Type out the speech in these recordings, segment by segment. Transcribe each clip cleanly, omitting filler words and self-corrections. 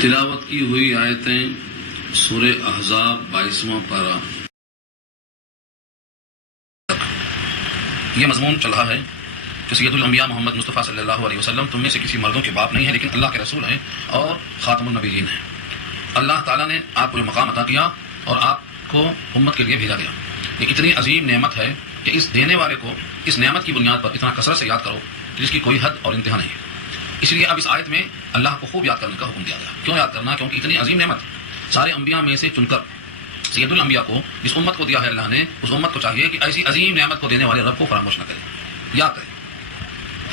تلاوت کی ہوئی آیتیں سورہ احزاب 22واں پارہ۔ یہ مضمون چل رہا ہے کہ سید الانبیاء محمد مصطفیٰ صلی اللہ علیہ وسلم تم میں سے کسی مردوں کے باپ نہیں ہیں لیکن اللہ کے رسول ہیں اور خاتم النبیین ہیں۔ اللہ تعالیٰ نے آپ کو جو مقام عطا کیا اور آپ کو امت کے لیے بھیجا گیا، یہ اتنی عظیم نعمت ہے کہ اس دینے والے کو اس نعمت کی بنیاد پر اتنا کثرت سے یاد کرو جس کی کوئی حد اور انتہا نہیں ہے۔ اس لیے اب اس آیت میں اللہ کو خوب یاد کرنے کا حکم دیا گیا۔ کیوں یاد کرنا؟ کیونکہ اتنی عظیم نعمت سارے انبیاء میں سے چن کر سید الانبیاء کو جس امت کو دیا ہے اللہ نے، اس امت کو چاہیے کہ ایسی عظیم نعمت کو دینے والے رب کو فراموش نہ کرے، یاد کرے۔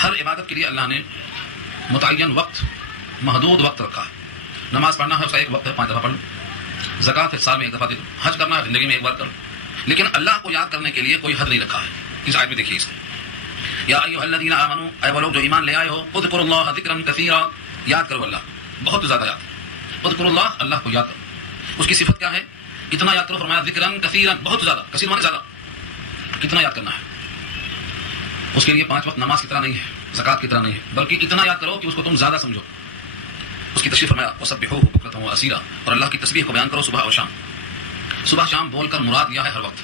ہر عبادت کے لیے اللہ نے متعین وقت، محدود وقت رکھا ہے۔ نماز پڑھنا ہے اس کا ایک وقت ہے، 5 دفعہ پڑھ لو۔ زکوٰۃ ہے سال میں 1 دفعہ دے دو۔ حج کرنا ہے زندگی میں 1 بار کرو۔ لیکن اللہ کو یاد کرنے کے لیے کوئی حد نہیں رکھا ہے۔ اس آیت میں دیکھیے اس یا ایھا الذین آمنوا، اے وہ لوگ جو ایمان لے آئے ہو، اذکروا اللہ ذکرا کثیرا، یاد کرو اللہ بہت زیادہ یاد۔ اذکروا اللہ، اللہ کو یاد کرو۔ اس کی صفت کیا ہے؟ کتنا یاد کرو؟ فرمایا ذکرا کثیرا، بہت زیادہ، کثیر مانے زیادہ۔ کتنا یاد کرنا ہے؟ اس کے لیے 5 وقت نماز کی طرح نہیں ہے، زکوٰۃ کی طرح نہیں ہے، بلکہ اتنا یاد کرو کہ اس کو تم زیادہ سمجھو۔ اس کی تشریح فرمایا وسبحوہ بکرۃ واسیلا، اور اللہ کی تسبیح کو بیان کرو صبح اور شام۔ صبح شام بول کر مراد لیا ہے ہر وقت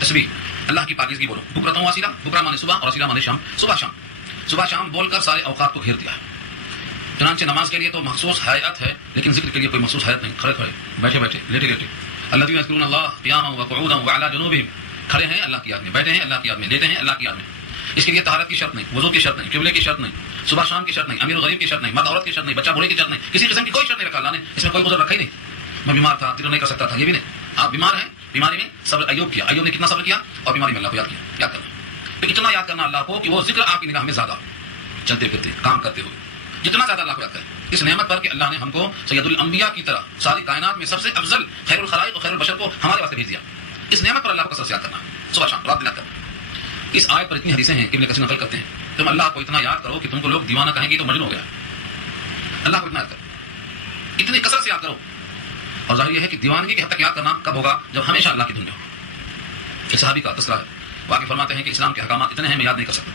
تسبیح، اللہ کی پاکیزگی بولو۔ بکرۃ واسیلا، بکرا مانے صبح اور اسیلا مانے شام، صبح شام، صبح شام بول کر سارے اوقات کو گھیر دیا ہے۔ چنانچہ نماز کے لیے تو مخصوص ہیئت ہے، لیکن ذکر کے لیے کوئی مخصوص ہیئت نہیں۔ کھڑے کھڑے، بیٹھے بیٹھے، لیٹے لیٹے، الذین یذکرون اللہ قیاما وقعودا وعلی جنوبہم، کھڑے ہیں اللہ کی یاد میں، بیٹھے ہیں اللہ کی یاد میں، لیٹے ہیں اللہ کی یاد میں۔ اس کے لیے طہارت کی شرط نہیں، وضو کی شرط نہیں، قبلے کی شرط نہیں، صبح شام کی شرط نہیں، امیر و غریب کی شرط نہیں، مرد عورت کی شرط نہیں، بچہ بوڑھے کی شرط نہیں، کسی قسم کی کوئی شرط نہیں رکھا اللہ نے۔ اس میں کوئی عذر رکھا ہی نہیں۔ میں بیمار تھا، تیرا نہیں کر سکتا تھا، یہ بھی نہیں۔ آپ بیمار ہیں، بیماری میں صبر ایوب کیا، ایوب نے کتنا صبر کیا، اور بیماری میں اللہ کو یاد کیا۔ یاد کرنا تو اتنا یاد کرنا اللہ کو کہ وہ ذکر آپ کی نگاہ میں زیادہ ہو، چلتے پھرتے کام کرتے ہوئے جتنا زیادہ اللہ کو یاد کریں۔ اس نعمت پر کہ اللہ نے ہم کو سید الانبیاء کی طرح ساری کائنات میں سب سے افضل خیر الخلائق و خیر البشر کو ہمارے واسطے بھیج دیا۔ اس نعمت پر اللہ کو کثرت سے یاد کرنا، صبح شام رات دن یاد کرنا۔ اس آیت پر اتنی حدیثیں ہیں کہ ابن کثیر نقل کرتے ہیں تم اللہ کو اتنا یاد کرو کہ تم کو لوگ دیوانہ کہیں گے تو مجنون ہو گیا۔ اللہ کو اتنا یاد کرو، اتنی کثرت سے یاد کرو۔ اور ظاہر یہ ہے کہ دیوانگی کی حد تک یاد کرنا کب ہوگا؟ جب ہمیشہ اللہ کی دھن میں ہو۔ ایک صحابی کا تذکرہ ہے، واقعی فرماتے ہیں کہ اسلام کے احکامات اتنے ہیں میں یاد نہیں کر سکتا،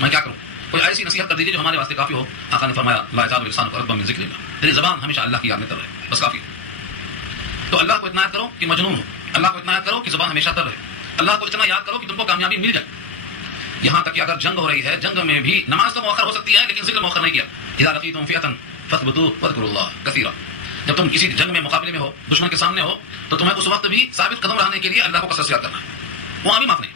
میں کیا کروں؟ کوئی ایسی نصیحت کر دیجیے جو ہمارے واسطے کافی ہو۔ آقا نے فرمایا لا یزال لسانک رطبا من ذکر اللہ، تیری زبان ہمیشہ اللہ کی یاد میں تر رہے، بس کافی ہے۔ تو اللہ کو اتنا یاد کرو کہ مجنون ہو، اللہ کو اتنا یاد کرو کہ زبان ہمیشہ تر رہے، اللہ کو اتنا یاد کرو کہ تم کو کامیابی مل جائے۔ یہاں تک کہ اگر جنگ ہو رہی ہے، جنگ میں بھی نماز تو مؤخر ہو سکتی ہے لیکن ذکر مؤخر نہیں کیا۔ اذا لقیتم فئۃ فاثبتوا واذکروا اللہ کثیرا، جب تم کسی جنگ میں مقابلے میں ہو، دشمن کے سامنے ہو، تو تمہیں اس وقت بھی ثابت قدم رہنے کے لیے اللہ کو کثرت سے یاد کرنا ہے، وہاں بھی معاف نہیں۔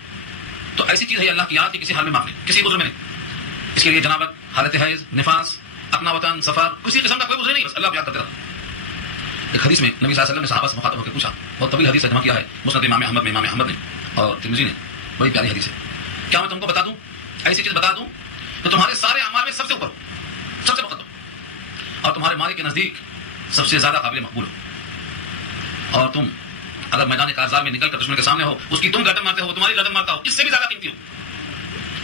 تو ایسی چیز ہے اللہ کی یاد کی کسی حال میں معاف نہیں، کسی عذر میں نہیں۔ اس کے لیے جنابت، حالت حیض، نفاس، اپنا وطن، سفر، کسی قسم کا کوئی عذر نہیں، بس اللہ کو یاد کرتے رہو۔ ایک حدیث میں نبی صلی اللہ علیہ وسلم نے صحابہ سے مخاطب ہو کے پوچھا، بہت طویل حدیث جمع کیا ہے مسند امام احمد میں، امام احمد نے اور ترمذی نے، بڑی پیاری حدیث ہے۔ کیا میں تم کو بتا دوں، ایسی چیز بتا دوں تو تمہارے سارے اعمال میں سب سے اوپر ہو، سب سے مقدم، اور تمہارے مالک کے نزدیک سب سے زیادہ قابل مقبول ہو، اور تم اگر میدان کارزار میں نکل کر دشمن کے سامنے ہو، اس کی تم گردن مارتے ہو، تمہاری گردن مارتا ہو، اس سے بھی زیادہ قیمتی ہو۔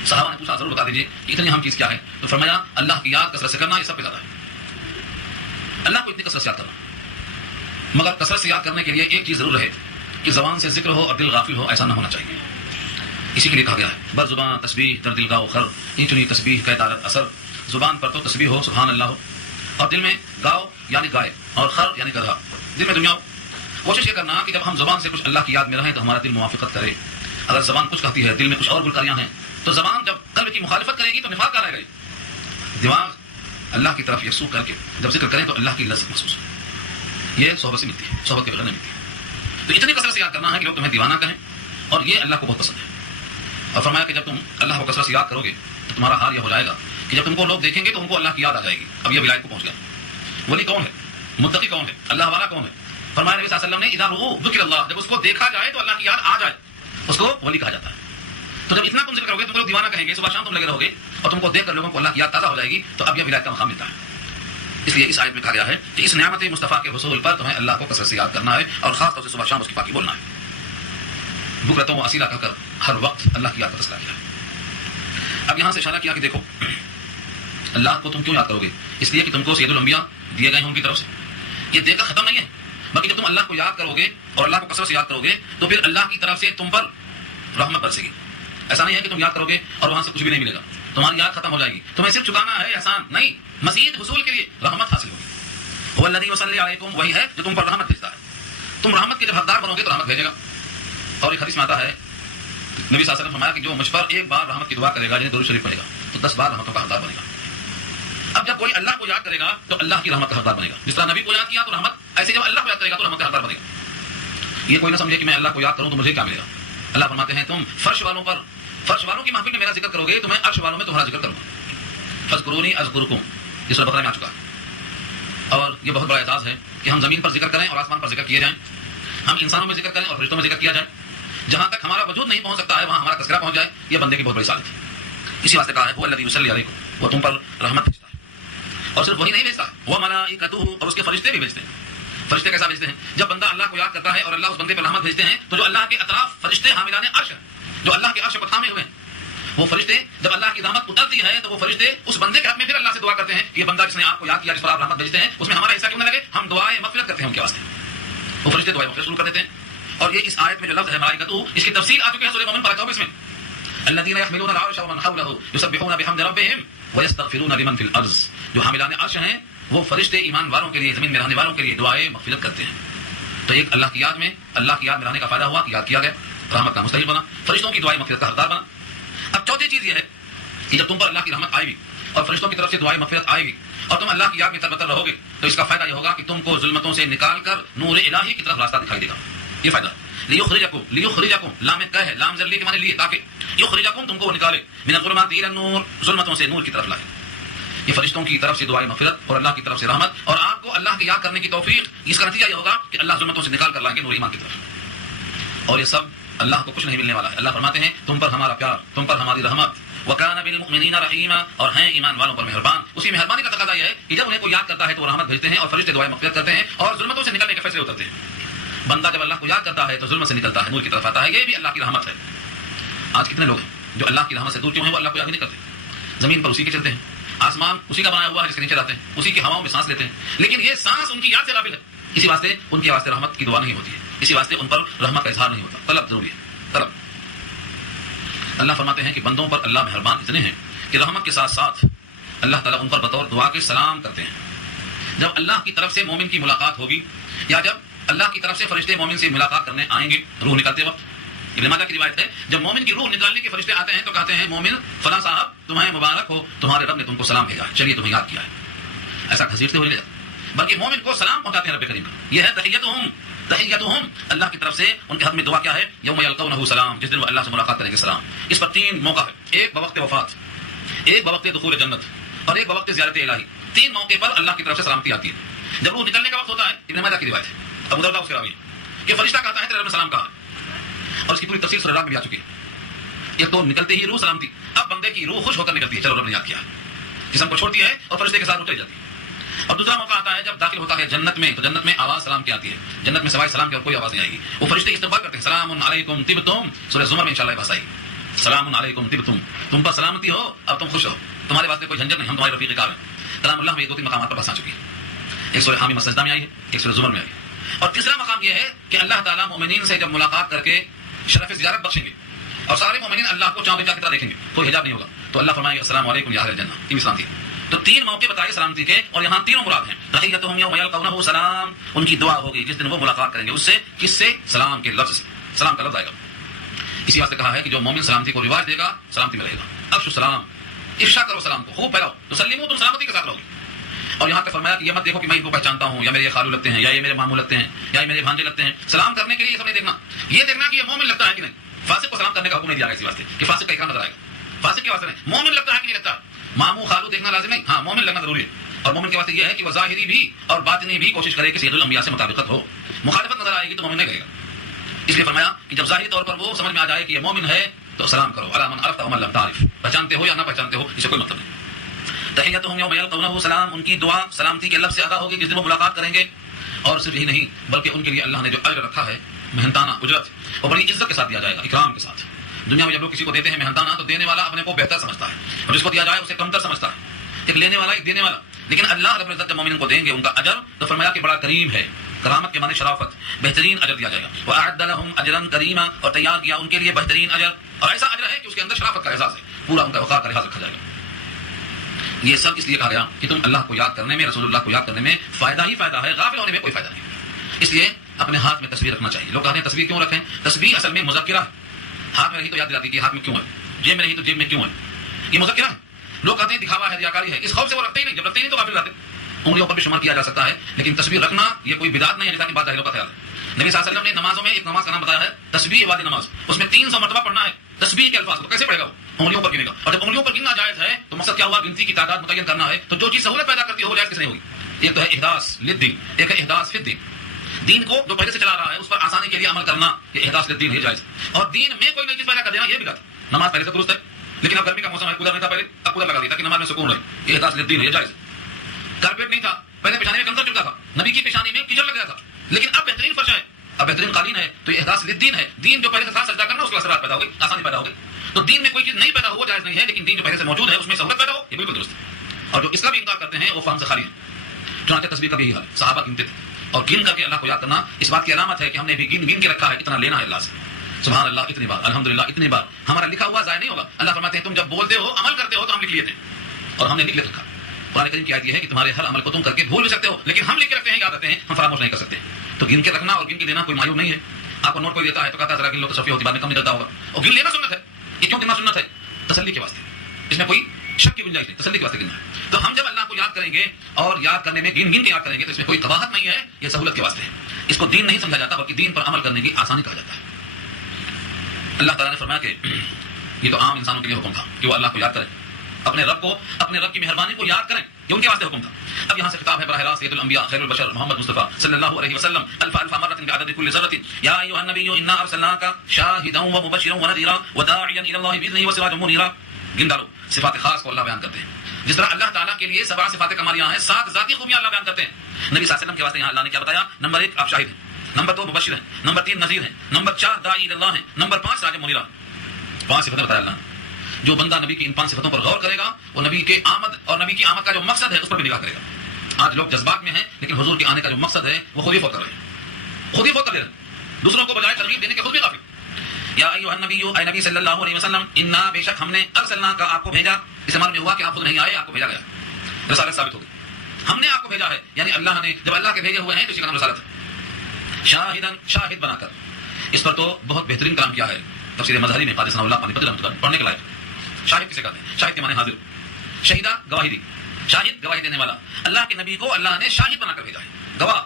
صحابہ نے پوچھا ضرور بتا دیجیے کہ اتنی اہم چیز کیا ہے؟ تو فرمایا اللہ کی یاد کثرت سے کرنا، یہ سب سے زیادہ ہے۔ اللہ کو اتنی کثرت سے یاد کرنا، مگر کثرت سے یاد کرنے کے لیے ایک چیز ضرور رہے کہ زبان سے ذکر ہو اور دل غافل ہو، ایسا نہ ہونا چاہیے۔ اسی کے لیے کہا گیا ہے بر زبان تسبیح در دل گاؤ خر، این چنی تسبیح کا دارت اثر، زبان پر تو تسبیح ہو سبحان اللہ ہو، اور دل میں گاؤ یعنی گائے، اور خر یعنی گدھا، دل میں دنیا ہو۔ کوشش یہ کرنا کہ جب ہم زبان سے کچھ اللہ کی یاد میں رہیں تو ہمارا دل موافقت کرے۔ اگر زبان کچھ کہتی ہے، دل میں کچھ اور گلکاریاں ہیں، تو زبان جب قلب کی مخالفت کرے گی تو نفاق کا رہے گا۔ دماغ اللہ کی طرف یکسو کر کے جب ذکر کریں تو اللہ کی لذت محسوس ہو، یہ صحبت سے ملتی ہے، صحبت کے بغیر نہیں ملتی۔ تو اتنی کثرت سے یاد کرنا ہے کہ لوگ تمہیں دیوانہ کہیں، اور یہ اللہ کو بہت پسند ہے۔ اور فرمایا کہ جب تم اللہ کو کثرت سے یاد کرو گے تو تمہارا حال یہ ہو جائے گا کہ جب تم کو لوگ دیکھیں گے تو ان کو اللہ کی یاد آ جائے گی۔ اب یہ ولایت کو پہنچ گیا۔ ولی کون ہے؟ متقی کون ہے؟ اللہ والا کون ہے؟ فرمایا نبی صلی اللہ علیہ وسلم نے اذا رؤوا ذکر اللہ، جب اس کو دیکھا جائے تو اللہ کی یاد آ جائے، اس کو ولی کہا جاتا ہے۔ تو جب اتنا تم ذکر کرو گے، تم لوگ دیوانہ کہیں گے، صبح شام تم لگے رہو گے، اور تم کو دیکھ کر لوگوں کو اللہ کی یاد تازہ ہو جائے گی، تو اب یہ ولایت کا مقام ملتا ہے۔ اس لیے اس آیت میں کہا گیا ہے کہ اس نعمت مصطفیٰ کے حصول پر تمہیں اللہ کو کثرت سے یاد کرنا ہے، اور خاص طور سے صبح شام اس کی پاکی بولنا ہے۔ بکرۃ و اصیلا کہہ کر ہر وقت اللہ کی یاد کا تذکرہ کیا ہے۔ اب یہاں سے اشارہ کیا کہ دیکھو اللہ کو تم کیوں یاد کرو گے؟ اس لیے کہ تم کو سید الانبیاء دیے گئے ہیں ان کی طرف سے، یہ دے کر ختم نہیں ہے، بلکہ جب تم اللہ کو یاد کرو گے اور اللہ کو کثرت سے یاد کرو گے تو پھر اللہ کی طرف سے تم پر رحمت برسے گی۔ ایسا نہیں ہے کہ تم یاد کرو گے اور وہاں سے کچھ بھی نہیں ملے گا، تمہاری یاد ختم ہو جائے گی، تمہیں صرف چکانا ہے احسان نہیں، مزید حصول کے لیے رحمت حاصل ہوگی۔ هو الذي يصلي عليكم، وہی ہے جو تم پر رحمت بھیجتا ہے. تم رحمت کے جب حقدار بنو گے تو رحمت بھیجے گا. اور ایک حدیث میں آتا ہے نبی صلی اللہ علیہ وسلم فرمایا کہ جو مجھ پر ایک بار رحمت کی دعا کرے گا یعنی درود شریف پڑھے گا تو 10 بار رحمتوں کا حقدار بنے گا. اب جب کوئی اللہ کو یاد کرے گا تو اللہ کی رحمت کا حقدار بنے گا. جس طرح نبی کو یاد کیا تو رحمت، ایسے جب اللہ کو یاد کرے گا تو رحمت کا حقدار بنے گا. یہ کوئی نہ سمجھے کہ میں اللہ کو یاد کروں تو مجھے کیا ملے گا. اللہ فرماتے ہیں تم فرش والوں کی محفل میں میرا ذکر کرو گے تو میں عرش والوں میں تمہارا ذکر کروں گا. فاذکرونی اذکرکم، یہ سورہ بقرہ میں آ چکا ہے. اور یہ بہت بڑا اعزاز ہے کہ ہم زمین پر ذکر کریں اور آسمان پر ذکر کیے جائیں، ہم انسانوں میں ذکر کریں اور فرشتوں میں ذکر کیا جائے. جہاں تک ہمارا وجود نہیں پہنچ سکتا ہے وہاں ہمارا تذکرہ پہنچ جائے. یہ بندے کی بہت بڑی سعادت ہے. اسی واسطے کہا ہے وہ الذی یصلی علیکم، وہ تم پر رحمت بھیجتا ہے. اور صرف وہی نہیں بھیجتا ہے، وہ ملائکتہ، اور اس کے فرشتے بھی بھیجتے ہیں. فرشتے کیسا بھیجتے ہیں؟ جب بندہ اللہ کو یاد کرتا ہے اور اللہ اس بندے پر رحمت بھیجتے ہیں تو جو اللہ کے اطراف فرشتے حاملان عرش ہیں، جو اللہ کے عرش کو تھامے ہوئے ہیں، وہ فرشتے جب اللہ کی رحمت اترتی ہے تو وہ فرشتے اس بندے کے حق میں پھر اللہ سے دعا کرتے ہیں کہ یہ بندہ جس نے آپ کو یاد کیا، جس پر آپ رحمت بھیجتے ہیں، اس میں ہمارا حصہ کیوں نہ لگے، ہم دعائیں مغفرت کرتے ہیں ان کے واسطے. وہ فرشتے دعائیں مغفرت شروع کر دیتے ہیں. اور یہ اس آیت میں جو لفظ ہے ملائکتہ، اس کی تفصیل آ چکی ہے سورہ مومن پر 24 میں. الذين يحملون العرش ومن حوله يسبحون بحمد ربهم ويستغفرون لمن في الارض، جو حاملان عرش ہیں وہ فرشتے ایمان والوں کے لیے، زمین میں رہنے والوں کے لیے دعائیں مغفرت کرتے ہیں. تو ایک اللہ کی یاد میں رہنے کا فائدہ ہوا کہ یاد کیا گیا، رحمت کا مستحق بنا، فرشتوں کی دعائیں مغفرت کا حقدار بنا. اب چوتھی چیز یہ ہے کہ جب تم پر اللہ کی رحمت آئے گی اور فرشتوں کی طرف سے دعائیں مغفرت آئے گی اور تم اللہ کی یاد میں تربتر رہو گے تو اس کا فائدہ یہ ہوگا کہ تم کو ظلمتوں سے نکال کر نور الہی کی طرف راستہ دکھائی دے گا. یہ فائدہ لیخرجکم، لام کا ہے، لام ذلی کے معنی لیے، تاکہ یخرجکم، تم کو وہ نکالے، من الظلمات الی النور، ظلمتوں سے نور کی طرف لائے. یہ فرشتوں کی طرف سے دعائیں مغفرت اور اللہ کی طرف سے رحمت اور آپ کو اللہ کی یاد کرنے کی توفیق. اس کا نتیجہ یہ ہوگا کہ اللہ ظلمتوں سے نکال کر لائیں گے نور ایمان کی طرف. اور یہ سب اللہ کو کچھ نہیں ملنے والا ہے. اللہ فرماتے ہیں تم پر ہمارا پیار، تم پر ہماری رحمت، وَكَانَ بِالْمُؤْمِنِينَ رَحِيمًا، اور ہیں ایمان والوں پر مہربان. اسی مہربانی کا تقاضا یہ ہے کہ جب انہیں کوئی یاد کرتا ہے تو وہ رحمت بھیجتے ہیں اور فرشتے دعائیں مغفرت کرتے ہیں اور ظلمتوں سے نکلنے کے فیصلے اترتے ہیں. بندہ جب اللہ کو یاد کرتا ہے تو ظلم سے نکلتا ہے، نور کی طرف آتا ہے. یہ بھی اللہ کی رحمت ہے. آج کتنے لوگ ہیں جو اللہ کی رحمت سے دور کیوں ہیں؟ وہ اللہ کو یاد ہی نہیں کرتے. زمین پر اسی کے چلتے ہیں، آسمان اسی کا بنایا ہوا ہے جس کے نیچے جاتے ہیں، اسی کی ہواؤں میں سانس لیتے ہیں، لیکن یہ سانس ان کی یاد سے غافل ہے. اسی واسطے ان کے واسطے رحمت کی دعا نہیں ہوتی ہے، اسی واسطے ان پر رحمت کا اظہار نہیں ہوتا. طلب ضروری ہے، طلب. اللہ فرماتے ہیں کہ بندوں پر اللہ مہربان اتنے ہیں کہ رحمت کے ساتھ ساتھ اللہ تعالیٰ ان پر بطور دعا کے سلام کرتے ہیں. جب اللہ کی طرف سے مومن کی ملاقات ہوگی یا جب اللہ کی طرف سے فرشتے مومن سے ملاقات کرنے آئیں گے روح نکلتے وقت، ابن ماجہ کی روایت ہے جب مومن کی روح نکالنے کے فرشتے آتے ہیں تو کہتے ہیں مومن فلاں صاحب تمہیں مبارک ہو، تمہارے رب نے تم کو سلام بھیجا، چلیے تمہیں یاد کیا ہے. ایسا گھسیٹتے ہوئے نہیں جاتا بلکہ مومن کو سلام پہنچاتے ہیں رب کریم کا. یہ ہے تحیتہم، اللہ کی طرف سے ان کے حق میں دعا کیا ہے؟ یوم یلقونہ سلام، جس دن وہ اللہ سے ملاقات کریں گے سلام. اس پر 3 موقع ہے، ایک بوقت وفات، ایک بوقت دخول جنت اور ایک بوقت زیارت الہی. 3 موقع پر اللہ کی طرف سے سلامتی آتی ہے. جب روح نکلنے کا وقت ہوتا ہے، ابن ماجہ کی روایت ہے، ابو درداء اس کے راوی ہیں کہ فرشتہ کہتا ہے تیرے رب نے سلام کہا، اور اس کی پوری تفصیل سورہ رات میں بھی آ چکی ہے. ایک تو نکلتے ہی روح سلامتی، اب بندے کی روح خوش ہو کر نکلتی ہے، چلو رب نے یاد کیا، جسم کو چھوڑتی ہے اور فرشتے کے ساتھ اٹھ جاتی ہے. اور دوسرا موقع آتا ہے جب داخل ہوتا ہے جنت میں تو جنت میں آواز سلام کی آتی ہے. جنت میں سوائے سلام کے اور کوئی آواز نہیں آئے گی. وہ فرشتے استقبال کرتے ہیں، سلام علیکم طبتم، سورہ زمر میں انشاءاللہ بحث آئی، سلام علیکم طبتم، تم پر سلامتی ہو، اب تم خوش ہو، تمہارے واسطے کوئی جھنجھٹ نہیں، ہم تمہارے رفیق کار ہیں. کلام اللہ میں 2-3 مقامات پر بحث آ چکی ہے. ایک سورہ حامیم السجدہ میں آئی ہے، ایک سورہ زمر میں آئی ہے. اور تیسرا مقام یہ ہے کہ اللہ تعالیٰ مومنین سے جب ملاقات کر کے شرف زیارت بخشیں گے اور سارے مومنین اللہ کو چاند کی طرح دیکھیں گے، کوئی حجاب نہیں ہوگا، تو اللہ فرمائے گا السلام علیکم یا اہل الجنہ. یہ بھی سلامتی ہے. تو 3 موقع بتائے سلامتی کے اور یہاں 3 مراد ہیں. تحیتہم یوم یلقونہ سلام، ان کی دعا ہوگی جس دن وہ ملاقات کریں گے اس سے، کس سے؟ سلام کے لفظ سے. سلام کا لفظ آئے گا. اسی واسطے کہا ہے کہ جو مومن سلامتی کو رواج دے گا سلامتی میں رہے گا. افشوا السلام، افشا کرو سلام کو، خوب پھیلاؤ، تو سلیمو، تم سلامتی کے ساتھ رہو گے. اور یہاں تک فرمایا کہ یہ مت دیکھو کہ میں ان کو پہچانتا ہوں یا میرے یہ خالو لگتے ہیں یا یہ میرے ماموں لگتے ہیں یا یہ میرے بھانجے لگتے ہیں. سلام کرنے کے لیے یہ سب نہیں دیکھنا، یہ دیکھنا کہ یہ مومن لگتا ہے کہ نہیں. فاسق کو سلام کرنے کا حکم نہیں دیا گیا اسی واسطے کہ فاسق کا اکرام نظر آئے گا. فاسق کے واسطے نہیں، مومن لگتا ہے کہ نہیں لگتا. ماموں خالو دیکھنا لازم نہیں، ہاں مومن لگنا ضروری ہے. اور مومن کے واسطے یہ ہے کہ وہ ظاہری بھی اور باطنی بھی کوشش کرے کہ سید الانبیاء سے مطابقت ہو. مخالفت نظر آئے گی تو مومن نہیں کرے گا. اس لیے فرمایا کہ جب ظاہری طور پر وہ سمجھ میں آ جائے کہ یہ مومن ہے تو سلام کرو. علی من عرفت ومن لم تعرف، پہچانتے ہو یا نہ پہچانتے ہو اسے کوئی مطلب نہیں. تحیتہم یوم یلقونہ سلام، ان کی دعا سلامتی کے لفظ سے ادا ہوگی جس دن وہ ملاقات کریں گے. اور صرف یہی نہیں بلکہ ان کے لیے اللہ نے جو اجر رکھا ہے، محنتانہ اجرت، وہ بڑی عزت کے ساتھ دیا جائے گا، اکرام کے ساتھ. دنیا میں جب لوگ کسی کو دیتے ہیں محنتانہ تو دینے والا اپنے کو بہتر سمجھتا ہے اور جس کو دیا جائے اسے کمتر سمجھتا ہے. ایک لینے والا ایک دینے والا. لیکن اللہ رب العزت جب مومنین کو دیں گے ان کا اجر تو فرمایا کہ بڑا کریم ہے. کرامت کے معنی شرافت، بہترین اجر دیا جائے گا. وَأَعَدَّ لَهُمْ أَجْرًا كَرِيمًا، اور تیار کیا ان کے لیے بہترین اجر، اور ایسا اجر ہے کہ اس کے اندر شرافت کا احساس ہے، پورا ان کا وقار کا لحاظ رکھا جائے گا. یہ سب اس لیے کہا گیا کہ تم اللہ کو یاد کرنے میں، رسول اللہ کو یاد کرنے میں فائدہ ہی فائدہ ہے، غافل ہونے میں کوئی فائدہ نہیں. اس لیے اپنے ہاتھ میں تصویر رکھنا چاہیے. لوگ کہتے ہیں تصویر کیوں رکھیں؟ تصویر اصل میں مذکرہ ہے. ہاتھ میں رہی تو یاد دلاتی کہ ہاتھ میں کیوں ہے، جیب میں رہی تو جیب میں کیوں ہے. یہ مذکرہ ہے. لوگ کہتے ہیں دکھاوا ہے، ریاکاری ہے، اس خوف سے وہ رکھتے ہی نہیں. جب رکھتے ہی نہیں تو غافل رہتے. انگلیوں پر بھی شمار کیا جا سکتا ہے، لیکن تصویر رکھنا یہ کوئی بدعت نہیں ہے جیسا کہ بعض ظاہروں کا خیال ہے. نبی صلی اللہ علیہ وسلم نے نمازوں میں ایک نماز کا نام بتایا ہے تسبیح والی نماز. اس میں 300 مرتبہ پڑھنا ہے تسبیح کے الفاظ کو. کیسے پڑھے گا وہ؟ انگلیوں پر گنے گا. اور جب انگلیوں پر گننا جائز ہے تو مقصد کیا ہوا؟ گنتی کی تعداد متعین کرنا ہے. تو جو چیز سہولت پیدا کرتی ہے وہ جائز کس نہیں ہوگی؟ ایک تو ہے احداث للدین، ایک ہے احداث فی الدین. دین کو جو پہلے سے چلا رہا ہے اس پر آسانی کے لیے عمل کرنا، یہ احداث للدین ہے، جائز. اور دین میں کوئی نئی چیز پیدا کر دینا یہ بدعت. نماز پہلے سے درست ہے لیکن اب گرمی کا موسم ہے، کولر نہیں تھا پہلے، اب کولر لگا دیا تاکہ نماز میں سکون رہے، یہ احداث للدین ہے، یہ جائز. کارپیٹ نہیں تھا پہلے، پیشانی میں کنزر چلتا تھا، نبی کی پیشانی میں کیچڑ لگ گیا تھا، لیکن اب بہترین فرش ہے، اب بہترین قالین ہے. تو یہ احداث للدین ہے. دین جو پہلے سے تھا سجدہ کرنا، اس کو اثرات پیدا ہو گئی، آسانی پیدا ہو گئی. تو دین میں کوئی چیز نہیں پیدا ہو جائز نہیں ہے، لیکن دین جو پہلے سے موجود ہے اس میں سہولت پیدا ہو، یہ بالکل درست ہے. اور جو اس کا بھی انکار کرتے ہیں وہ فہم سے خالی ہے. چنانچہ تصویر کا بھی یہی حال ہے. صحابہ گنتے تھے اور گن کر کے اللہ کو یاد کرنا اس بات کی علامت ہے کہ ہم نے بھی گن گن کے رکھا ہے، اتنا لینا ہے اللہ سے. سبحان اللہ اتنی بار، الحمدللہ اتنی بار. ہمارا لکھا ہوا ضائع نہیں ہوگا. اللہ فرماتے ہیں تم جب بولتے ہو، عمل کرتے ہو تو ہم لکھ لیے تھے اور ہم نے لکھ رکھا. قرآن کریم کی آیت یہ ہے کہ تمہارے ہر عمل کو تم کر کے بھول بھی سکتے ہو، لیکن ہم لکھ کے رکھتے ہیں، یاد رکھتے ہیں، ہم فراموش نہیں کر سکتے. تو گن کے رکھنا اور گن کے دینا کوئی معیوب نہیں ہے. آپ کو نوٹ کوئی دیتا ہے تو کہتا ہے ذرا گن لو تو صفی ہوتی، بعد میں کم نکلتا ہوگا. اور گن لینا سنت ہے. یہ کیوں گننا سنت ہے؟ تسلی کے واسطے. اس میں کوئی شک کی گنجائش نہیں، تسلی کے واسطے گننا ہے. تو ہم جب اللہ کو یاد کریں گے اور یاد کرنے میں گن گن کے یاد کریں گے تو اس میں کوئی قباحت نہیں ہے، یہ سہولت کے واسطے ہے. اس کو دین نہیں سمجھا جاتا بلکہ دین پر عمل کرنے کی آسانی کہا جاتا ہے. اللہ تعالیٰ نے فرمایا کہ یہ تو عام انسانوں کے لیے حکم تھا کہ وہ اللہ کو یاد کریں، اپنے رب کو، اپنے رب کی مہربانی کو یاد کریں، یہ ان کے واسطے حکم تھا. اب یہاں سے خطاب ہے براہ راست سید الانبیاء خیر البشر محمد مصطفیٰ صلی اللہ علیہ وسلم الف الف مرۃ بعدد كل ذرۃ یا ایھا النبی انا ارسلناک شاہدا ومبشرا ونذیرا وداعیا الی اللہ باذنہ وسراجا منیرا. گن ڈالو صفات خاص کو اللہ بیان کرتے ہیں. جس طرح اللہ تعالیٰ کے لیے 7 صفات کمالیاں ہیں، 7 ذاتی خوبیاں اللہ بیان کرتے ہیں. نبی صلی اللہ علیہ وسلم کے واسطے یہاں اللہ نے کیا بتایا؟ نمبر 1 آپ شاہد ہیں، نمبر 2 مبشر ہیں، نمبر 3 نذیر ہیں، نمبر 4 داعی الی اللہ ہیں، نمبر 5 سراج منیرا. 5 صفتیں بتایا اللہ نے. جو بندہ نبی کی ان 5 صفتوں پر غور کرے گا وہ نبی کے آمد اور نبی کی آمد کا جو مقصد ہے اس پر بھی نگاہ کرے گا. آج لوگ جذبات میں ہیں لیکن حضور کے آنے کا جو مقصد ہے وہ خود ہی فوت کر رہے ہیں، خود ہی فوت کر رہے ہیں، دوسروں کو بجائے ترغیب دینے کے خود بھی غافل. یا ایھا النبی اے نبی صلی اللہ علیہ وسلم انا بے شک ہم نے ارسلناک آپ کو بھیجا. اس عمل میں ہوا کہ آپ خود نہیں آئے، آپ کو بھیجا گیا، رسالت ثابت ہو گئی. ہم نے آپ کو بھیجا ہے یعنی اللہ نے، جب اللہ کے بھیجے ہوئے ہیں تو اسی کا نام رسالت ہے. شاہدن شاہد بنا کر. اس پر تو بہت بہترین کلام کیا ہے تفسیر مظہری میں قاضی ثناء اللہ پانی پتر رحمۃ اللہ پڑھنے کے لائق. شاہد کسے کہتے ہیں؟ شاہد کے معنی حاضر، شہیدہ گواہی دی، شاہد گواہی دینے والا. اللہ کے نبی کو اللہ نے شاہد بنا کر بھیجا ہے، گواہ.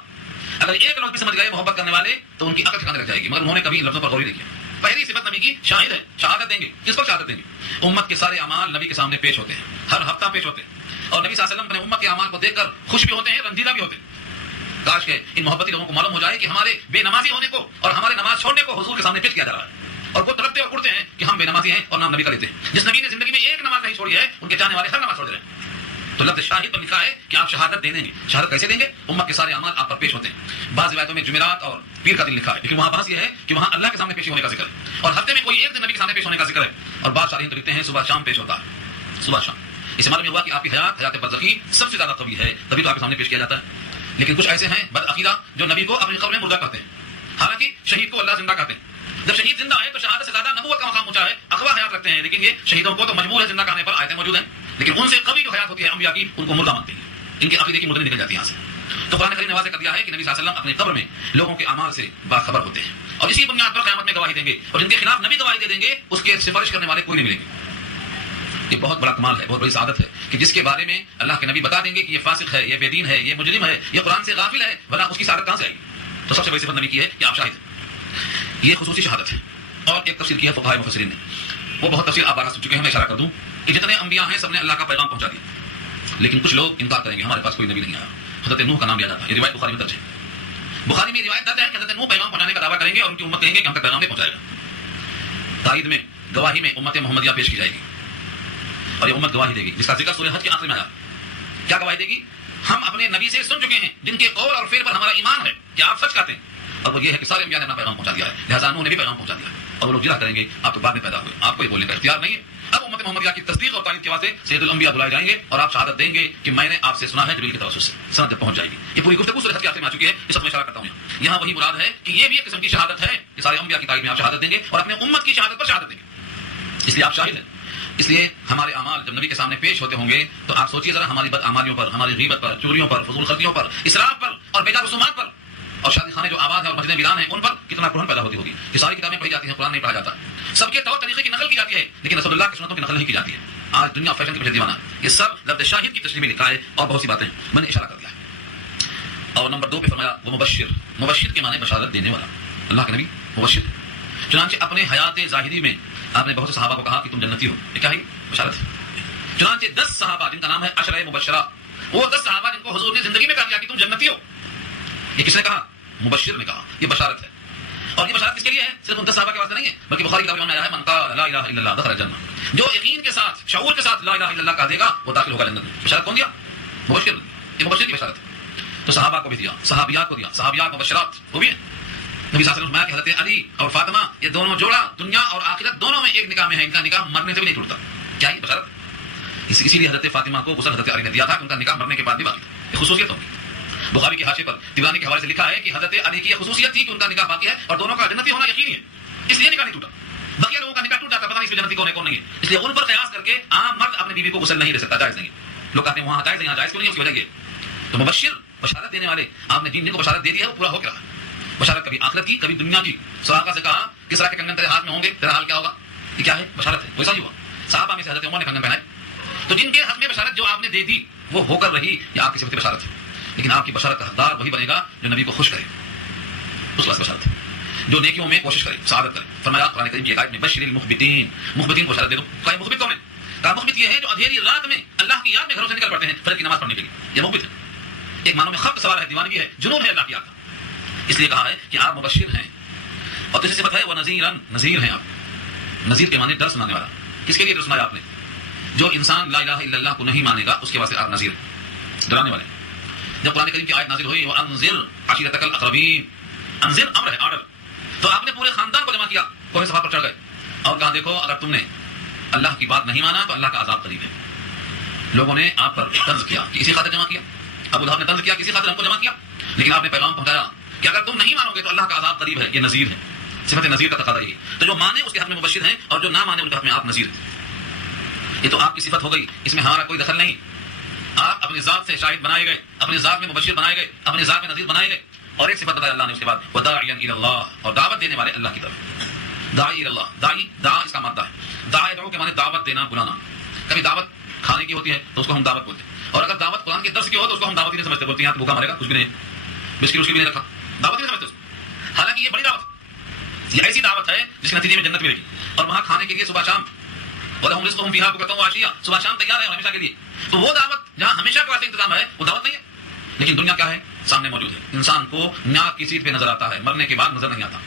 اگر ایک لوگ بھی سمجھ گئے محبت کرنے والے تو ان کی عقل ٹھکانے لگ جائے گی، مگر انہوں نے کبھی ان لفظوں پر غور نہیں کیا. پہلی صفت نبی کی شاہد ہے، شہادت دیں گے. کس پر شہادت دیں گے؟ امت کے سارے اعمال نبی کے سامنے پیش ہوتے ہیں، ہر ہفتہ پیش ہوتے ہیں، اور نبی صلی اللہ علیہ وسلم اپنے امت کے اعمال کو دیکھ کر خوش بھی ہوتے ہیں، رنجیدہ بھی ہوتے ہیں. کاش کہ ان محبتی لوگوں کو معلوم ہو جائے کہ ہمارے بے نمازی ہونے کو اور ہمارے نماز چھوڑنے کو حضور کے سامنے پیش کیا جا رہا ہے، اور وہ تڑپتے اور اڑتے ہیں کہ ہم بے نمازی ہیں اور نام نبی کا لیتے ہیں. جس نبی نے زندگی میں ایک نماز نہیں چھوڑی ہے ان کے چاہنے والے ہر نماز چھوڑ رہے ہیں. تو لفظ شاہد پر لکھا ہے کہ آپ شہادت دے دیں گے. شہادت کیسے دیں گے؟ امت کے سارے اعمال آپ پر پیش ہوتے ہیں. بعض روایتوں میں جمعرات اور پیر کا دن لکھا ہے، لیکن وہاں بحث یہ ہے کہ وہاں اللہ کے سامنے پیش ہونے کا ذکر ہے، اور ہفتے میں کوئی ایک دن نبی کے سامنے پیش ہونے کا ذکر ہے. اور بعض شارحین تو لکھتے ہیں صبح شام پیش ہوتا ہے، صبح شام. اس معلوم ہوا کہ آپ کی حیات برزخی سب سے زیادہ قوی ہے، تبھی تو آپ کے سامنے پیش کیا جاتا ہے. لیکن کچھ ایسے ہیں بد عقیدہ جو نبی کو اپنی قبر میں مردہ کہتے ہیں، حالانکہ شہید کو اللہ زندہ کہتے ہیں. جب شہید زندہ ہے تو شہادت سے زیادہ نبوت کا مقام اونچا ہے، اقوا حیات رکھتے ہیں. لیکن یہ شہیدوں کو تو مجبور ہے زندہ کرنے پر، آیتیں موجود ہیں، لیکن ان سے قوی جو حیات ہوتی ہے انبیاء کی ان کو مردہ مانتے ہیں. ان کے عقیدے کی مردہ نکل جاتی ہے یہاں سے. تو قرآن کریم نے واضح کر دیا ہے کہ نبی صلی اللہ علیہ وسلم اپنی قبر میں لوگوں کے اعمال سے باخبر ہوتے ہیں، اور اسی بنیاد پر قیامت میں گواہی دیں گے. اور جن کے خلاف نبی گواہی دے دیں گے اس کے سفارش کرنے والے کوئی نہیں ملیں گے. یہ بہت بڑا کمال ہے، بہت بڑی سعادت ہے کہ جس کے بارے میں اللہ کے نبی بتا دیں گے کہ یہ فاسق ہے، یہ بے دین ہے، یہ مجرم ہے، یہ قرآن سے غافل ہے، ورنہ اس کی سعادت کہاں سے آئے گی؟ تو سب سے بڑی صفت نبی کی ہے کہ آپ شاہد ہیں. یہ خصوصی شہادت ہے. اور ایک تفسیر کی ہے فقہاء مفسرین نے، وہ بہت تفسیر آپ بارہ سن چکے ہیں، میں اشارہ کر دوں کہ جتنے انبیاء ہیں سب نے اللہ کا پیغام پہنچا دیا، لیکن کچھ لوگ انکار کریں گے ہمارے پاس کوئی نبی نہیں آیا. حضرت نوح کا نام لیا جاتا ہے، یہ روایت بخاری میں درج ہے. بخاری میں روایت درج ہے کہ حضرت نوح پیغام پہنچانے کا دعویٰ کریں گے اور ان کی امت کہیں گے کہ ہم تک پیغام نہیں پہنچائے گا. تائید میں گواہی میں امت محمدیہ پیش کی جائے گی اور یہ امت گواہی دے گی جس کا ذکر سورہ حج کے آخر میں آیا. کیا گواہی دے گی؟ ہم اپنے نبی سے سن چکے ہیں جن کے قول اور فعل پر ہمارا ایمان ہے کہ آپ سچ کہتے ہیں، اور وہ یہ ہے کہ سارے انبیاء نے اپنا پیغام پہنچا دیا ہے، لہٰذا انہوں نے بھی پیغام پہنچا دیا ہے. اور وہ لوگ جرح کریں گے آپ تو بعد میں پیدا ہوئے، آپ کو یہ بولنے کا اختیار نہیں ہے. اب امت محمدیہ کی تصدیق اور تعریف کے واسطے سید الانبیاء بلائے جائیں گے اور آپ شہادت دیں گے کہ میں نے آپ سے سنا ہے جبریل کی توسط سے. سند جب پہنچ جائے گی. یہ پوری گفتگو سورہ حج کے آخر میں آ چکی ہے، اس میں اشارہ کرتا ہوں. یہاں وہی مراد ہے کہ یہ بھی ایک قسم کی شہادت ہے کہ سارے انبیاء کی تعریف میں آپ شہادت دیں گے اور اپنے امت کی شہادت پر شہادت دیں گے، اس لیے آپ شاہد ہیں. اس لیے ہمارے اعمال جب نبی کے سامنے پیش ہوتے ہوں گے تو آپ سوچیے ذرا ہماری بدعمالیوں پر، ہماری غیبت پر، چوریوں پر، فضول خرچیوں پر، اسراف پر اور بیجا رسومات پر، اور شادی خانے جو آباد ہیں اور مسجدیں ویران ہیں ان پر کتنا قرآن پیدا ہوتی ہوگی کہ ساری کتابیں پڑھی جاتی ہیں، قرآن نہیں پڑھا جاتا، سب کے طور طریقے کی نقل کی جاتی ہے لیکن رسول اللہ کی سنتوں کی نقل نہیں کی جاتی ہے۔ آج دنیا فیشن کے پیچھے دیوانہ ہے، یہ سب لفظ شاہد کی تشریح میں لکھا ہے اور بہت سی باتیں میں نے اشارہ کر دیا ہے۔ اور نمبر 2 پہ فرمایا وہ مبشر، مبشر کے معنی بشارت دینے والا، اللہ کے نبی مبشر۔ چنانچہ اپنے حیات ظاہری میں آپ نے بہت سے صحابہ کو کہا کہ تم جنتی ہو، یہ کیا ہے؟ بشارت ہے۔ چنانچہ 10 صحابہ جن کا نام ہے عشرہ مبشرہ، وہ 10 صحابہ جن کو حضور نے زندگی میں کہا دیا کہ تم جنتی ہو، یہ کس نے کہا؟ مبشر نے کہا، یہ بشارت ہے۔ اور یہ بشارت کس کے لیے ہے؟ صرف ان 10 صحابہ کے واسطے نہیں ہے، بلکہ بخاری کی کتاب میں آیا ہے من قال لا الہ الا اللہ دخل الجنہ، جو یقین کے ساتھ، شعور کے ساتھ لا الہ الا اللہ کہہ دے گا وہ داخل ہوگا جنت میں۔ بشارت کون دیا؟ مبشر، یہ مبشر کی بشارت ہے۔ تو صحابہ کو بھی دیا، صحابیات کو دیا، صحابیات مبشرات وہ بھی ہیں۔ نبی صلی اللہ علیہ وسلم نے کہ حضرت علی اور فاطمہ یہ دونوں جوڑا دنیا اور آخرت دونوں میں ایک نکاح میں ہے، ان کا نکاح مرنے سے بھی نہیں ٹوٹتا۔ کیا یہ بشارت؟ اسی لیے حضرت فاطمہ کو غسل حضرت علی نے دیا تھا کہ ان کا نکاح مرنے کے بعد بھی باقی تھا، یہ خصوصیت ہوگی۔ بخاری کے حاشیے پر طبرانی کے حوالے سے لکھا ہے کہ حضرت علی کی یہ خصوصیت تھی کہ ان کا نکاح باقی ہے اور دونوں کا جنتی ہونا یقینی ہے، اس لیے نکاح نہیں ٹوٹا۔ بقیہ لوگوں کا نکاح ٹوٹ جاتا، پتہ نہیں اس میں جنتی کون ہے کون نہیں ہے، اس لیے ان پر قیاس کر کے عام مرد اپنی بیوی کو غسل نہیں دے سکتا، جائز نہیں ہے۔ لوگ کہتے ہیں وہاں جائز ہے، یہاں جائز کیوں نہیں ہے؟ اس کی وجہ یہ تو مبشر بشارت دینے والے، آپ نے جن کو بشارت دے دی ہے وہ پورا ہو کے رہا۔ بشارت کبھی آخرت کی کبھی دنیا کی۔ سراقہ سے کہا کس طرح کے کنگن تیرے ہاتھ میں ہوں گے، تیرا حال کیا ہوگا؟ یہ کیا ہے؟ بشارت ہے۔ ویسا ہی ہوا، صحابہ میں سے حضرت عمر نے کنگن پہنائے، تو جن کے حق میں بشارت جو آپ نے دے دی وہ ہو کر رہی، یہ آپ کی صفت بشارت ہے۔ لیکن آپ کی بشارت کا حقدار وہی بنے گا جو نبی کو خوش کرے، اس واسطے بشارت ہے، جو نیکیوں میں کوشش کرے، سعادت کرے۔ فرمایا قرآن کریم کی ایک آیت میں بشر المخبتین، مخبتین کو بشارت دے دو۔ کیا مخبت کون ہے؟ کہا مخبت یہ ہے جو اندھیری رات میں اللہ کی یاد میں گھروں سے نکل پڑتے ہیں فجر کی نماز پڑھنے کے لیے، یہ مخبت ہے۔ ایک معنوں میں خلق سوال ہے، دیوانگی ہے، جنون ہے اللہ کی یاد کا، اس لیے کہا ہے کہ آپ مبشر ہیں۔ اور دوسری صفت ہے وہ نذیرن، نذیر ہیں آپ۔ نذیر کے معنی ڈر سنانے والا۔ کس کے لیے ڈر سنایا آپ نے؟ جو انسان لا الہ الا اللہ کو نہیں مانے گا اس کے واسطے آپ نذیر ہیں، ڈرانے والے۔ جب قرآن کریم کی آیت نازل ہوئی وانذر عشیرتک الاقربین، انذر امر ہے، آرڈر، تو آپ نے پورے خاندان کو جمع کیا، کوہ صفا پر چڑھ گئے اور کہا دیکھو اگر تم نے اللہ کی بات نہیں مانا تو اللہ کا عذاب قریب ہے۔ لوگوں نے آپ پر طنز کیا کہ اسی خاطر جمع کیا، ابو لہب نے طنز کیا کسی خاطر ہم کو جمع کیا، لیکن آپ نے پیغام پہنچایا کہ اگر تم نہیں مانو گے تو اللہ کا عذاب قریب ہے، یہ نذیر ہے۔ صفت نذیر کا تقاضا یہ، تو جو مانے اس کے حق میں مبشر ہیں اور جو نہ مانے ان کے حق میں آپ نذیر ہیں۔ یہ تو آپ کی صفت ہو گئی، اس میں ہمارا کوئی دخل نہیں۔ آپ اپنی ذات سے شاہد بنائے گئے، اپنی ذات میں مبشر بنائے گئے، اپنی ذات میں نذیر بنائے گئے۔ اور ایک صفت بتایا اللہ نے اس کے بعد وداعیا الی اللہ، اور دعوت دینے والے اللہ کی طرف۔ داعی الی اللہ، داعی دا اس کا مادہ ہے، داعی یدعو کے معنی دعوت دینا، بلانا۔ کبھی دعوت کھانے کی ہوتی ہے تو اس کو ہم دعوت بولتے ہیں، اور اگر دعوت قرآن کے درس کی ہو تو اس کو ہم دعوت ہی نہیں سمجھتے، بولتے ہیں یہاں بھوکا مرے گا، کچھ بھی نہیں، بسکٹ اس کی بھی نہیں رکھا، دعوت ہی نہیں سمجھتے اس کو۔ حالانکہ یہ بڑی دعوت، یہ ایسی دعوت ہے جس کے نتیجے میں جنت ملے گی، اور وہاں کھانے کے لیے صبح شام، وَلَهُمْ رِزْقُهُمْ فِيهَا بُكْرَةً وَعَشِيًّا، صبح شام تیار ہے اور ہمیشہ کے لیے۔ تو وہ دعوت جہاں ہمیشہ کے واسطے انتظام ہے وہ دعوت نہیں ہے۔ لیکن دنیا کیا ہے؟ سامنے موجود ہے، انسان کو ناک کی سیٹ پہ نظر آتا ہے، مرنے کے بعد نظر نہیں آتا،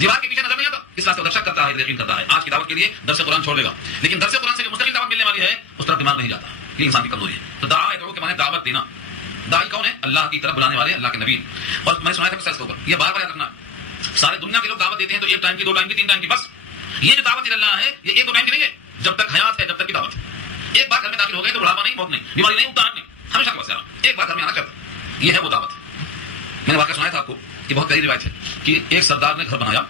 دیوار کے پیچھے نظر نہیں آتا، اس واسطے وہ شک کرتا ہے، یقین کرتا ہے آج کی دعوت کے لیے درس قرآن چھوڑ دے گا، لیکن درس قرآن سے جو مستقل دعوت ملنے والی ہے اس طرف دماغ نہیں جاتا، یہ انسان کی کمزوری ہے۔ تو دعا یدعو کے معنی دعوت دینا۔ داعی کون ہے؟ اللہ کی طرف بلانے والے، اللہ کے نبی۔ اور میں نے سنایا تھا کے اوپر یہ بار بار یاد رکھنا، سارے دنیا کے لوگ دعوت دیتے ہیں تو ایک ٹائم کی، 2 ٹائم کی، 3 ٹائم کی، بس۔ یہ جو دعوت اللہ ہے یہ 1-2 ٹائم کی نہیں ہے، جب تک حیات ہے جب تک کی دعوت ہے۔ ایک بار گھر میں داخل ہو گئے تو بڑھاپا نہیں، موت نہیں، بیماری نہیں، اکتاہٹ نہیں، ہمیشہ کے واسطے ایک بار گھر میں آنا چاہتا، یہ ہے وہ دعوت۔ میں نے واقعہ سنایا تھا آپ کو کہ بہت قریب روایت ہے کہ ایک سردار نے گھر بنایا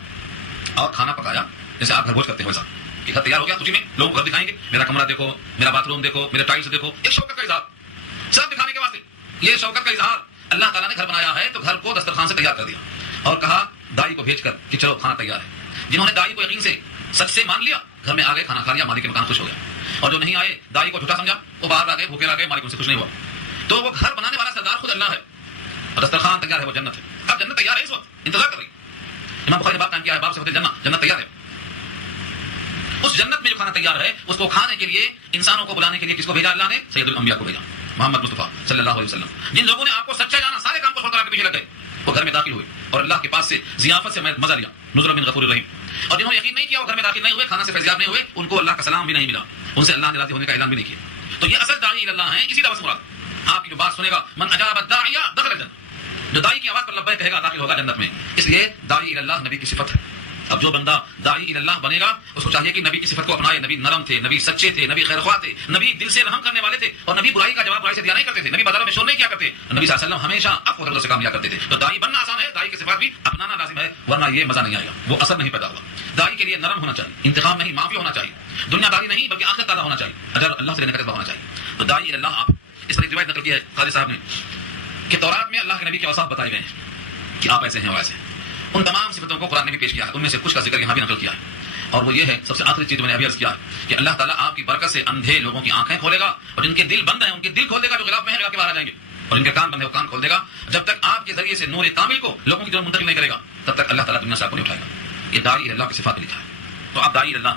اور کھانا پکایا، جیسے آپ گھر بھوج کرتے ہیں ویسا، کہ گھر تیار ہو گیا، اسی میں لوگ گھر دکھائیں گے، میرا کمرہ دیکھو، میرا باتھ روم دیکھو، میرے ٹائلس دیکھو، ایک شوکت کا اظہار سب دکھانے کے واسطے۔ یہ شوکت کا اظہار، اللہ تعالیٰ نے گھر بنایا ہے تو گھر کو دسترخوان سے تیار کر دیا اور کہا دائی کو بھیج کر کہ چلو کھانا تیار ہے۔ جنہوں نے دائی کو یقین سے سچ سے مان لیا گھر میں آ گئے، کھانا کھا لیا، مالک کے مکان خوش ہو گیا، اور جو نہیں آئے دائی کو جھوٹا سمجھا، وہ باہر آ گئے، بھوکے آ گئے، مالک ان سے خوش نہیں ہوا۔ تو وہ گھر بنانے والا سردار خود اللہ ہے اور دسترخوان تیار ہے، وہ جنت ہے۔ اب جنت تیار ہے، اس وقت انتظار کر رہی ہے۔ امام بخاری نے باب قائم کیا ہے، باب سے ہوتے جنت، جنت تیار ہے۔ اس جنت میں جو کھانا تیار ہے اس کو کھانے کے لیے انسانوں کو بلانے کے لیے کس کو بھیجا اللہ نے؟ سید الانبیاء کو بھیجا، محمد مصطفیٰ صلی اللہ علیہ وسلم۔ جن لوگوں نے آپ کو سچا جانا، سارے کام کو چھوڑ کر آپ کے پیچھے لگ گئے، وہ گھر میں داخل ہوئے اور اللہ کے پاس سے ضیافت سے مزہ لیا، نزلا من غفور الرحیم۔ اور جنہوں نے یقین نہیں کیا وہ گھر میں داخل نہیں ہوئے، کھانا سے فیضیاب نہیں ہوئے، ان کو اللہ کا سلام بھی نہیں ملا، ان سے اللہ نے راضی ہونے کا اعلان بھی نہیں کیا۔ تو یہ اصل داعی اللہ ہیں، اسی دعوت سے مراد آپ کی جو بات سنے گا، من اجاب الداعی دخل الجنہ، جو داعی کی آواز پر لبیک کہے گا داخل ہوگا جنت میں۔ اس لیے داعی اللہ نبی کی صفت ہے۔ اب جو بندہ داعی اللہ بنے گا اس کو چاہیے کہ نبی کی صفت کو اپنائے۔ نبی نرم تھے، نبی سچے تھے، نبی خیر خواہ تھے، نبی دل سے رحم کرنے والے تھے، اور نبی برائی کا جواب برائی سے دیا نہیں کرتے تھے، نبی بازاروں میں شور نہیں کیا کرتے، نبی صلی اللہ علیہ وسلم ہمیشہ عفو و درگزر سے کام لیا کرتے تھے۔ تو داعی بننا آسان ہے، داعی کی صفات بھی اپنانا لازم ہے، ورنہ یہ مزہ نہیں آئے گا، وہ اثر نہیں پیدا ہوگا۔ داعی کے لیے نرم ہونا چاہیے، انتقام نہیں، معافی ہونا چاہیے، دنیا داری نہیں بلکہ آخرت تازہ ہونا چاہیے، اجر اللہ سے لینے کا جذبہ ہونا چاہیے. تو داعی اللہ آپ، اس پر ایک روایت نقل کی ہے قاضی صاحب نے کہ تورات میں اللہ کے نبی کے اوصاف بتائے گئے ہیں کہ آپ ایسے ہیں ویسے ہیں. ان تمام صفتوں کو قرآن نے بھی پیش کیا ہے، ان میں سے کچھ کا ذکر یہاں بھی نقل کیا ہے، اور وہ یہ ہے سب سے آخری چیز میں نے ابھی عرض کیا ہے کہ اللہ تعالیٰ آپ کی برکت سے اندھے لوگوں کی آنکھیں کھولے گا، اور جن کے دل بند ہیں ان کے دل کھول دے گا، جو غلاف میں ہیں غلاف کے باہر آ جائیں گے، اور جن کے کان بند ہیں وہ کان کھول دے گا. جب تک آپ کے ذریعے سے نور کامل کو لوگوں کی طرف منتقل نہیں کرے گا تب تک اللہ تعالیٰ دنیا سے آپ کو نہیں اٹھائے گا. یہ داعی اللہ کی صفات میں لکھا ہے. تو آپ داعی اللہ،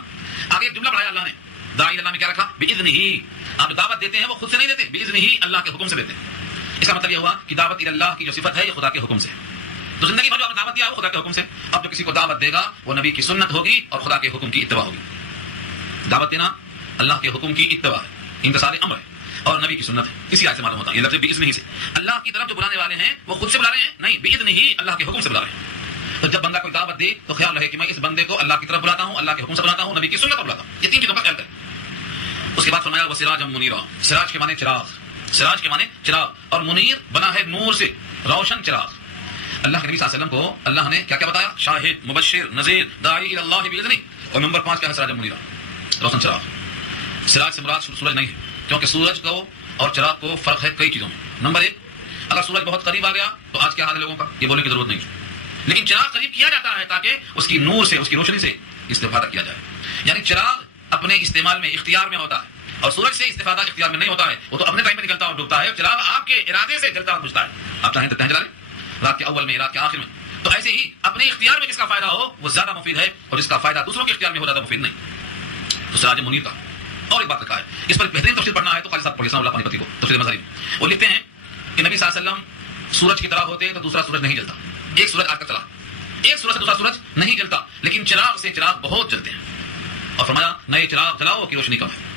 آگے ایک جملہ پڑھایا اللہ نے، داعی اللہ میں کیا رکھا؟ بِإِذْنِهِ. آپ دعوت دیتے ہیں وہ خود سے نہیں دیتے، بِإِذْنِهِ اللہ کے حکم سے دیتے ہیں. اس کا مطلب یہ ہوا کہ دعوت اللہ کی جو صفت ہے یہ خدا کے حکم سے. تو زندگی بھر جو آپ نے دعوت دیا وہ خدا کے حکم سے. اب جو کسی کو دعوت دے گا وہ نبی کی سنت ہوگی اور خدا کے حکم کی اتباع ہوگی. دعوت دینا اللہ کے حکم کی اتباع ہے، امتثال امر ہے، اور نبی کی سنت ہے. اسی آیت سے معلوم ہوتا ہے یہ لفظ بِإِذْنِهِ سے. اللہ کی طرف جو بلانے والے ہیں وہ خود سے بلا رہے ہیں نہیں، بِإِذْنِهِ اللہ کے حکم سے بلا رہے ہیں. تو جب بندہ کوئی دعوت دے تو خیال رہے کہ میں اس بندے کو اللہ کی طرف بلاتا ہوں، اللہ کے حکم سے بلاتا ہوں، نبی کی سنت پر بلاتا ہوں. یہ تین چیزوں کا خیال کریں. اس کے بعد فرمایا وَسِرَاجًا مُنِيرًا. سراج کے معنی چراغ، سراج کے معنی چراغ، اور منیر بنا ہے نور سے، روشن چراغ. اللہ کے نبی صلی اللہ علیہ وسلم کو اللہ نے کیا کیا بتایا؟ شاہد، مبشر، نذیر، داعی الی اللہ بإذنہ. اور نمبر 5 کیا ہے؟ سراج منیرا، روشن چراغ. سراج سے مراد سورج نہیں ہے، کیونکہ سورج کو اور چراغ کو فرق ہے کئی چیزوں میں. نمبر 1، اگر سورج بہت قریب آ گیا تو آج کیا حال ہے لوگوں کا، یہ بولنے کی ضرورت نہیں، لیکن چراغ قریب کیا جاتا ہے تاکہ اس کی نور سے، اس کی روشنی سے استفادہ کیا جائے. یعنی چراغ اپنے استعمال میں، اختیار میں ہوتا ہے، اور سورج سے استفادہ اختیار میں نہیں ہوتا ہے. وہ تو اپنے ٹائم میں نکلتا اور ڈوبتا ہے. چراغ آپ کے ارادے سے جلتا اور بجھتا ہے. آپ چاہیں تو جلا لیں، رات کے اول میں، رات کے آخر میں. تو ایسے ہی اپنے اختیار میں جس کا فائدہ ہو وہ زیادہ مفید ہے، اور جس کا فائدہ دوسروں کے اختیار میں ہو زیادہ مفید نہیں. تو سراج منیر کا اور ایک بات لکھا ہے، اس پر بہترین تفسیر پڑھنا ہے تو قاضی صاحب پڑھیے اللہ پانی پتی کو تفسیر مظہری میں. وہ لکھتے ہیں کہ نبی صلی اللہ علیہ وسلم سورج کی طرح ہوتے تو دوسرا سورج نہیں جلتا. ایک سورج آج تک چلا، ایک سورج سے دوسرا سورج نہیں جلتا، لیکن چراغ سے چراغ بہت جلتے ہیں. اور فرمایا نئے چراغ جلاؤ کی روشنی کم ہے.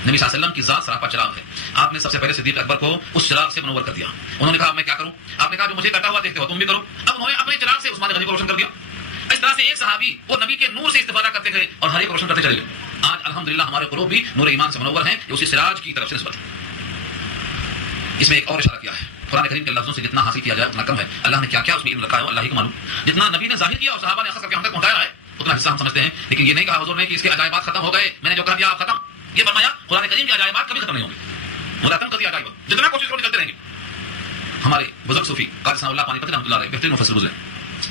نبی صلی اللہ علیہ وسلم کی ذات سراپا چراغ ہے. آپ نے سب سے پہلے صدیق اکبر کو اس چراغ سے منور کر دیا. انہوں نے کہا میں کیا کروں؟ آپ نے کہا جو مجھے کرتا ہوا دیکھتے ہو تم بھی کرو. اب انہوں نے اپنے چراغ سے عثمان غنی کو روشن کر دیا. اس طرح سے ایک صحابی وہ نبی کے نور سے استفادہ کرتے گئے اور ہر ایک روشن کرتے چلے گئے. آج الحمدللہ ہمارے قلوب بھی نور ایمان سے منور ہیں، یہ اسی سراج کی طرف سے نسبت ہے. اس میں ایک اور اشارہ کیا ہے، قرآن کریم کے لفظوں سے جتنا حاصل کیا جائے اتنا کم ہے. اللہ نے کیا کیا اس میں علم رکھا ہے اللہ ہی کو معلوم. جتنا نبی نے ظاہر کیا اور صحابہ نے اخذ کر کے ہم تک پہنچایا ہے اتنا حصہ ہم سمجھتے ہیں، لیکن یہ نہیں کہا حضور نے کہ اس کے عجائبات ختم ہو گئے، میں نے جو کہہ دیا آپ ختم. یہ فرمایا قرآن کریم کے عجائبات کبھی ختم نہیں ہوں گے، مدتن کبھی عجائبات جتنا کوشش کرو نکلتے رہیں گے. ہمارے بزرگ صوفی قاضی ثناء اللہ پانی پتی رحمۃ اللہ علیہ بہترین مفسر گزرے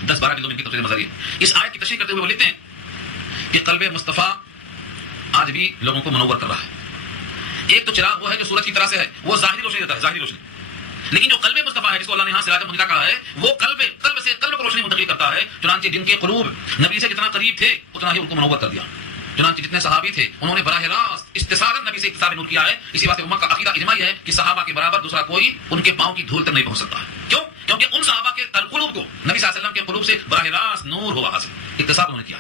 10-12 جلدوں میں ان کی تفسیر مظہری. اس آیت کی تشریح کرتے ہوئے وہ لکھتے ہیں کہ قلب مصطفیٰ آج بھی لوگوں کو منور کر رہا ہے. ایک تو چراغ وہ ہے جو سورج کی طرح سے ہے، وہ ظاہری روشنی دیتا ہے، ظاہری روشنی. لیکن جو قلب مصطفیٰ ہے جس کو اللہ نے یہاں سراج منیرا کہا ہے، وہ قلب سے قلب کو روشنی منتقل کرتا ہے. چنانچہ جن کے قلوب نبی سے جتنا قریب تھے اتنا ہی ان کو منور کر دیا. چنانچہ جتنے صحابی تھے انہوں نے براہ راست استثارا نبی سے اتصال نور کیا ہے. اسی واسطے امت کا عقیدہ اجماعی ہے کہ صحابہ کے برابر دوسرا کوئی ان کے پاؤں کی دھول تک نہیں پہنچ سکتا ہے. کیوں؟ کیونکہ ان صحابہ کے قلوب کو نبی صلی اللہ علیہ وسلم کے قلوب سے براہ راست نور ہوا حاصل، اتصال انہوں نے کیا.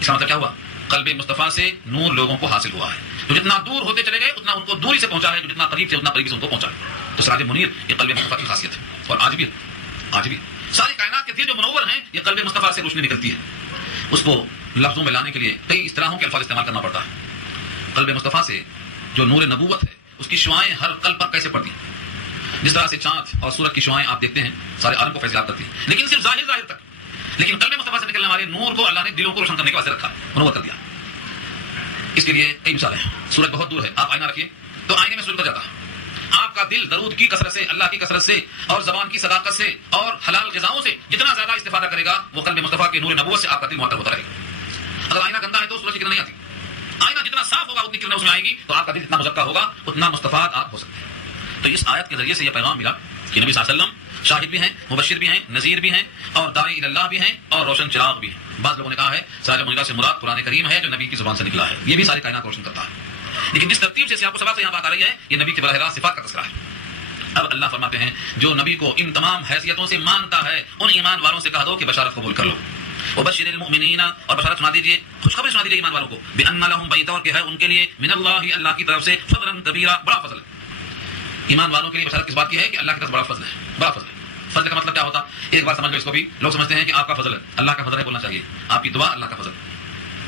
اس کا مطلب کیا ہوا؟ قلب مصطفیٰ سے نور لوگوں کو حاصل ہوا ہے. جو جتنا دور ہوتے چلے گئے اتنا ان کو دوری سے پہنچا ہے، جو جتنا قریب تھے اتنا قریب سے ان کو پہنچا ہے. تو سراج منیر یہ قلب مصطفیٰ کی خاصیت ہے، اور آج بھی ساری کائنات کے دل جو منور ہیں یہ قلب مصطفیٰ سے روشنی نکلتی ہے. اس کو لفظوں میں لانے کے لیے کئی اصطلاحوں کے الفاظ استعمال کرنا پڑتا ہے. قلب مصطفیٰ سے جو نور نبوت ہے اس کی شعائیں ہر قلب پر کیسے پڑتی ہیں. جس طرح سے چاند اور سورج کی شعائیں آپ دیکھتے ہیں سارے عالم کو فیضیاب کرتی ہیں، لیکن صرف ظاہر تک. لیکن قلب مصطفیٰ سے نکلنے والے نور کو اللہ نے دلوں کو روشن کرنے کے واسطے رکھا، منور کر دیا. اس کے لیے کئی مثالیں ہیں. سورج بہت دور ہے، آپ آئینہ رکھیے تو آئینے میں سورج اتر جاتا ہے. آپ کا دل درود کی کثرت سے، اللہ کی کثرت سے اور زبان کی صداقت سے اور حلال غذاؤں سے جتنا زیادہ استفادہ کرے گا وہ قلب مصطفیٰ کے نور نبوت سے آپ کا دل معطر ہوتا رہے گا. اگر آئینہ گندا ہے تو سورج کی کرن نہیں آتی. آئینہ جتنا صاف ہوگا اتنی کرنیں اس میں آئیں گی، تو آپ کا دل جتنا مزکا ہوگا اتنا مستفاد آپ ہو سکتے ہیں. تو اس آیت کے ذریعے سے یہ پیغام ملا کہ نبی صلی اللہ علیہ وسلم شاہد بھی ہیں، مبشر بھی ہیں، نذیر بھی ہیں، اور داعی الی اللہ بھی ہیں، اور روشن چراغ بھی ہیں. بعض لوگوں نے کہا ہے سراج منیرا سے مراد قرآن کریم ہے جو نبی کی زبان سے نکلا ہے. یہ بھی ساری کائنات روشن کرتا ہے. لیکن جس ترتیب سے سیاق و سباق سے یہاں بات آ رہی ہے یہ نبی کے براہ راست صفات کا تذکرہ ہے. اب اللہ فرماتے ہیں جو نبی کو ان تمام حیثیتوں سے مانتا ہے ان ایمان والوں سے کہہ دو کہ بشارت قبول کر لو. وبشر المؤمنین، اور بشارت سنا دیجیے، خوشخبری سنا دیجیے ایمان والوں کو، بان لهم بیت، اور کہ ہے ان کے لیے من اللہ، اللہ کی طرف سے، فضلا کبیرا، بڑا فضل ہے. ایمان والوں کے لیے بشارت کس بات کی ہے کہ اللہ کی طرف بڑا فضل ہے. بڑا فضل ہے. فضل کا مطلب کیا ہوتا؟ ایک بار سمجھ لو اس کو بھی. لوگ سمجھتے ہیں کہ آپ کا فضل ہے، اللہ کا فضل ہے بولنا چاہیے. آپ کی دعا اللہ کا فضل،